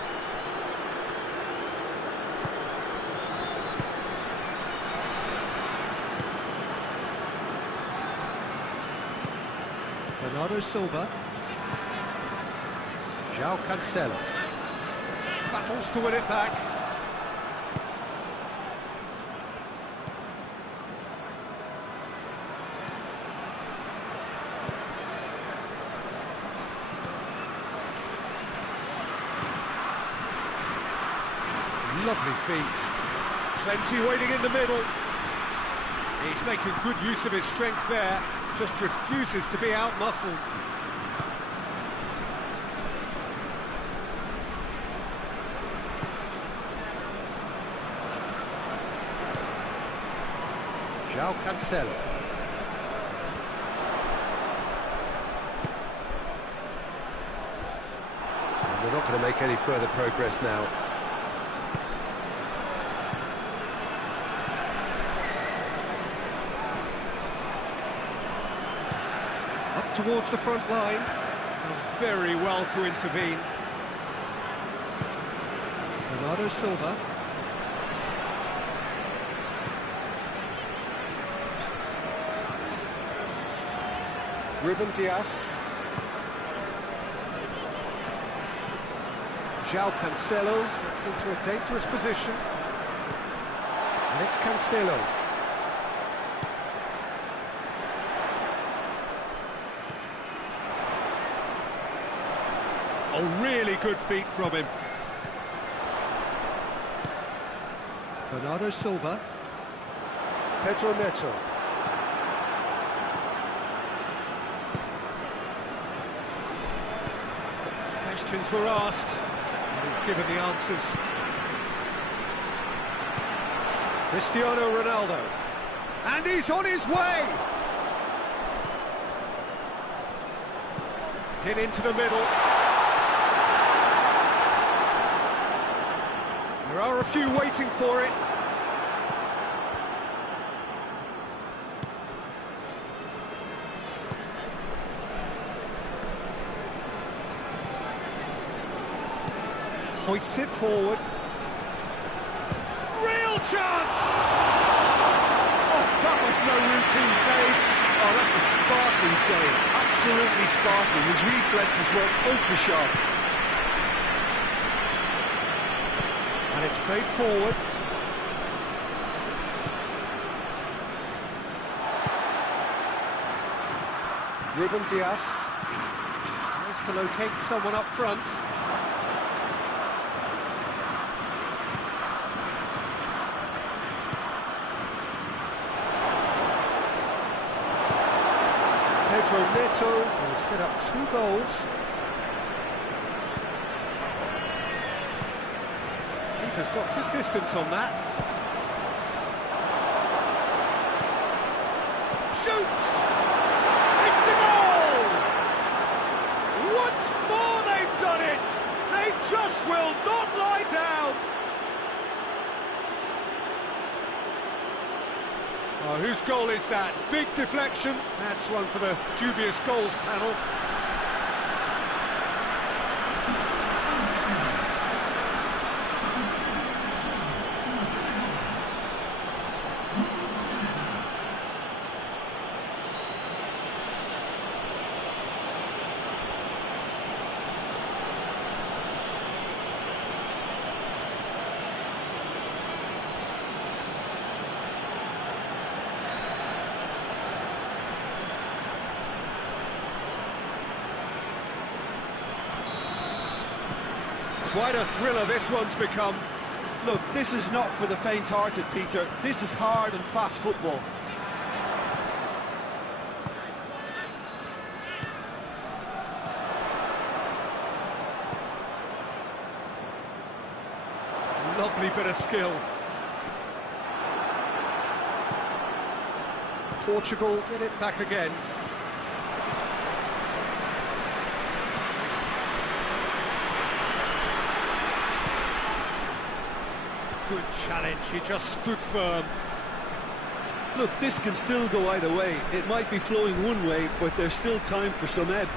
Bernardo Silva. João Cancelo. Battles to win it back. Lovely feet. Plenty waiting in the middle. He's making good use of his strength there. Just refuses to be out-muscled. João Cancelo. And they're not going to make any further progress now. Up towards the front line. Done very well to intervene. Bernardo Silva. Ruben Dias. João Cancelo gets into a dangerous position. And it's Cancelo. Oh, really good feet from him. Bernardo Silva. Pedro Neto. Questions were asked, and he's given the answers. Cristiano Ronaldo. And he's on his way! Hit into the middle. There are a few waiting for it. Hoists it forward. Real chance! Oh, that was no routine save. Oh, that's a sparkling save. Absolutely sparkling. His reflexes were ultra sharp. And it's played forward. Ruben Dias tries to locate someone up front. Pedro Neto will set up 2 goals. Keeper's got good distance on that. Shoots! It's a goal! Once more they've done it! They just will not lie down! Oh, whose goal is that? Big deflection. That's one for the dubious goals panel. Quite a thriller this one's become. Look, this is not for the faint-hearted, Peter. This is hard and fast football. Lovely bit of skill. Portugal get it back again. Good challenge, he just stood firm. Look, this can still go either way. It might be flowing one way, but there's still time for some ebb.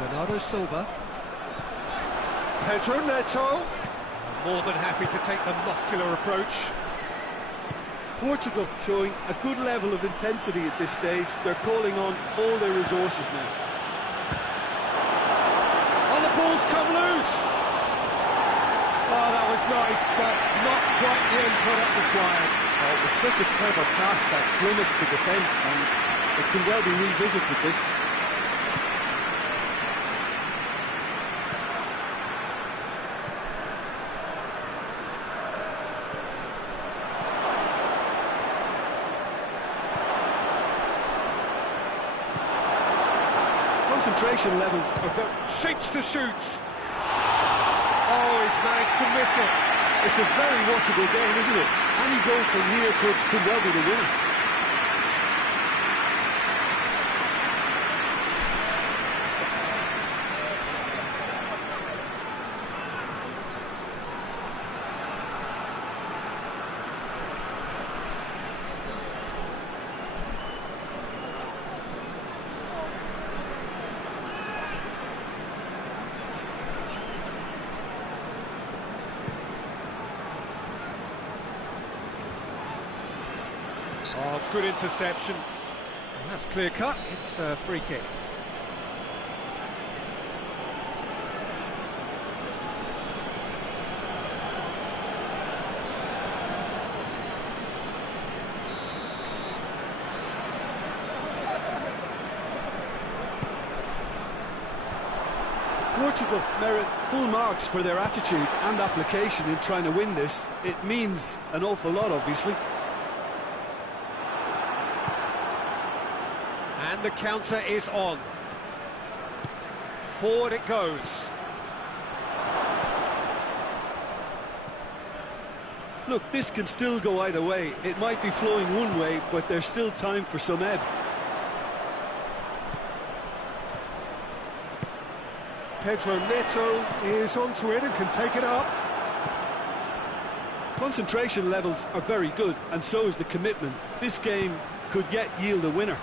Bernardo Silva. Pedro Neto. More than happy to take the muscular approach. Portugal showing a good level of intensity at this stage. They're calling on all their resources now. Oh, the ball's come loose! Oh, that was nice, but not quite the end product required. Oh, it was such a clever pass that plummets the defence, and it can well be revisited, this. Concentration levels are very... Shapes to shoot! Oh, he's managed to miss it. It's a very watchable game, isn't it? Any goal from here could well be the winner. Oh, good interception. That's clear cut. It's a free kick. Portugal merit full marks for their attitude and application in trying to win this. It means an awful lot, obviously. And the counter is on. Forward it goes. Look, this can still go either way. It might be flowing one way, but there's still time for some ebb. Pedro Neto is onto it and can take it up. Concentration levels are very good, and so is the commitment. This game could yet yield a winner.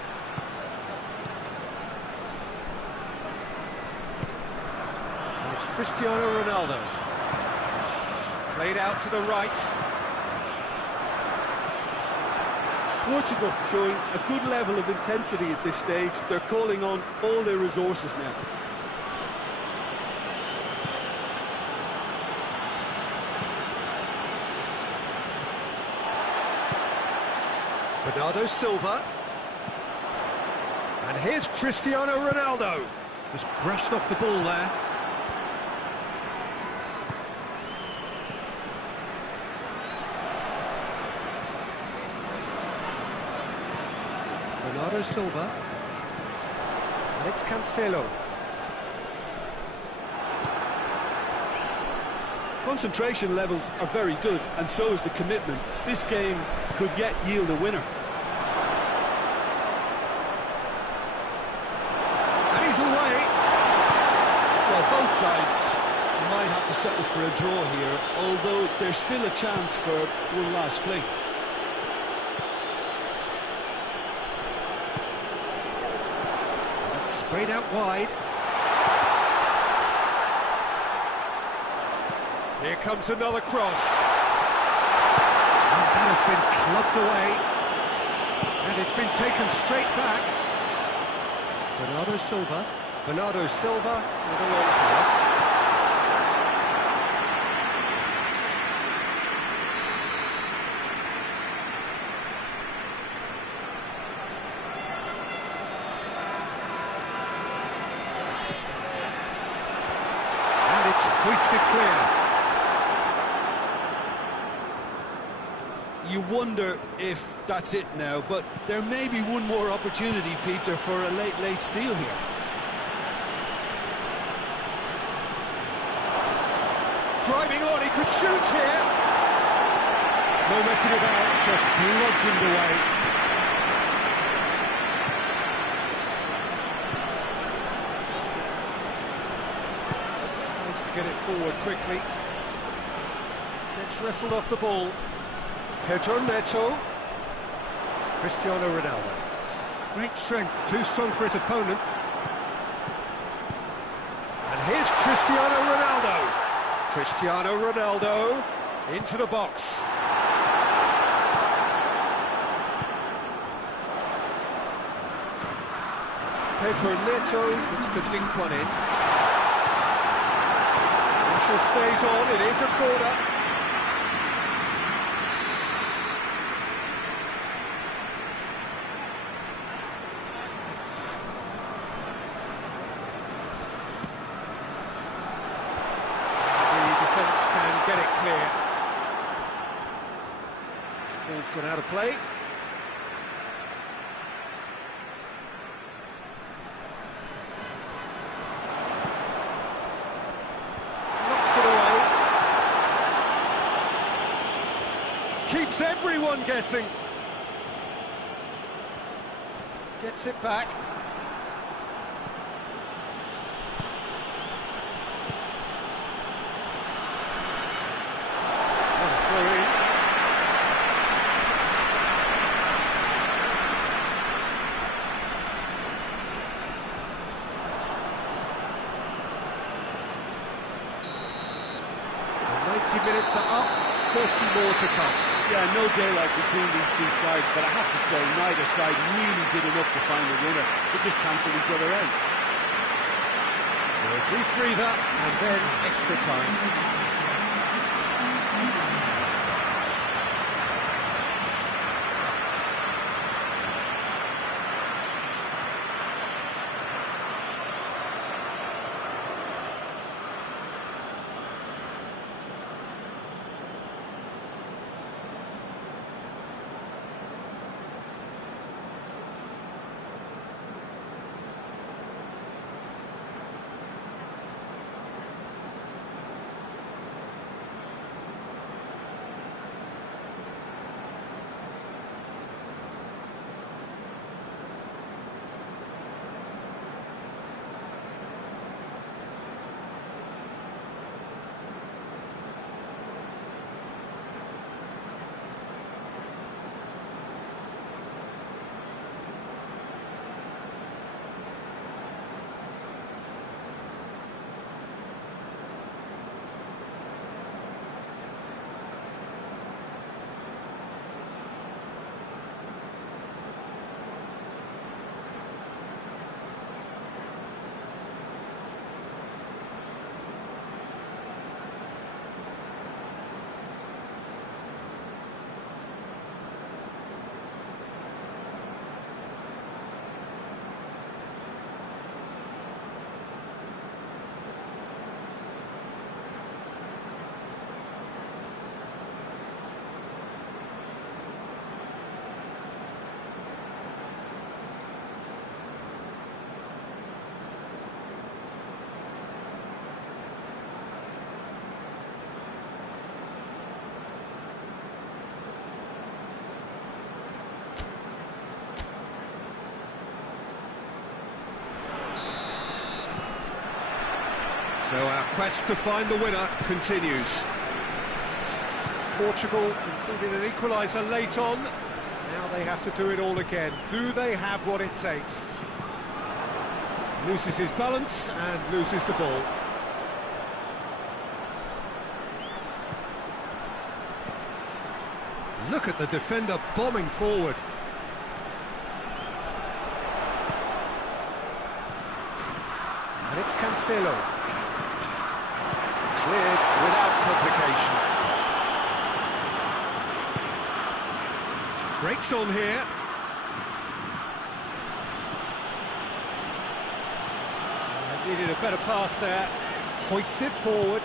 And it's Cristiano Ronaldo. Played out to the right. Portugal showing a good level of intensity at this stage. They're calling on all their resources now. Bernardo Silva. And here's Cristiano Ronaldo. Just brushed off the ball there. Bernardo Silva. And it's Cancelo. Concentration levels are very good, and so is the commitment. This game could yet yield a winner. And he's away. Well, both sides might have to settle for a draw here, although there's still a chance for one last fling. It's sprayed out wide. Here comes another cross. And that has been clubbed away. And it's been taken straight back. Bernardo Silva. Bernardo Silva with a long pass. And it's hoisted clear. You wonder if that's it now, but there may be one more opportunity, Peter, for a late steal here. driving on, he could shoot here. No messing about, just bludgeoned away. Tries to get it forward quickly. Gets wrestled off the ball. Pedro Neto. Cristiano Ronaldo. Great strength, too strong for his opponent. And here's Cristiano Ronaldo. Cristiano Ronaldo into the box. Pedro Neto looks to dink one in. Pressure stays on, it is a corner. Get it clear. Ball's gone out of play. Knocks it away. Keeps everyone guessing. Gets it back. Minutes are up, 30 more to come. Yeah, no daylight between these two sides, but I have to say, neither side really did enough to find the winner. They just cancelled each other out. So a brief breather, and then extra time. So our quest to find the winner continues. Portugal conceded an equaliser late on. Now they have to do it all again. Do they have what it takes? Loses his balance and loses the ball. Look at the defender bombing forward. And it's Cancelo. Cleared without complication. Breaks on here. Needed a better pass there. Hoists it forward.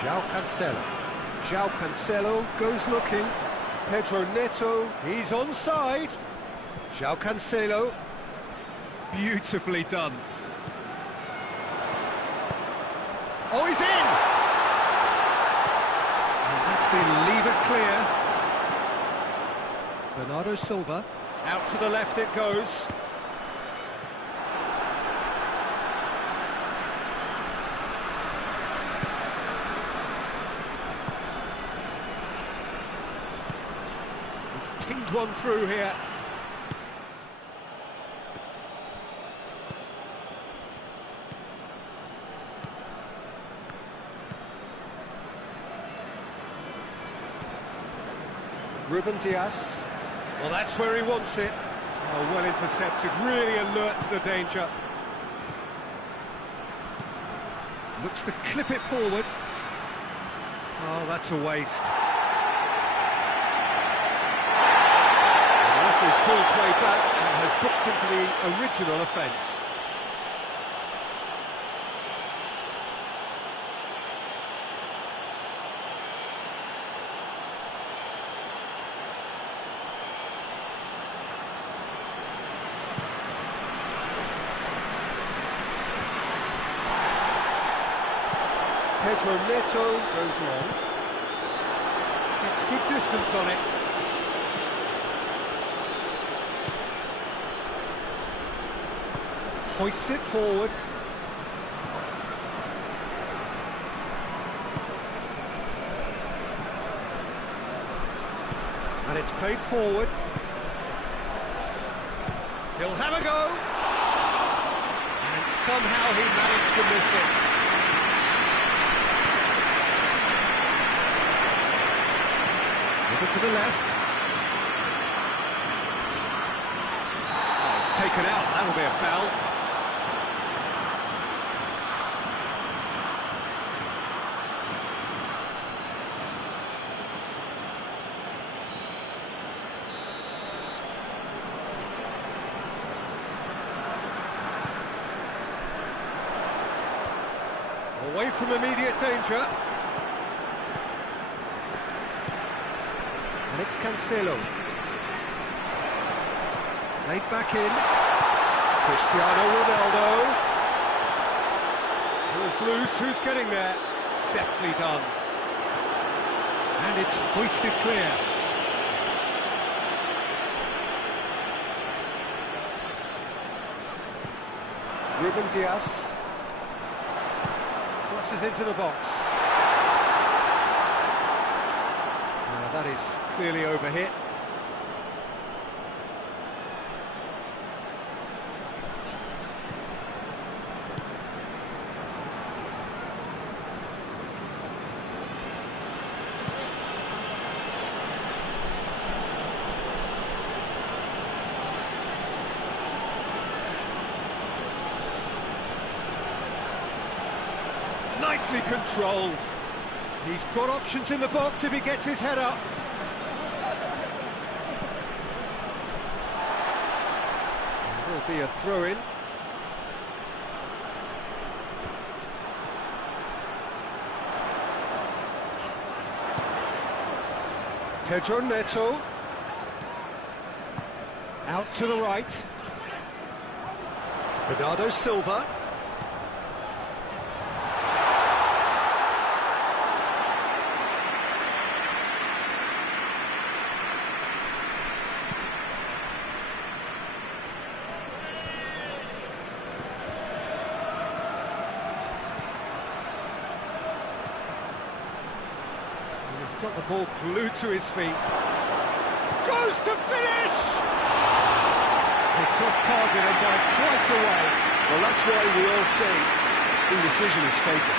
João Cancelo. João Cancelo goes looking. Pedro Neto, he's onside. João Cancelo. Beautifully done. Oh, he's in! Leave it clear. Bernardo Silva. Out to the left it goes. He's pinged one through here. Ruben Dias. Well, that's where he wants it. Oh, well intercepted, really alert to the danger. Looks to clip it forward. Oh, that's a waste. The referee's pulled play back and has booked him for the original offence. Pedro Neto goes long. Gets good distance on it. Hoists it forward. And it's played forward. He'll have a go. And somehow he managed to miss it. To the left. Oh, it's taken out. That'll be a foul. Away from immediate danger. And it's Cancelo. Played back in. Cristiano Ronaldo. Ball's loose, who's getting there? Deftly done. And it's hoisted clear. Ruben Dias. Crosses into the box. That is clearly overhit. Nicely controlled. He's got options in the box if he gets his head up. There'll be a throw-in. Pedro Neto. Out to the right. Bernardo Silva. He's got the ball glued to his feet. Goes to finish! It's off target and by quite a way. Well, that's why we all say indecision is fatal.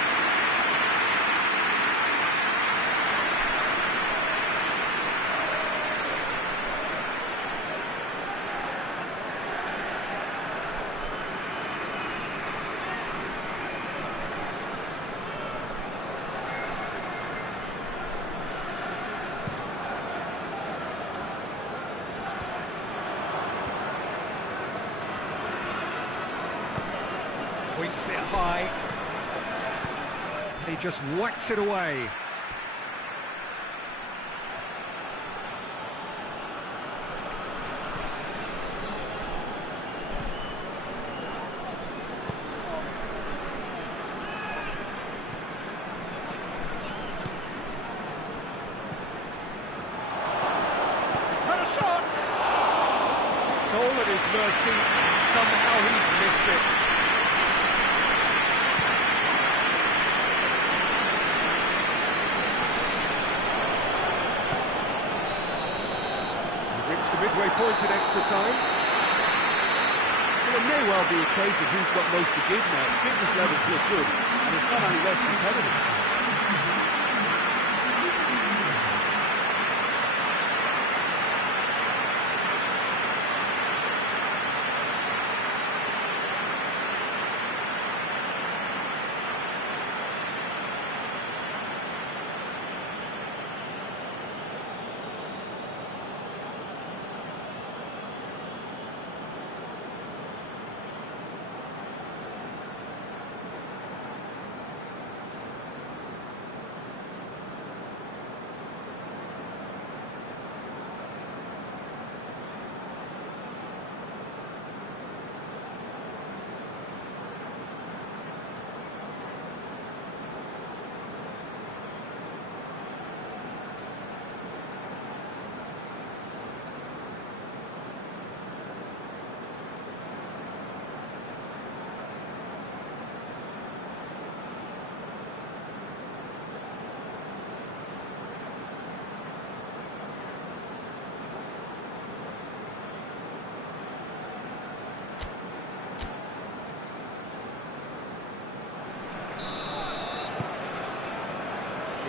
Hoists it high. And he just whacks it away. mercy, somehow he's missed it. We've reached the midway point in extra time. Well, it may well be a case of who's got most to give now. Fitness levels look good, and it's not any less competitive.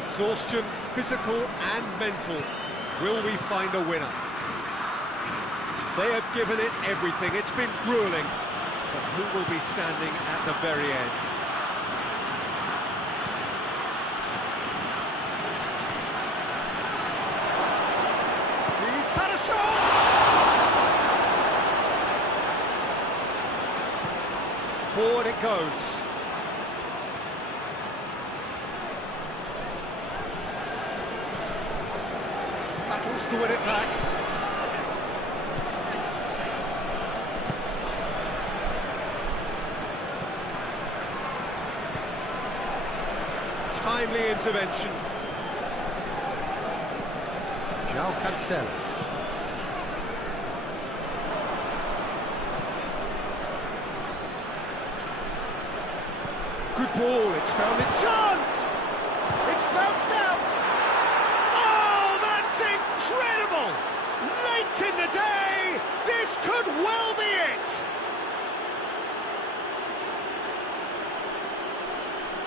Exhaustion, physical and mental. Will we find a winner? They have given it everything. It's been gruelling. But who will be standing at the very end? He's had a shot! Forward it goes. Battles to win it back. Timely intervention. João Cancelo. Good ball, it's found its chance! It's bounced out! Oh, that's incredible! Late in the day, this could well be it!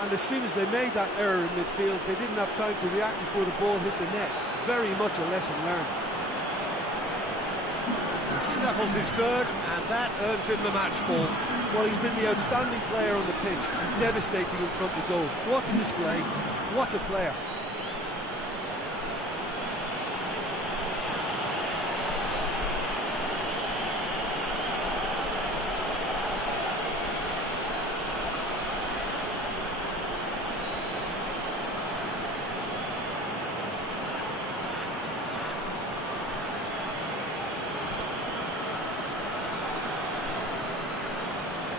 And as soon as they made that error in midfield, they didn't have time to react before the ball hit the net. Very much a lesson learned. He snuffles his third, and that earns him the match ball. Well, he's been the outstanding player on the pitch, devastating in front of goal. What a display, what a player.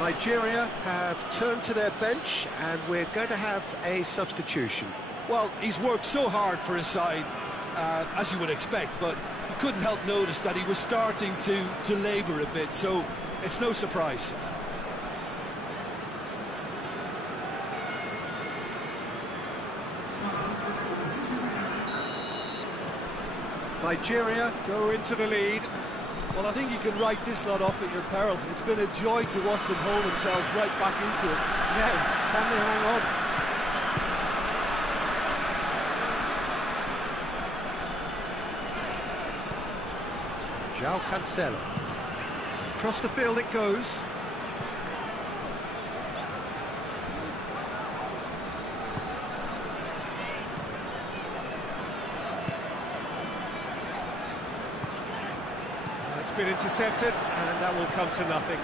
Nigeria have turned to their bench, and we're going to have a substitution. Well, he's worked so hard for his side, as you would expect, but you couldn't help notice that he was starting to labour a bit, so it's no surprise. Nigeria go into the lead. Well, I think you can write this lot off at your peril. It's been a joy to watch them hold themselves right back into it. Now, can they hang on? João Cancelo. Across the field it goes. It's been intercepted, and that will come to nothing.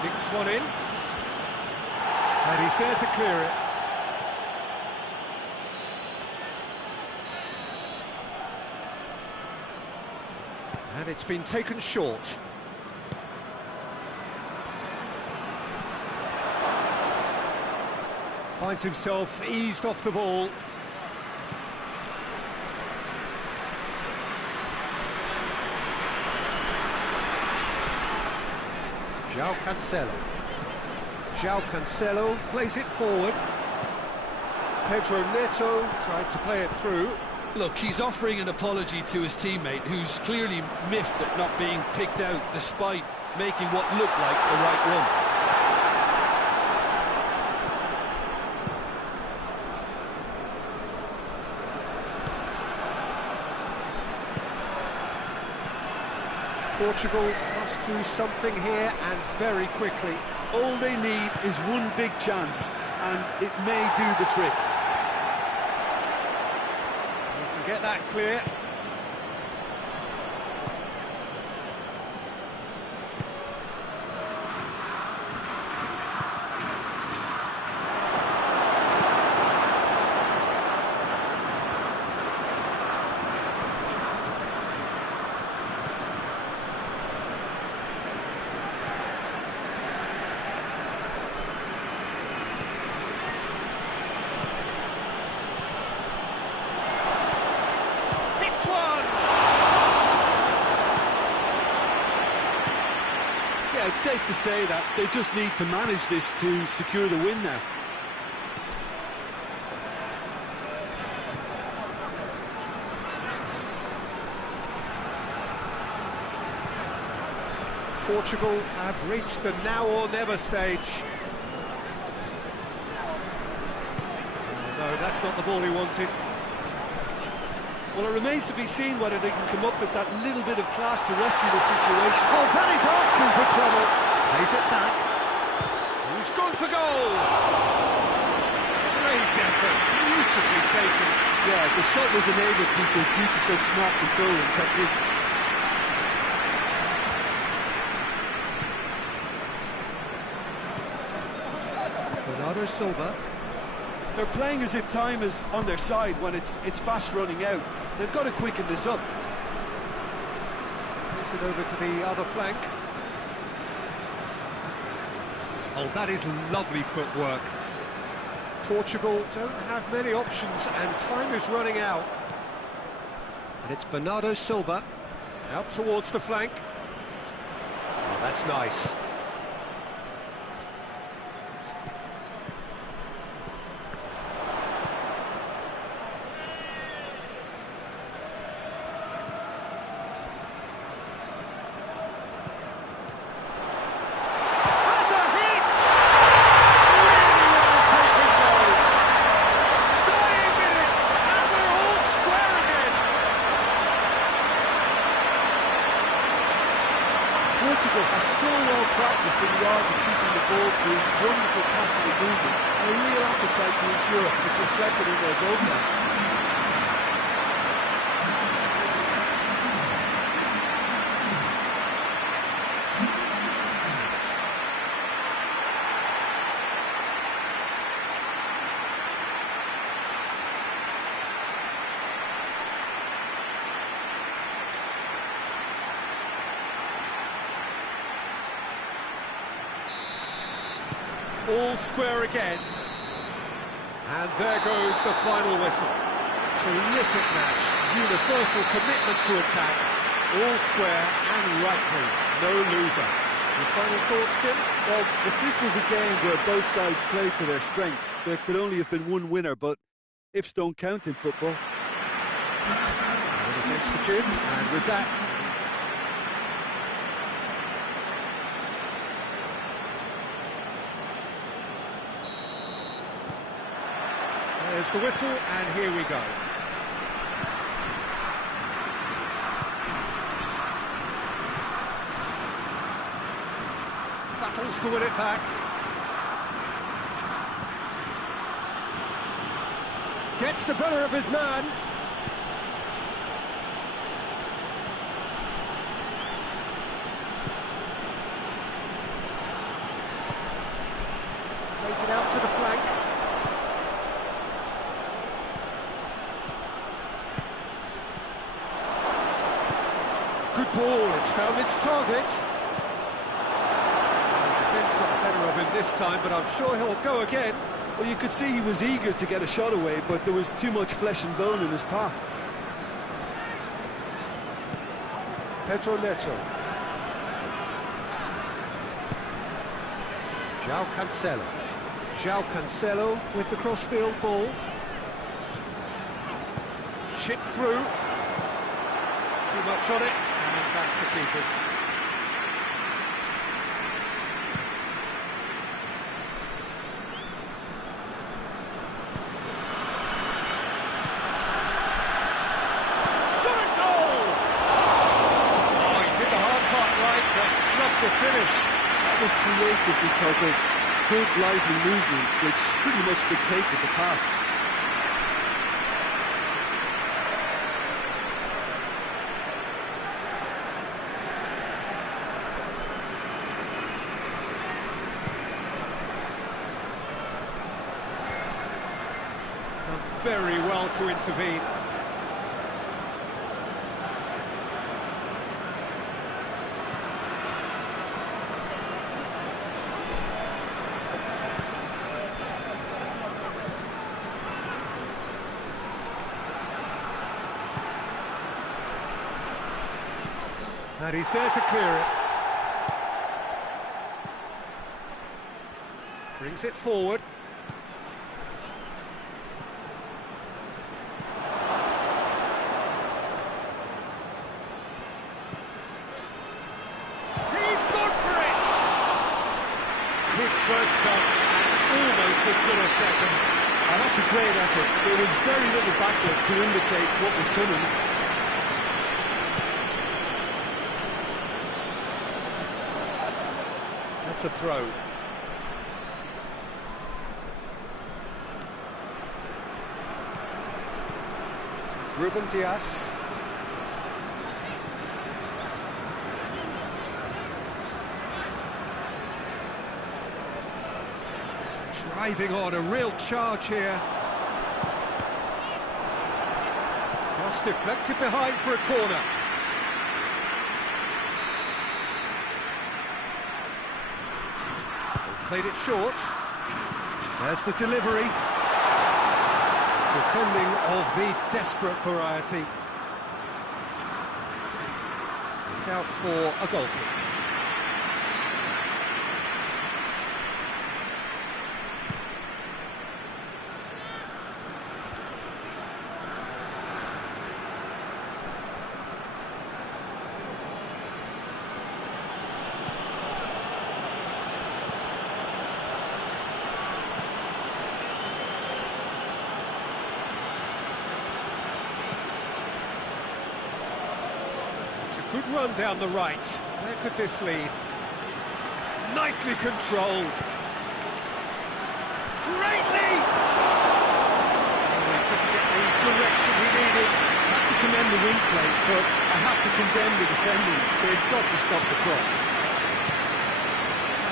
Dinks one in. And he's there to clear it. And it's been taken short. Finds himself eased off the ball. João Cancelo plays it forward. Pedro Neto tried to play it through. Look, he's offering an apology to his teammate, who's clearly miffed at not being picked out despite making what looked like the right run. Portugal must do something here, and very quickly. All they need is one big chance, and it may do the trick. Get that clear. Yeah, it's safe to say that they just need to manage this to secure the win now. Portugal have reached the now or never stage. No, that's not the ball he wanted. Well, it remains to be seen whether they can come up with that little bit of class to rescue the situation. Well, that is asking for trouble. Plays it back. Who's gone for goal? Great effort, beautifully taken. Yeah, the shot was enabled, Peter, due to such smart control and technique. Bernardo Silva. They're playing as if time is on their side when it's fast running out. They've got to quicken this up. Puts it over to the other flank. Oh, that is lovely footwork. Portugal don't have many options, and time is running out. And it's Bernardo Silva out towards the flank. Oh, that's nice. Portugal are so well practiced in the art of keeping the ball through wonderful passing and movement, and a real appetite to ensure it's reflected in their goal count. All square again. And there goes the final whistle. Terrific match. Universal commitment to attack. All square and right clean. No loser. Your final thoughts, Jim? Well, if this was a game where both sides played to their strengths, there could only have been one winner, but ifs don't count in football. Against the Jim, and with that, there's the whistle, and here we go. Battles to win it back. Gets the better of his man. Plays it out to the flank. Good ball, it's found its target. The defence got the better of him this time, but I'm sure he'll go again. Well, you could see he was eager to get a shot away, but there was too much flesh and bone in his path. Pedro Neto. João Cancelo. João Cancelo with the crossfield ball. Chip through. Too much on it, and that's the keeper's. Shot a goal! Oh, he did the hard part right, but not the finish. That was created because of good, lively movement, which pretty much dictated the pass. Done very well to intervene. And he's there to clear it. Brings it forward. He's gone for it! Good first touch and almost as good a second. And that's a great effort. There was very little backlift to indicate what was coming. That's a throw. Ruben Dias. Driving on, a real charge here. Just deflected behind for a corner. Played it short. There's the delivery. Defending of the desperate variety. It's out for a goal kick. Good run down the right. Where could this lead? Nicely controlled. Great lead! Oh, he couldn't get the direction he needed. I have to commend the wing play, but I have to condemn the defending. They've got to stop the cross.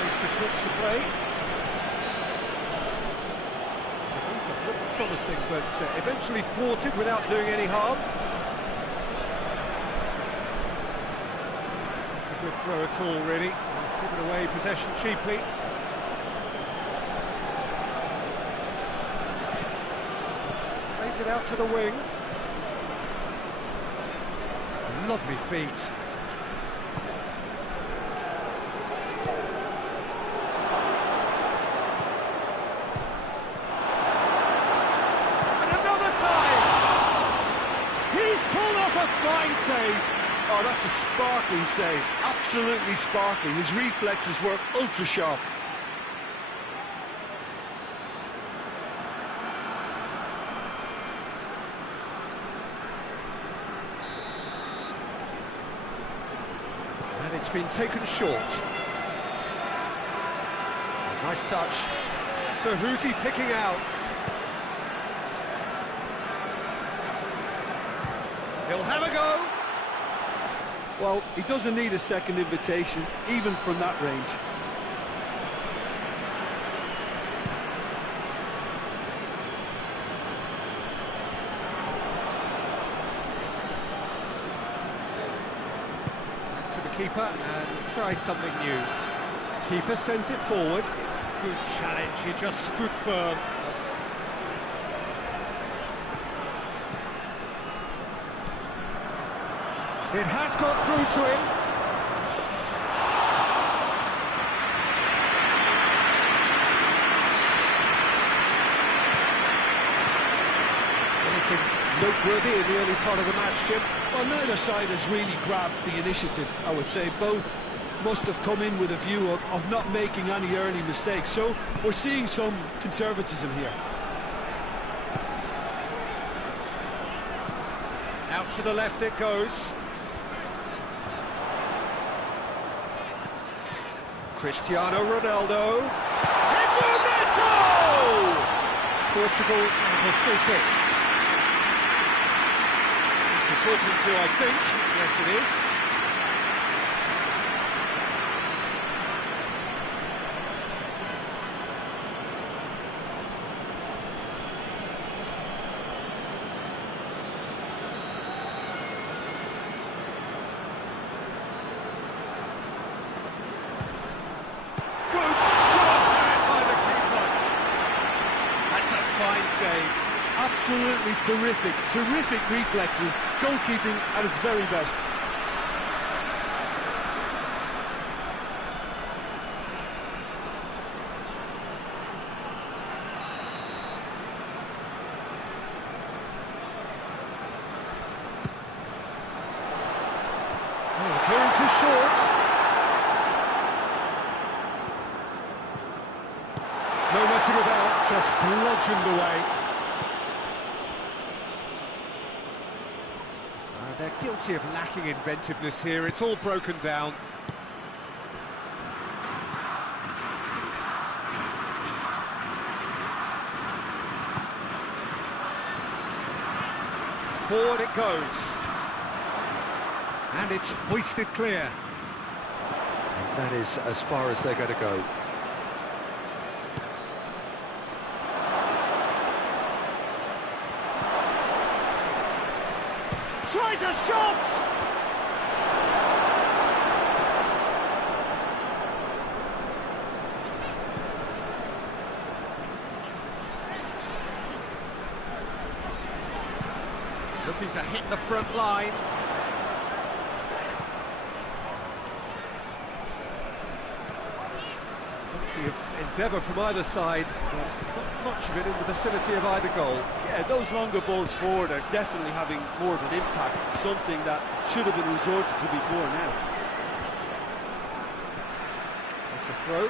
Managed to switch the play. It looked promising, but eventually thwarted without doing any harm. Good throw at all, really. He's given away possession cheaply. Plays it out to the wing. Lovely feet. And another time! He's pulled off a fine save. Oh, that's a sparkling save. Absolutely sparkling. His reflexes were ultra-sharp. And it's been taken short. Nice touch. So who's he picking out? He'll have a go. Well, he doesn't need a second invitation, even from that range. Back to the keeper and try something new. Keeper sends it forward. Good challenge, he just stood firm. It has got through to him. Anything noteworthy in the early part of the match, Jim? Well, neither side has really grabbed the initiative, I would say. Both must have come in with a view of not making any early mistakes. So we're seeing some conservatism here. Out to the left it goes. Cristiano Ronaldo. Neto! Portugal have a full kick. He's talking to, I think. Yes, it is. Absolutely terrific reflexes, goalkeeping at its very best. Oh, clearance is short. No messing about, just bludgeoned away. They're guilty of lacking inventiveness here. It's all broken down. Forward it goes. And it's hoisted clear. And that is as far as they're going to go. Tries a shot! Looking to hit the front line. Plenty of endeavour from either side. Not much of it in the vicinity of either goal. Yeah, those longer balls forward are definitely having more of an impact, something that should have been resorted to before now. That's a throw.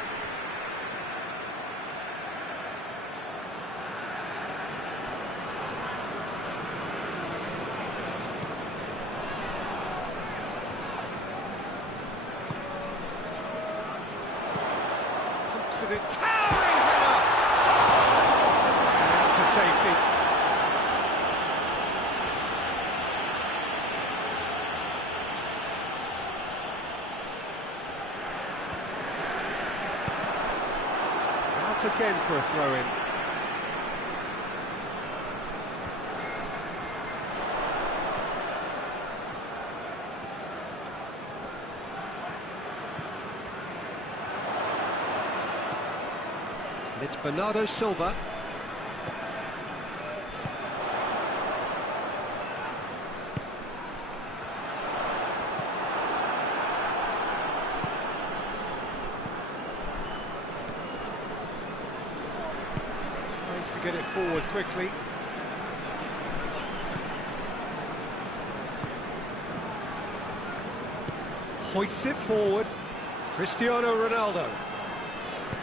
Thompson in towering header! And to safety. Out again for a throw-in. And it's Bernardo Silva. Tries to get it forward quickly. Hoists it forward. Cristiano Ronaldo.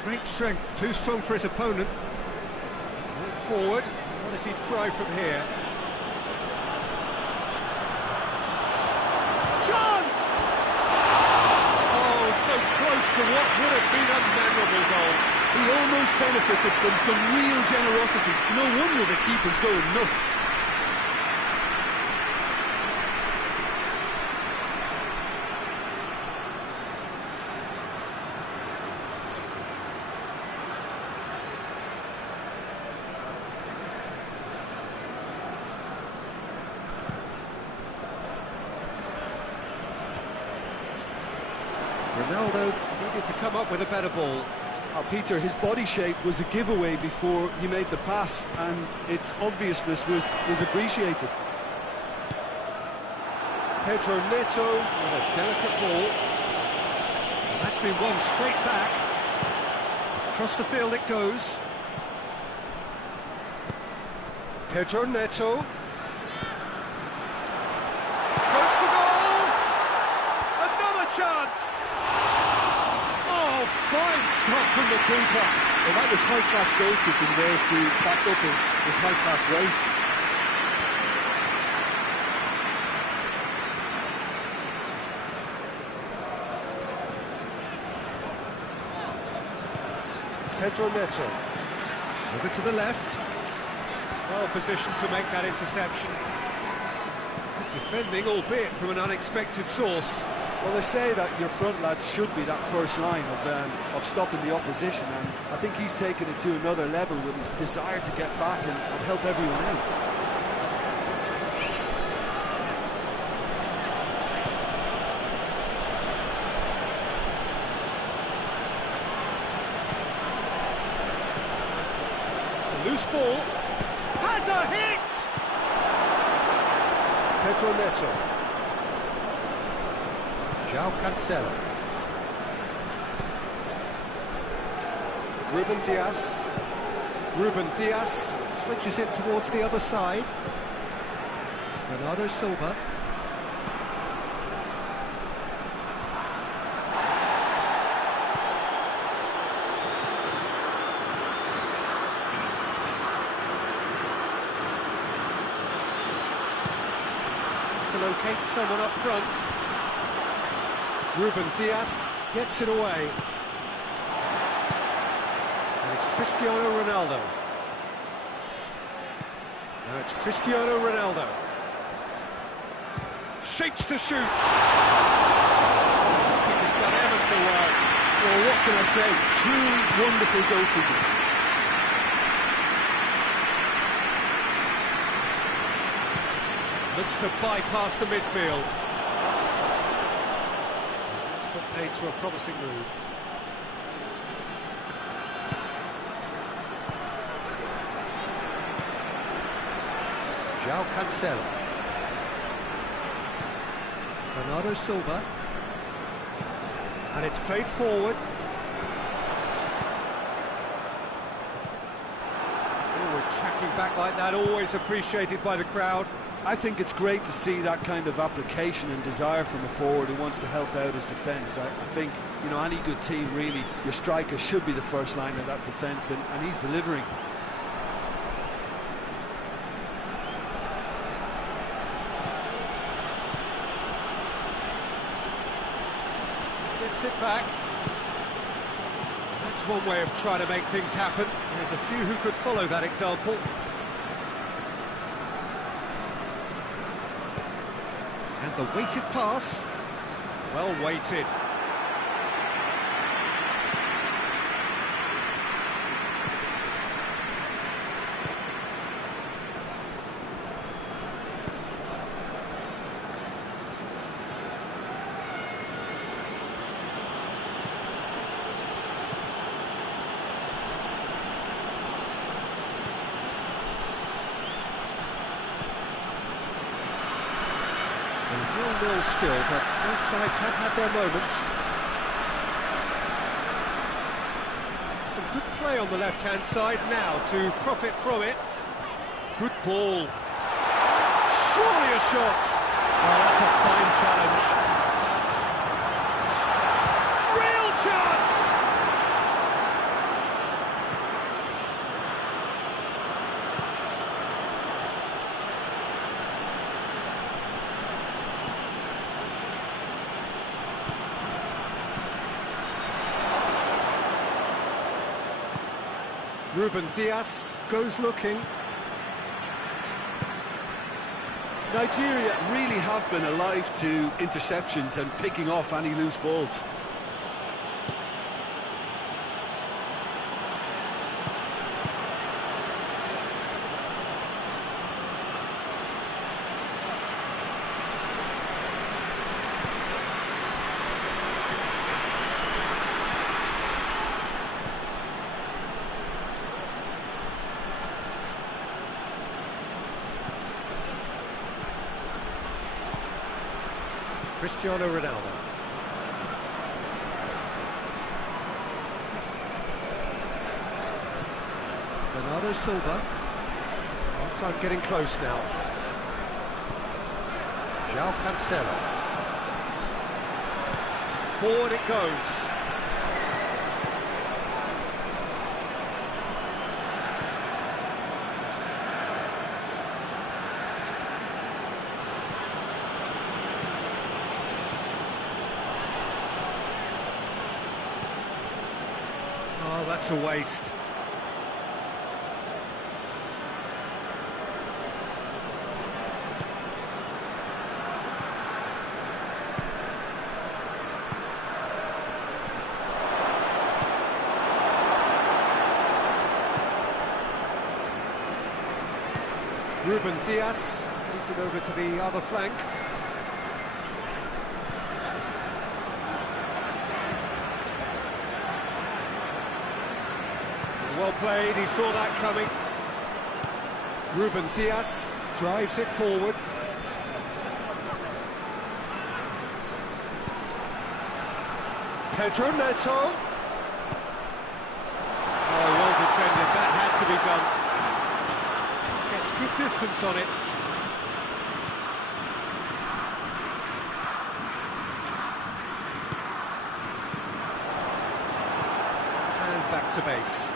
Great strength, too strong for his opponent. Look forward, what does he try from here? Chance! Oh, so close to what would have been a memorable goal. He almost benefited from some real generosity. No wonder the keeper's going nuts. Ronaldo needed to come up with a better ball. Peter, his body shape was a giveaway before he made the pass, and its obviousness was appreciated. Pedro Neto with a delicate ball. And that's been won straight back. Across the field it goes. Pedro Neto. Goes for goal! Another chance! Oh, fine stop from the keeper. Well, that was high-class goalkeeping there to back up his high-class weight. Pedro Neto. Over to the left. Well positioned to make that interception. Good defending, albeit from an unexpected source. Well, they say that your front lads should be that first line of stopping the opposition, and I think he's taken it to another level with his desire to get back and help everyone out. It's a loose ball. Has a hit! Pedro Neto. João Cancelo. Ruben Dias switches it towards the other side. Bernardo Silva. Tries to locate someone up front. Ruben Dias gets it away. And it's Cristiano Ronaldo. Now it's Cristiano Ronaldo. Shapes to shoot. Keeper's done ever so well. Well, what can I say? Truly wonderful goalkeeping. Looks to bypass the midfield. Put paid to a promising move. João Cancelo. Bernardo Silva. And it's played forward. Forward tracking back like that, always appreciated by the crowd. I think it's great to see that kind of application and desire from a forward who wants to help out his defence. I think, you know, any good team, really, your striker should be the first line of that defence, and he's delivering. Gets it back. That's one way of trying to make things happen. There's a few who could follow that example. And the weighted pass, well weighted. So 0-0 still, but both sides have had their moments. Some good play on the left-hand side now to profit from it. Good ball. Surely a shot. Oh, that's a fine challenge. Real chance! Ruben Dias goes looking. Nigeria really have been alive to interceptions and picking off any loose balls. Cristiano Ronaldo. Bernardo Silva. Half-time getting close now. João Cancelo. Forward it goes. Oh, that's a waste. Ruben Dias moves it over to the other flank. Well played, he saw that coming. Ruben Dias drives it forward. Pedro Neto. Oh, well defended, that had to be done. Gets good distance on it. And back to base.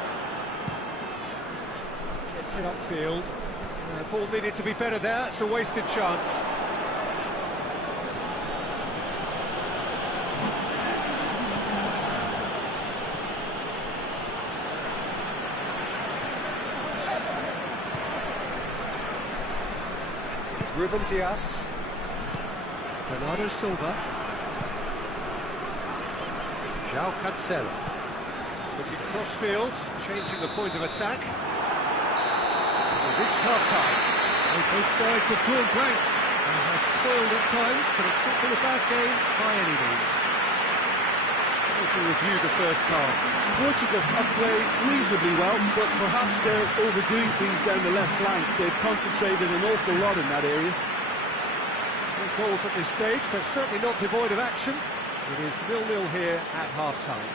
Gets it upfield. Ball needed to be better there, it's a wasted chance. Ruben Dias, Bernardo Silva, João Cancelo, looking cross-field, changing the point of attack. We've reached half-time. Both sides have drawn blanks and have toiled at times, but it's not been a bad game by any means. We can review the first half. Portugal have played reasonably well, but perhaps they're overdoing things down the left flank. They've concentrated an awful lot in that area. No goals at this stage, but certainly not devoid of action. It is 0-0 here at half-time.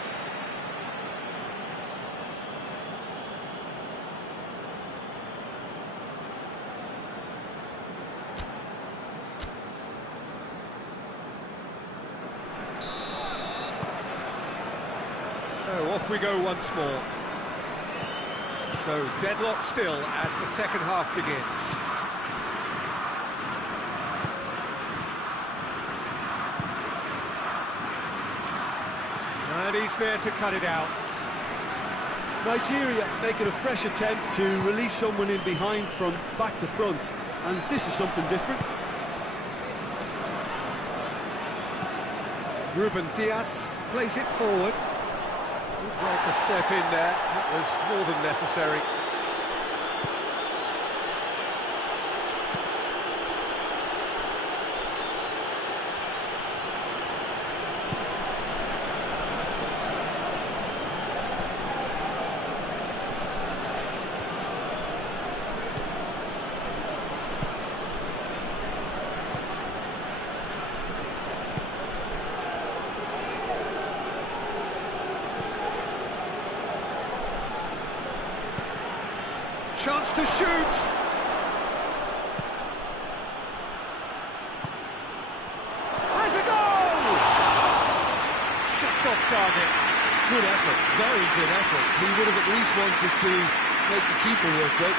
So off we go once more. So deadlock still as the second half begins. And he's there to cut it out. Nigeria making a fresh attempt to release someone in behind from back to front, and this is something different. Ruben Dias plays it forward. Did well to step in there, that was more than necessary. Chance to shoot! Has a goal! Just off target. Good effort, very good effort. He would have at least wanted to make the keeper work, though.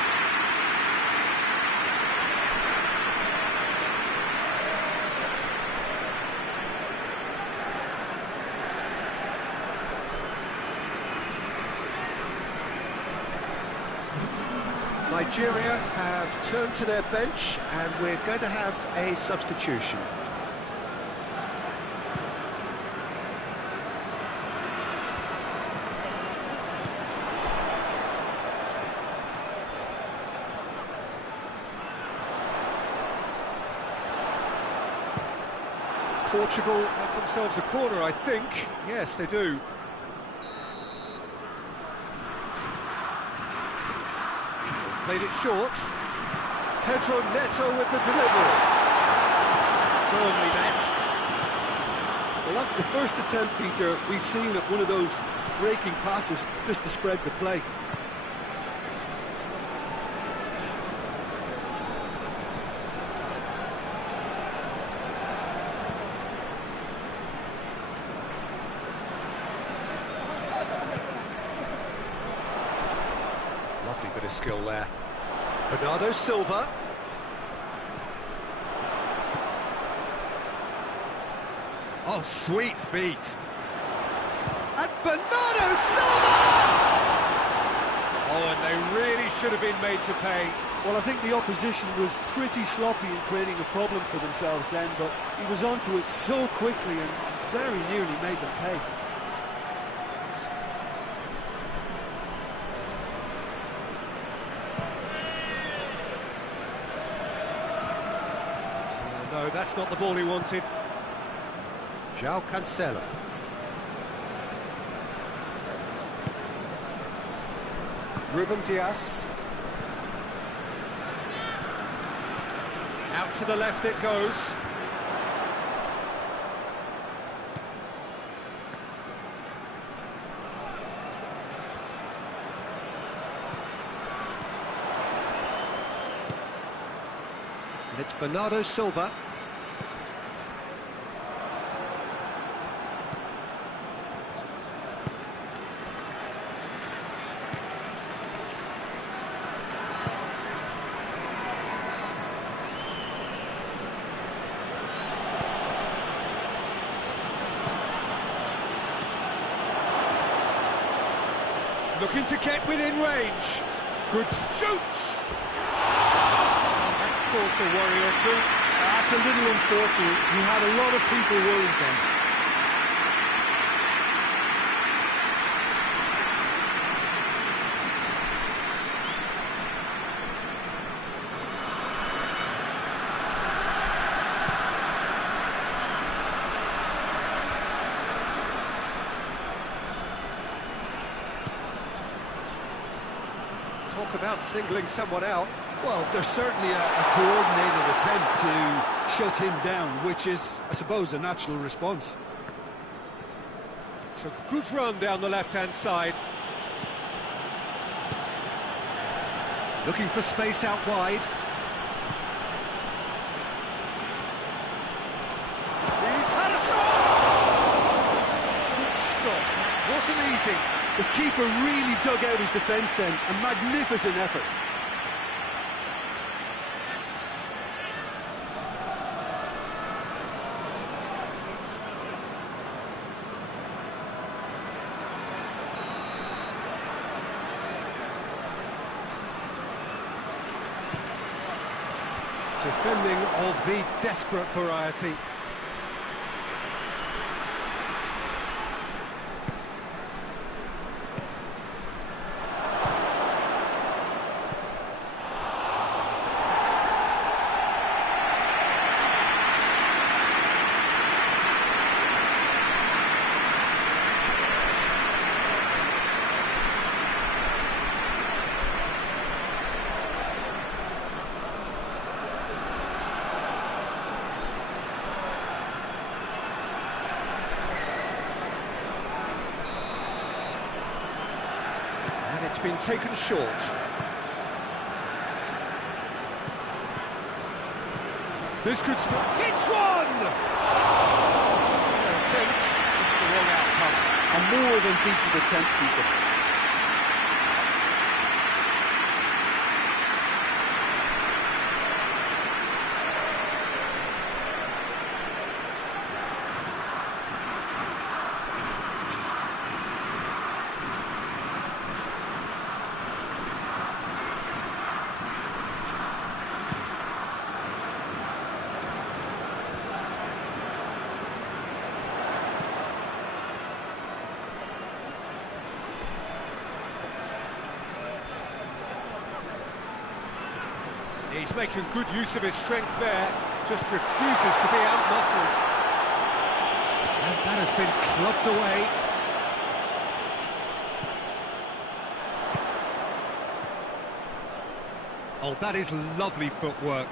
Nigeria have turned to their bench and we're going to have a substitution. Portugal have themselves a corner, I think. Yes, they do. Played it short. Pedro Neto with the delivery. Firmly met. That's the first attempt, Peter, we've seen at one of those breaking passes just to spread the play. Lovely bit of skill there. Bernardo Silva. Oh, sweet feet. And Bernardo Silva! Oh, and they really should have been made to pay. Well, I think the opposition was pretty sloppy in creating a problem for themselves then, but he was onto it so quickly and very nearly made them pay. No, that's not the ball he wanted. João Cancelo. Ruben Dias. Out to the left it goes. And it's Bernardo Silva. Looking to get within range. Good shoots! That's caused a worry or two. That's a little unfortunate. He had a lot of people worried then. Talk about singling someone out. Well, there's certainly a coordinated attempt to shut him down, which is, I suppose, a natural response. It's a good run down the left-hand side. Looking for space out wide. He's had a shot! Good stop. That wasn't easy. The keeper really dug out his defence then. A magnificent effort. Defending of the desperate variety. It's been taken short. This could stop. Hits one! Attempt, just the wrong outcome. A more than decent attempt, Peter. He's making good use of his strength there, just refuses to be out-muscled. And that has been clubbed away. Oh, that is lovely footwork.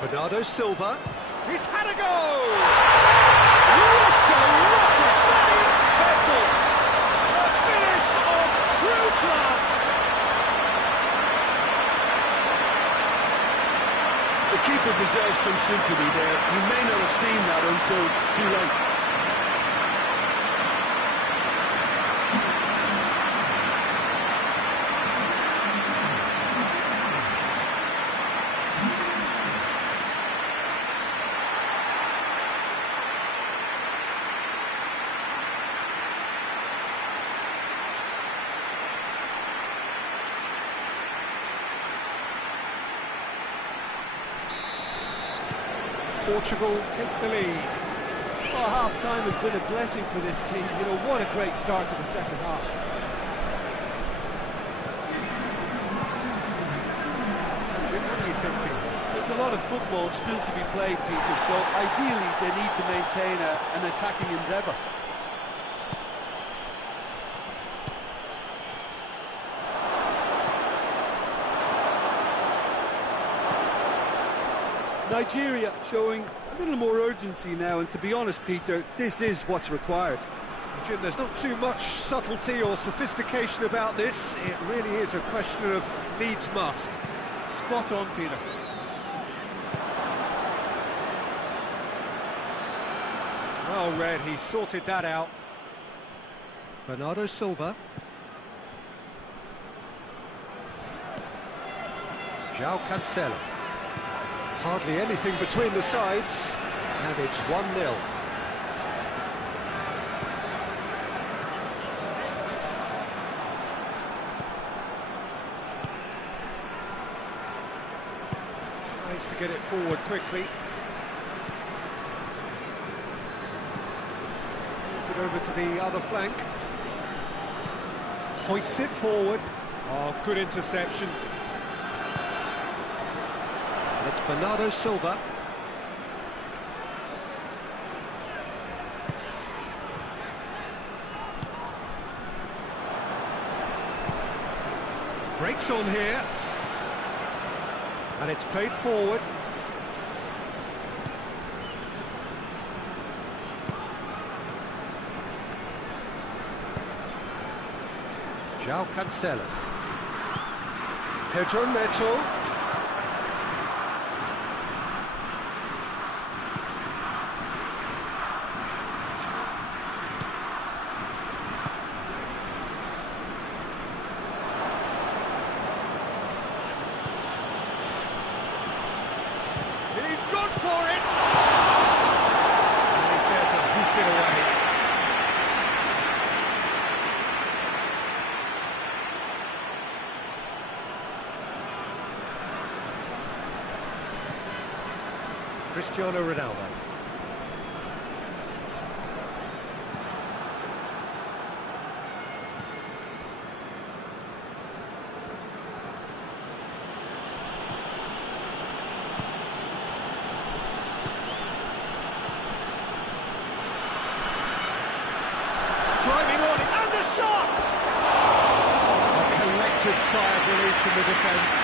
Bernardo Silva. He's had a go! What a rocket! That is special! A finish of true class! The keeper deserves some sympathy there. You may not have seen that until too late. Portugal take the lead. Oh, half-time has been a blessing for this team. You know, what a great start to the second half. What are you thinking? There's a lot of football still to be played, Peter, so ideally they need to maintain an attacking endeavour. Nigeria showing a little more urgency now, and to be honest, Peter, this is what's required. Jim, there's not too much subtlety or sophistication about this. It really is a question of needs must. Spot on, Peter. Well read, he sorted that out. Bernardo Silva. João Cancelo. Hardly anything between the sides, and it's 1-0. Tries to get it forward quickly. Moves it over to the other flank. Hoists it forward. Oh, good interception. It's Bernardo Silva. Breaks on here. And it's played forward. João Cancelo. Pedro Neto. He's gone for it! And he's there to hoof it away. Cristiano Ronaldo. Driving on, and the shot! A collective sigh of relief from the defence.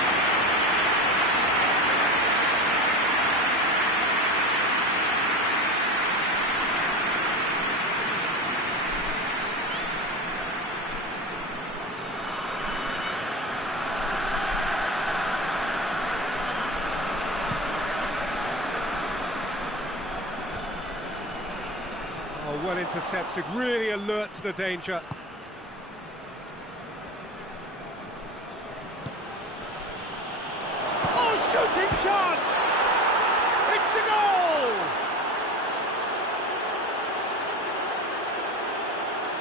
Oh, well intercepted, really alert to the danger. Oh, shooting chance! It's a goal!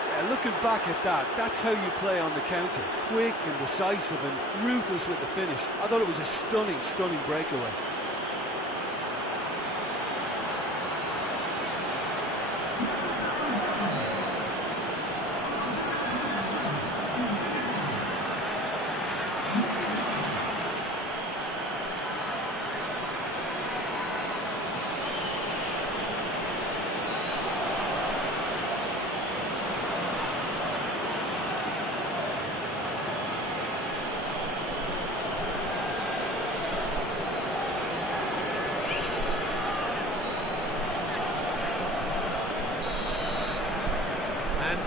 Yeah, looking back at that, that's how you play on the counter. Quick and decisive and ruthless with the finish. I thought it was a stunning, stunning breakaway.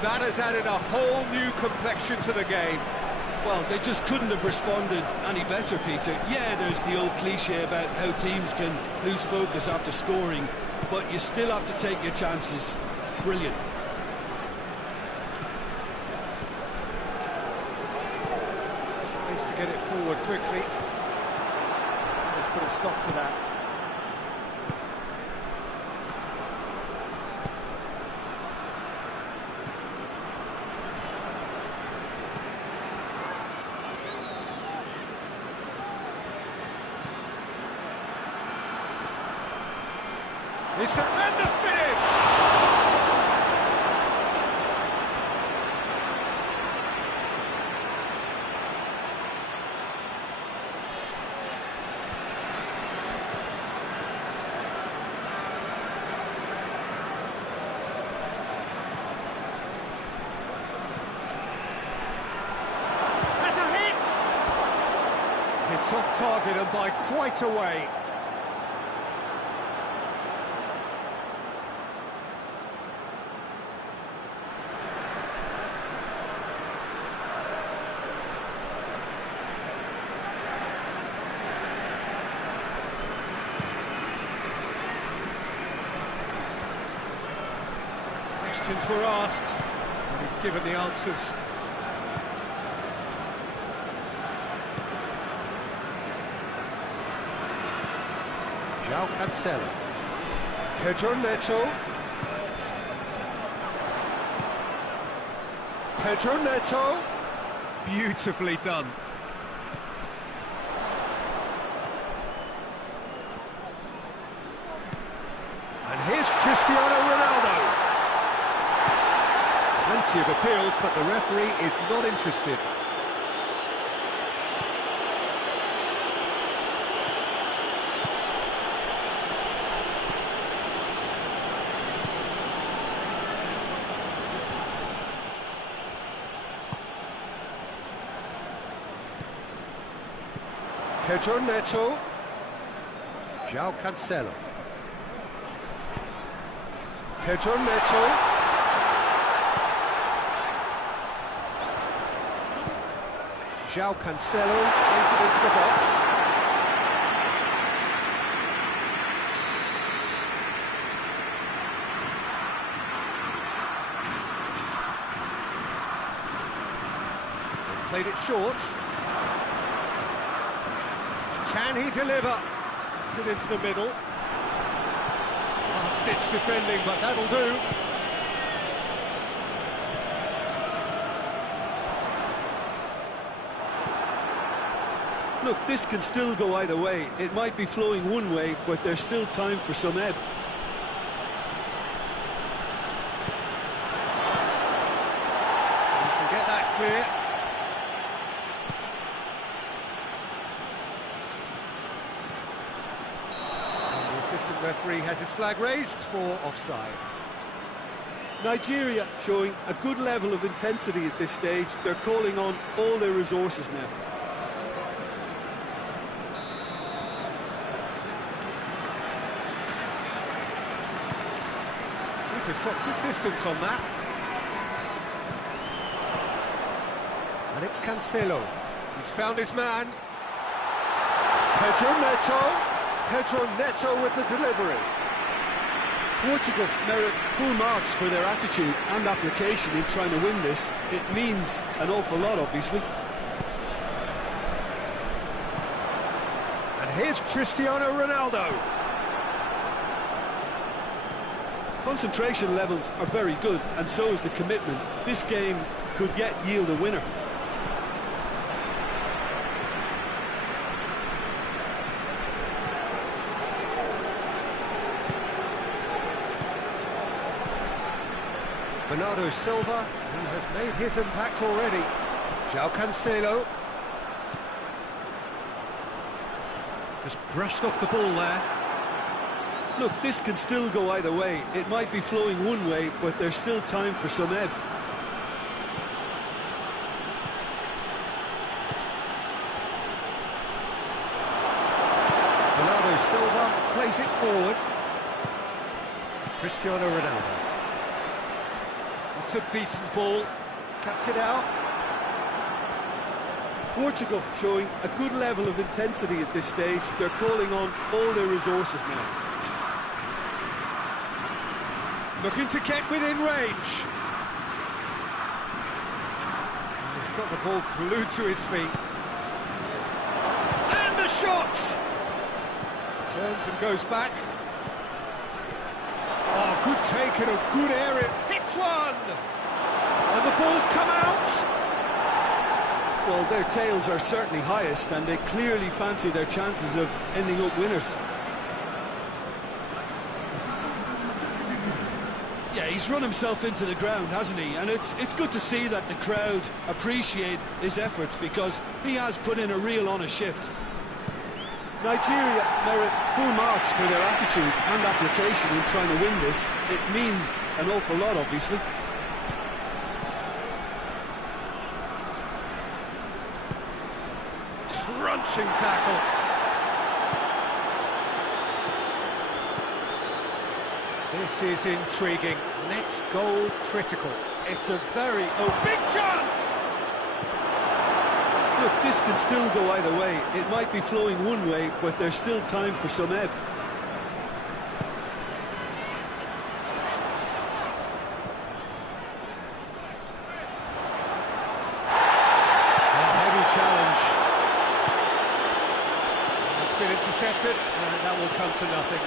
That has added a whole new complexion to the game. Well, they just couldn't have responded any better, Peter. Yeah, there's the old cliche about how teams can lose focus after scoring, but you still have to take your chances. Brilliant. Tries to get it forward quickly. Let's put a stop to that. And the finish! That's a hit! It's off target and by quite a way. Questions were asked, and he's given the answers. João Cancelo. Pedro Neto. Pedro Neto. Beautifully done. And here's Cristiano Ronaldo. Plenty of appeals, but the referee is not interested. Pedro Neto. João Cancelo. Pedro Neto. João Cancelo plays it into the box. They've played it short. Can he deliver? It's it into the middle. Last-ditch defending, but that'll do. Look, this can still go either way. It might be flowing one way, but there's still time for some ebb. You can get that clear. And the assistant referee has his flag raised for offside. Nigeria showing a good level of intensity at this stage. They're calling on all their resources now. Keeper's got good distance on that. And it's Cancelo. He's found his man. Pedro Neto. Pedro Neto with the delivery. Portugal merit full marks for their attitude and application in trying to win this. It means an awful lot, obviously. And here's Cristiano Ronaldo. Concentration levels are very good, and so is the commitment. This game could yet yield a winner. Bernardo Silva, who has made his impact already. João Cancelo. Just brushed off the ball there. Look, this can still go either way. It might be flowing one way, but there's still time for some ebb. Bernardo Silva plays it forward. Cristiano Ronaldo. It's a decent ball. Cuts it out. Portugal showing a good level of intensity at this stage. They're calling on all their resources now. Looking to get within range. He's got the ball glued to his feet. And the shot! Turns and goes back. Oh, good take in a good area. Hits one! And the ball's come out! Well, their tails are certainly highest, and they clearly fancy their chances of ending up winners. Yeah, he's run himself into the ground, hasn't he? And it's good to see that the crowd appreciate his efforts, because he has put in a real honest shift. Nigeria merit full marks for their attitude and application in trying to win this. It means an awful lot, obviously. Crunching tackle. This is intriguing. Next goal critical. It's a very big chance! Look, this can still go either way. It might be flowing one way, but there's still time for some ebb. Heavy challenge. It's been intercepted, and that will come to nothing.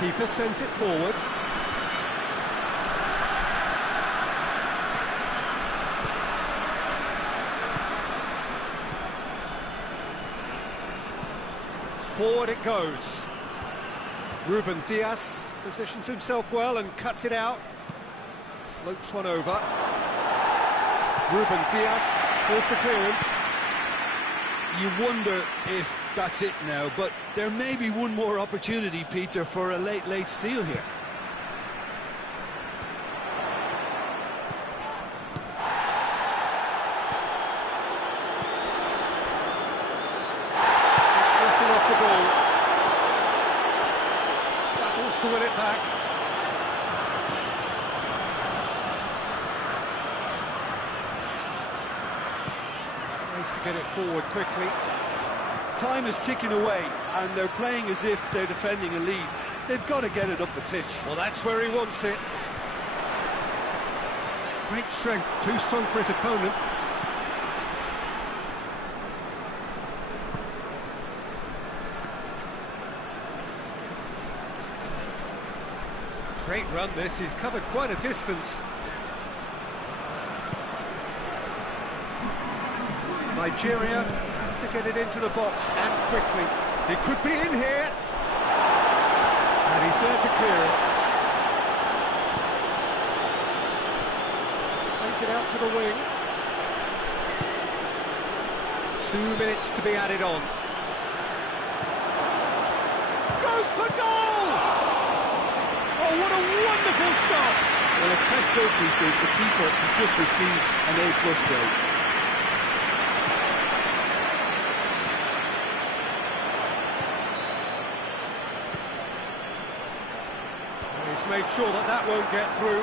Keeper sends it forward. Forward it goes. Ruben Diaz positions himself well and cuts it out. Floats one over. Ruben Diaz with the clearance. You wonder if that's it now, but there may be one more opportunity, Peter, for a late steal here. It's whistled off the ball. Battles to win it back. Tries to get it forward quickly. Time is ticking away, and they're playing as if they're defending a lead. They've got to get it up the pitch. Well, that's where he wants it. Great strength, too strong for his opponent. Great run this, he's covered quite a distance. Nigeria have to get it into the box, and quickly. He could be in here. And he's there to clear it. Plays it out to the wing. 2 minutes to be added on. Goes for goal! Oh, what a wonderful stop! Well, as Tesco, Peter, the keeper has just received an A+ grade. He's made sure that that won't get through.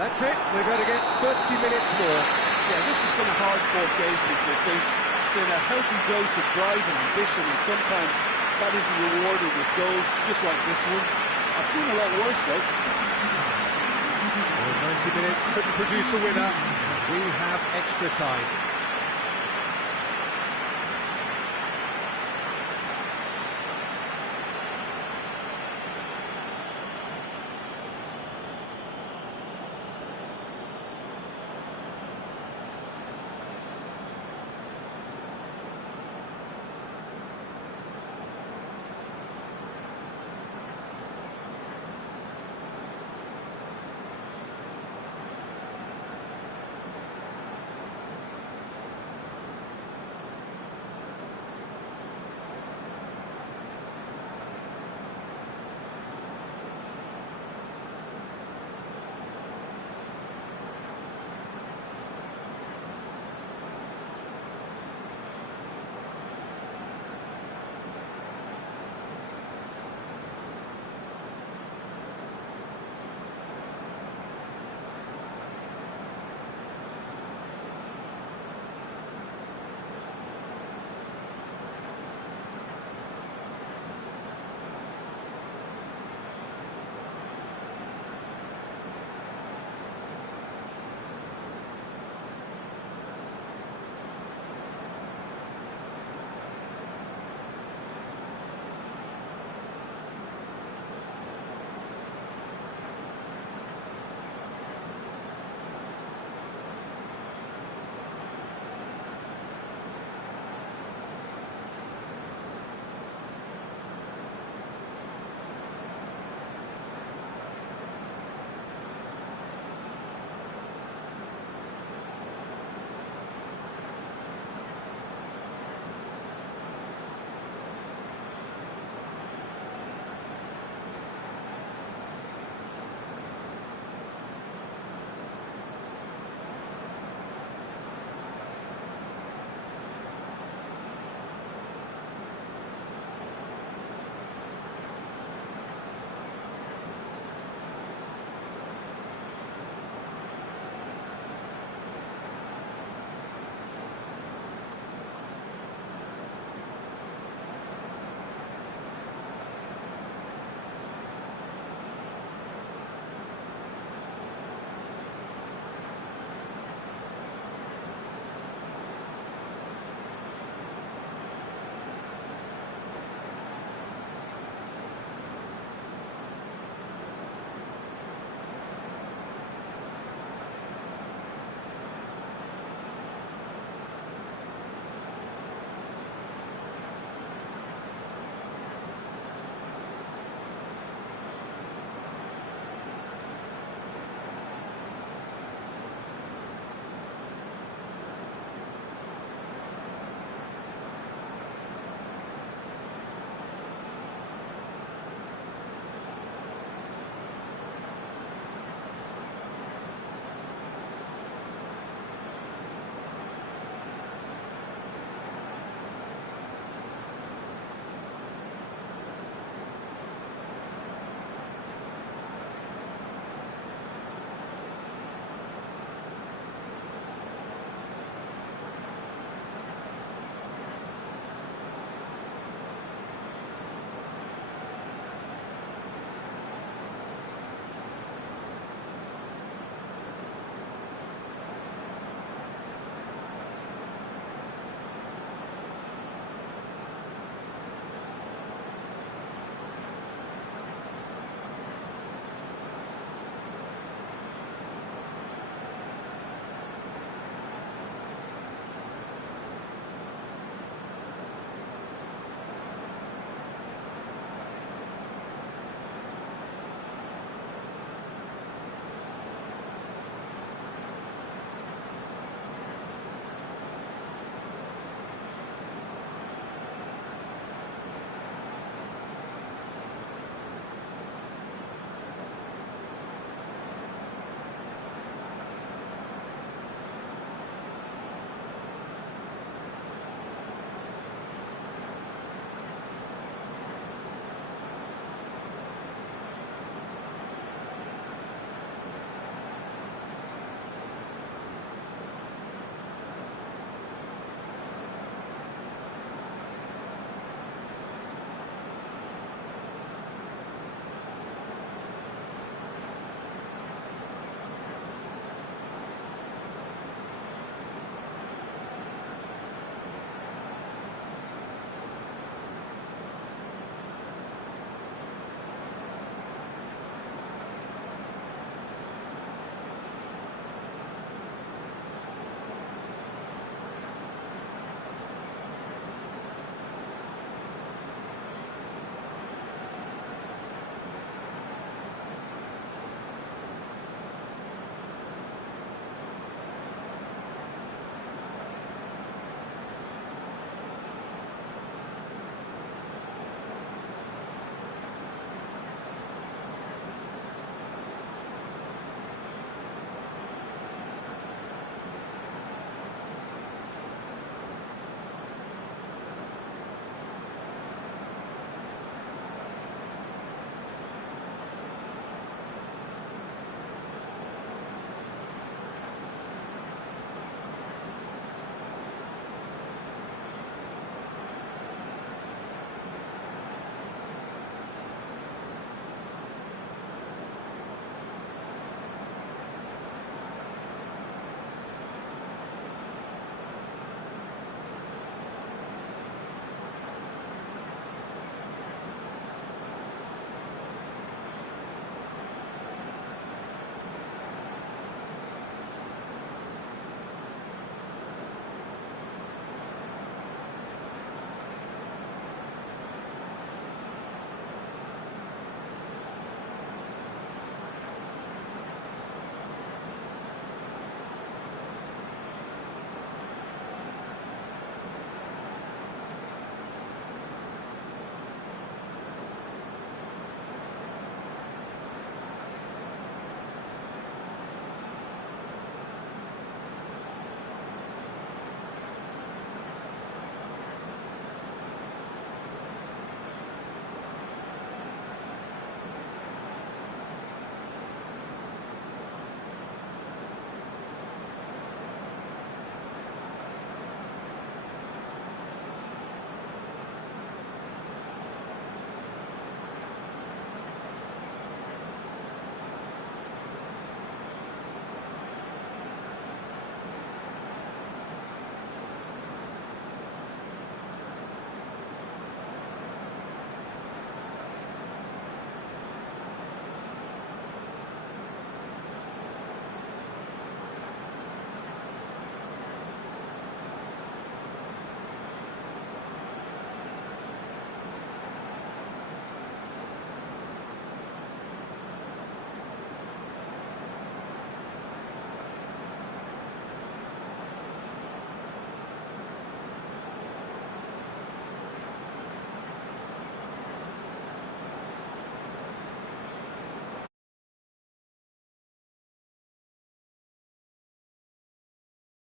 That's it, they're going to get 30 minutes more. Yeah, this has been a hard-fought game, Peter. There's been a healthy dose of drive and ambition, and sometimes that isn't rewarded with goals, just like this one. I've seen a lot worse, though. 90 minutes couldn't produce a winner. We have extra time.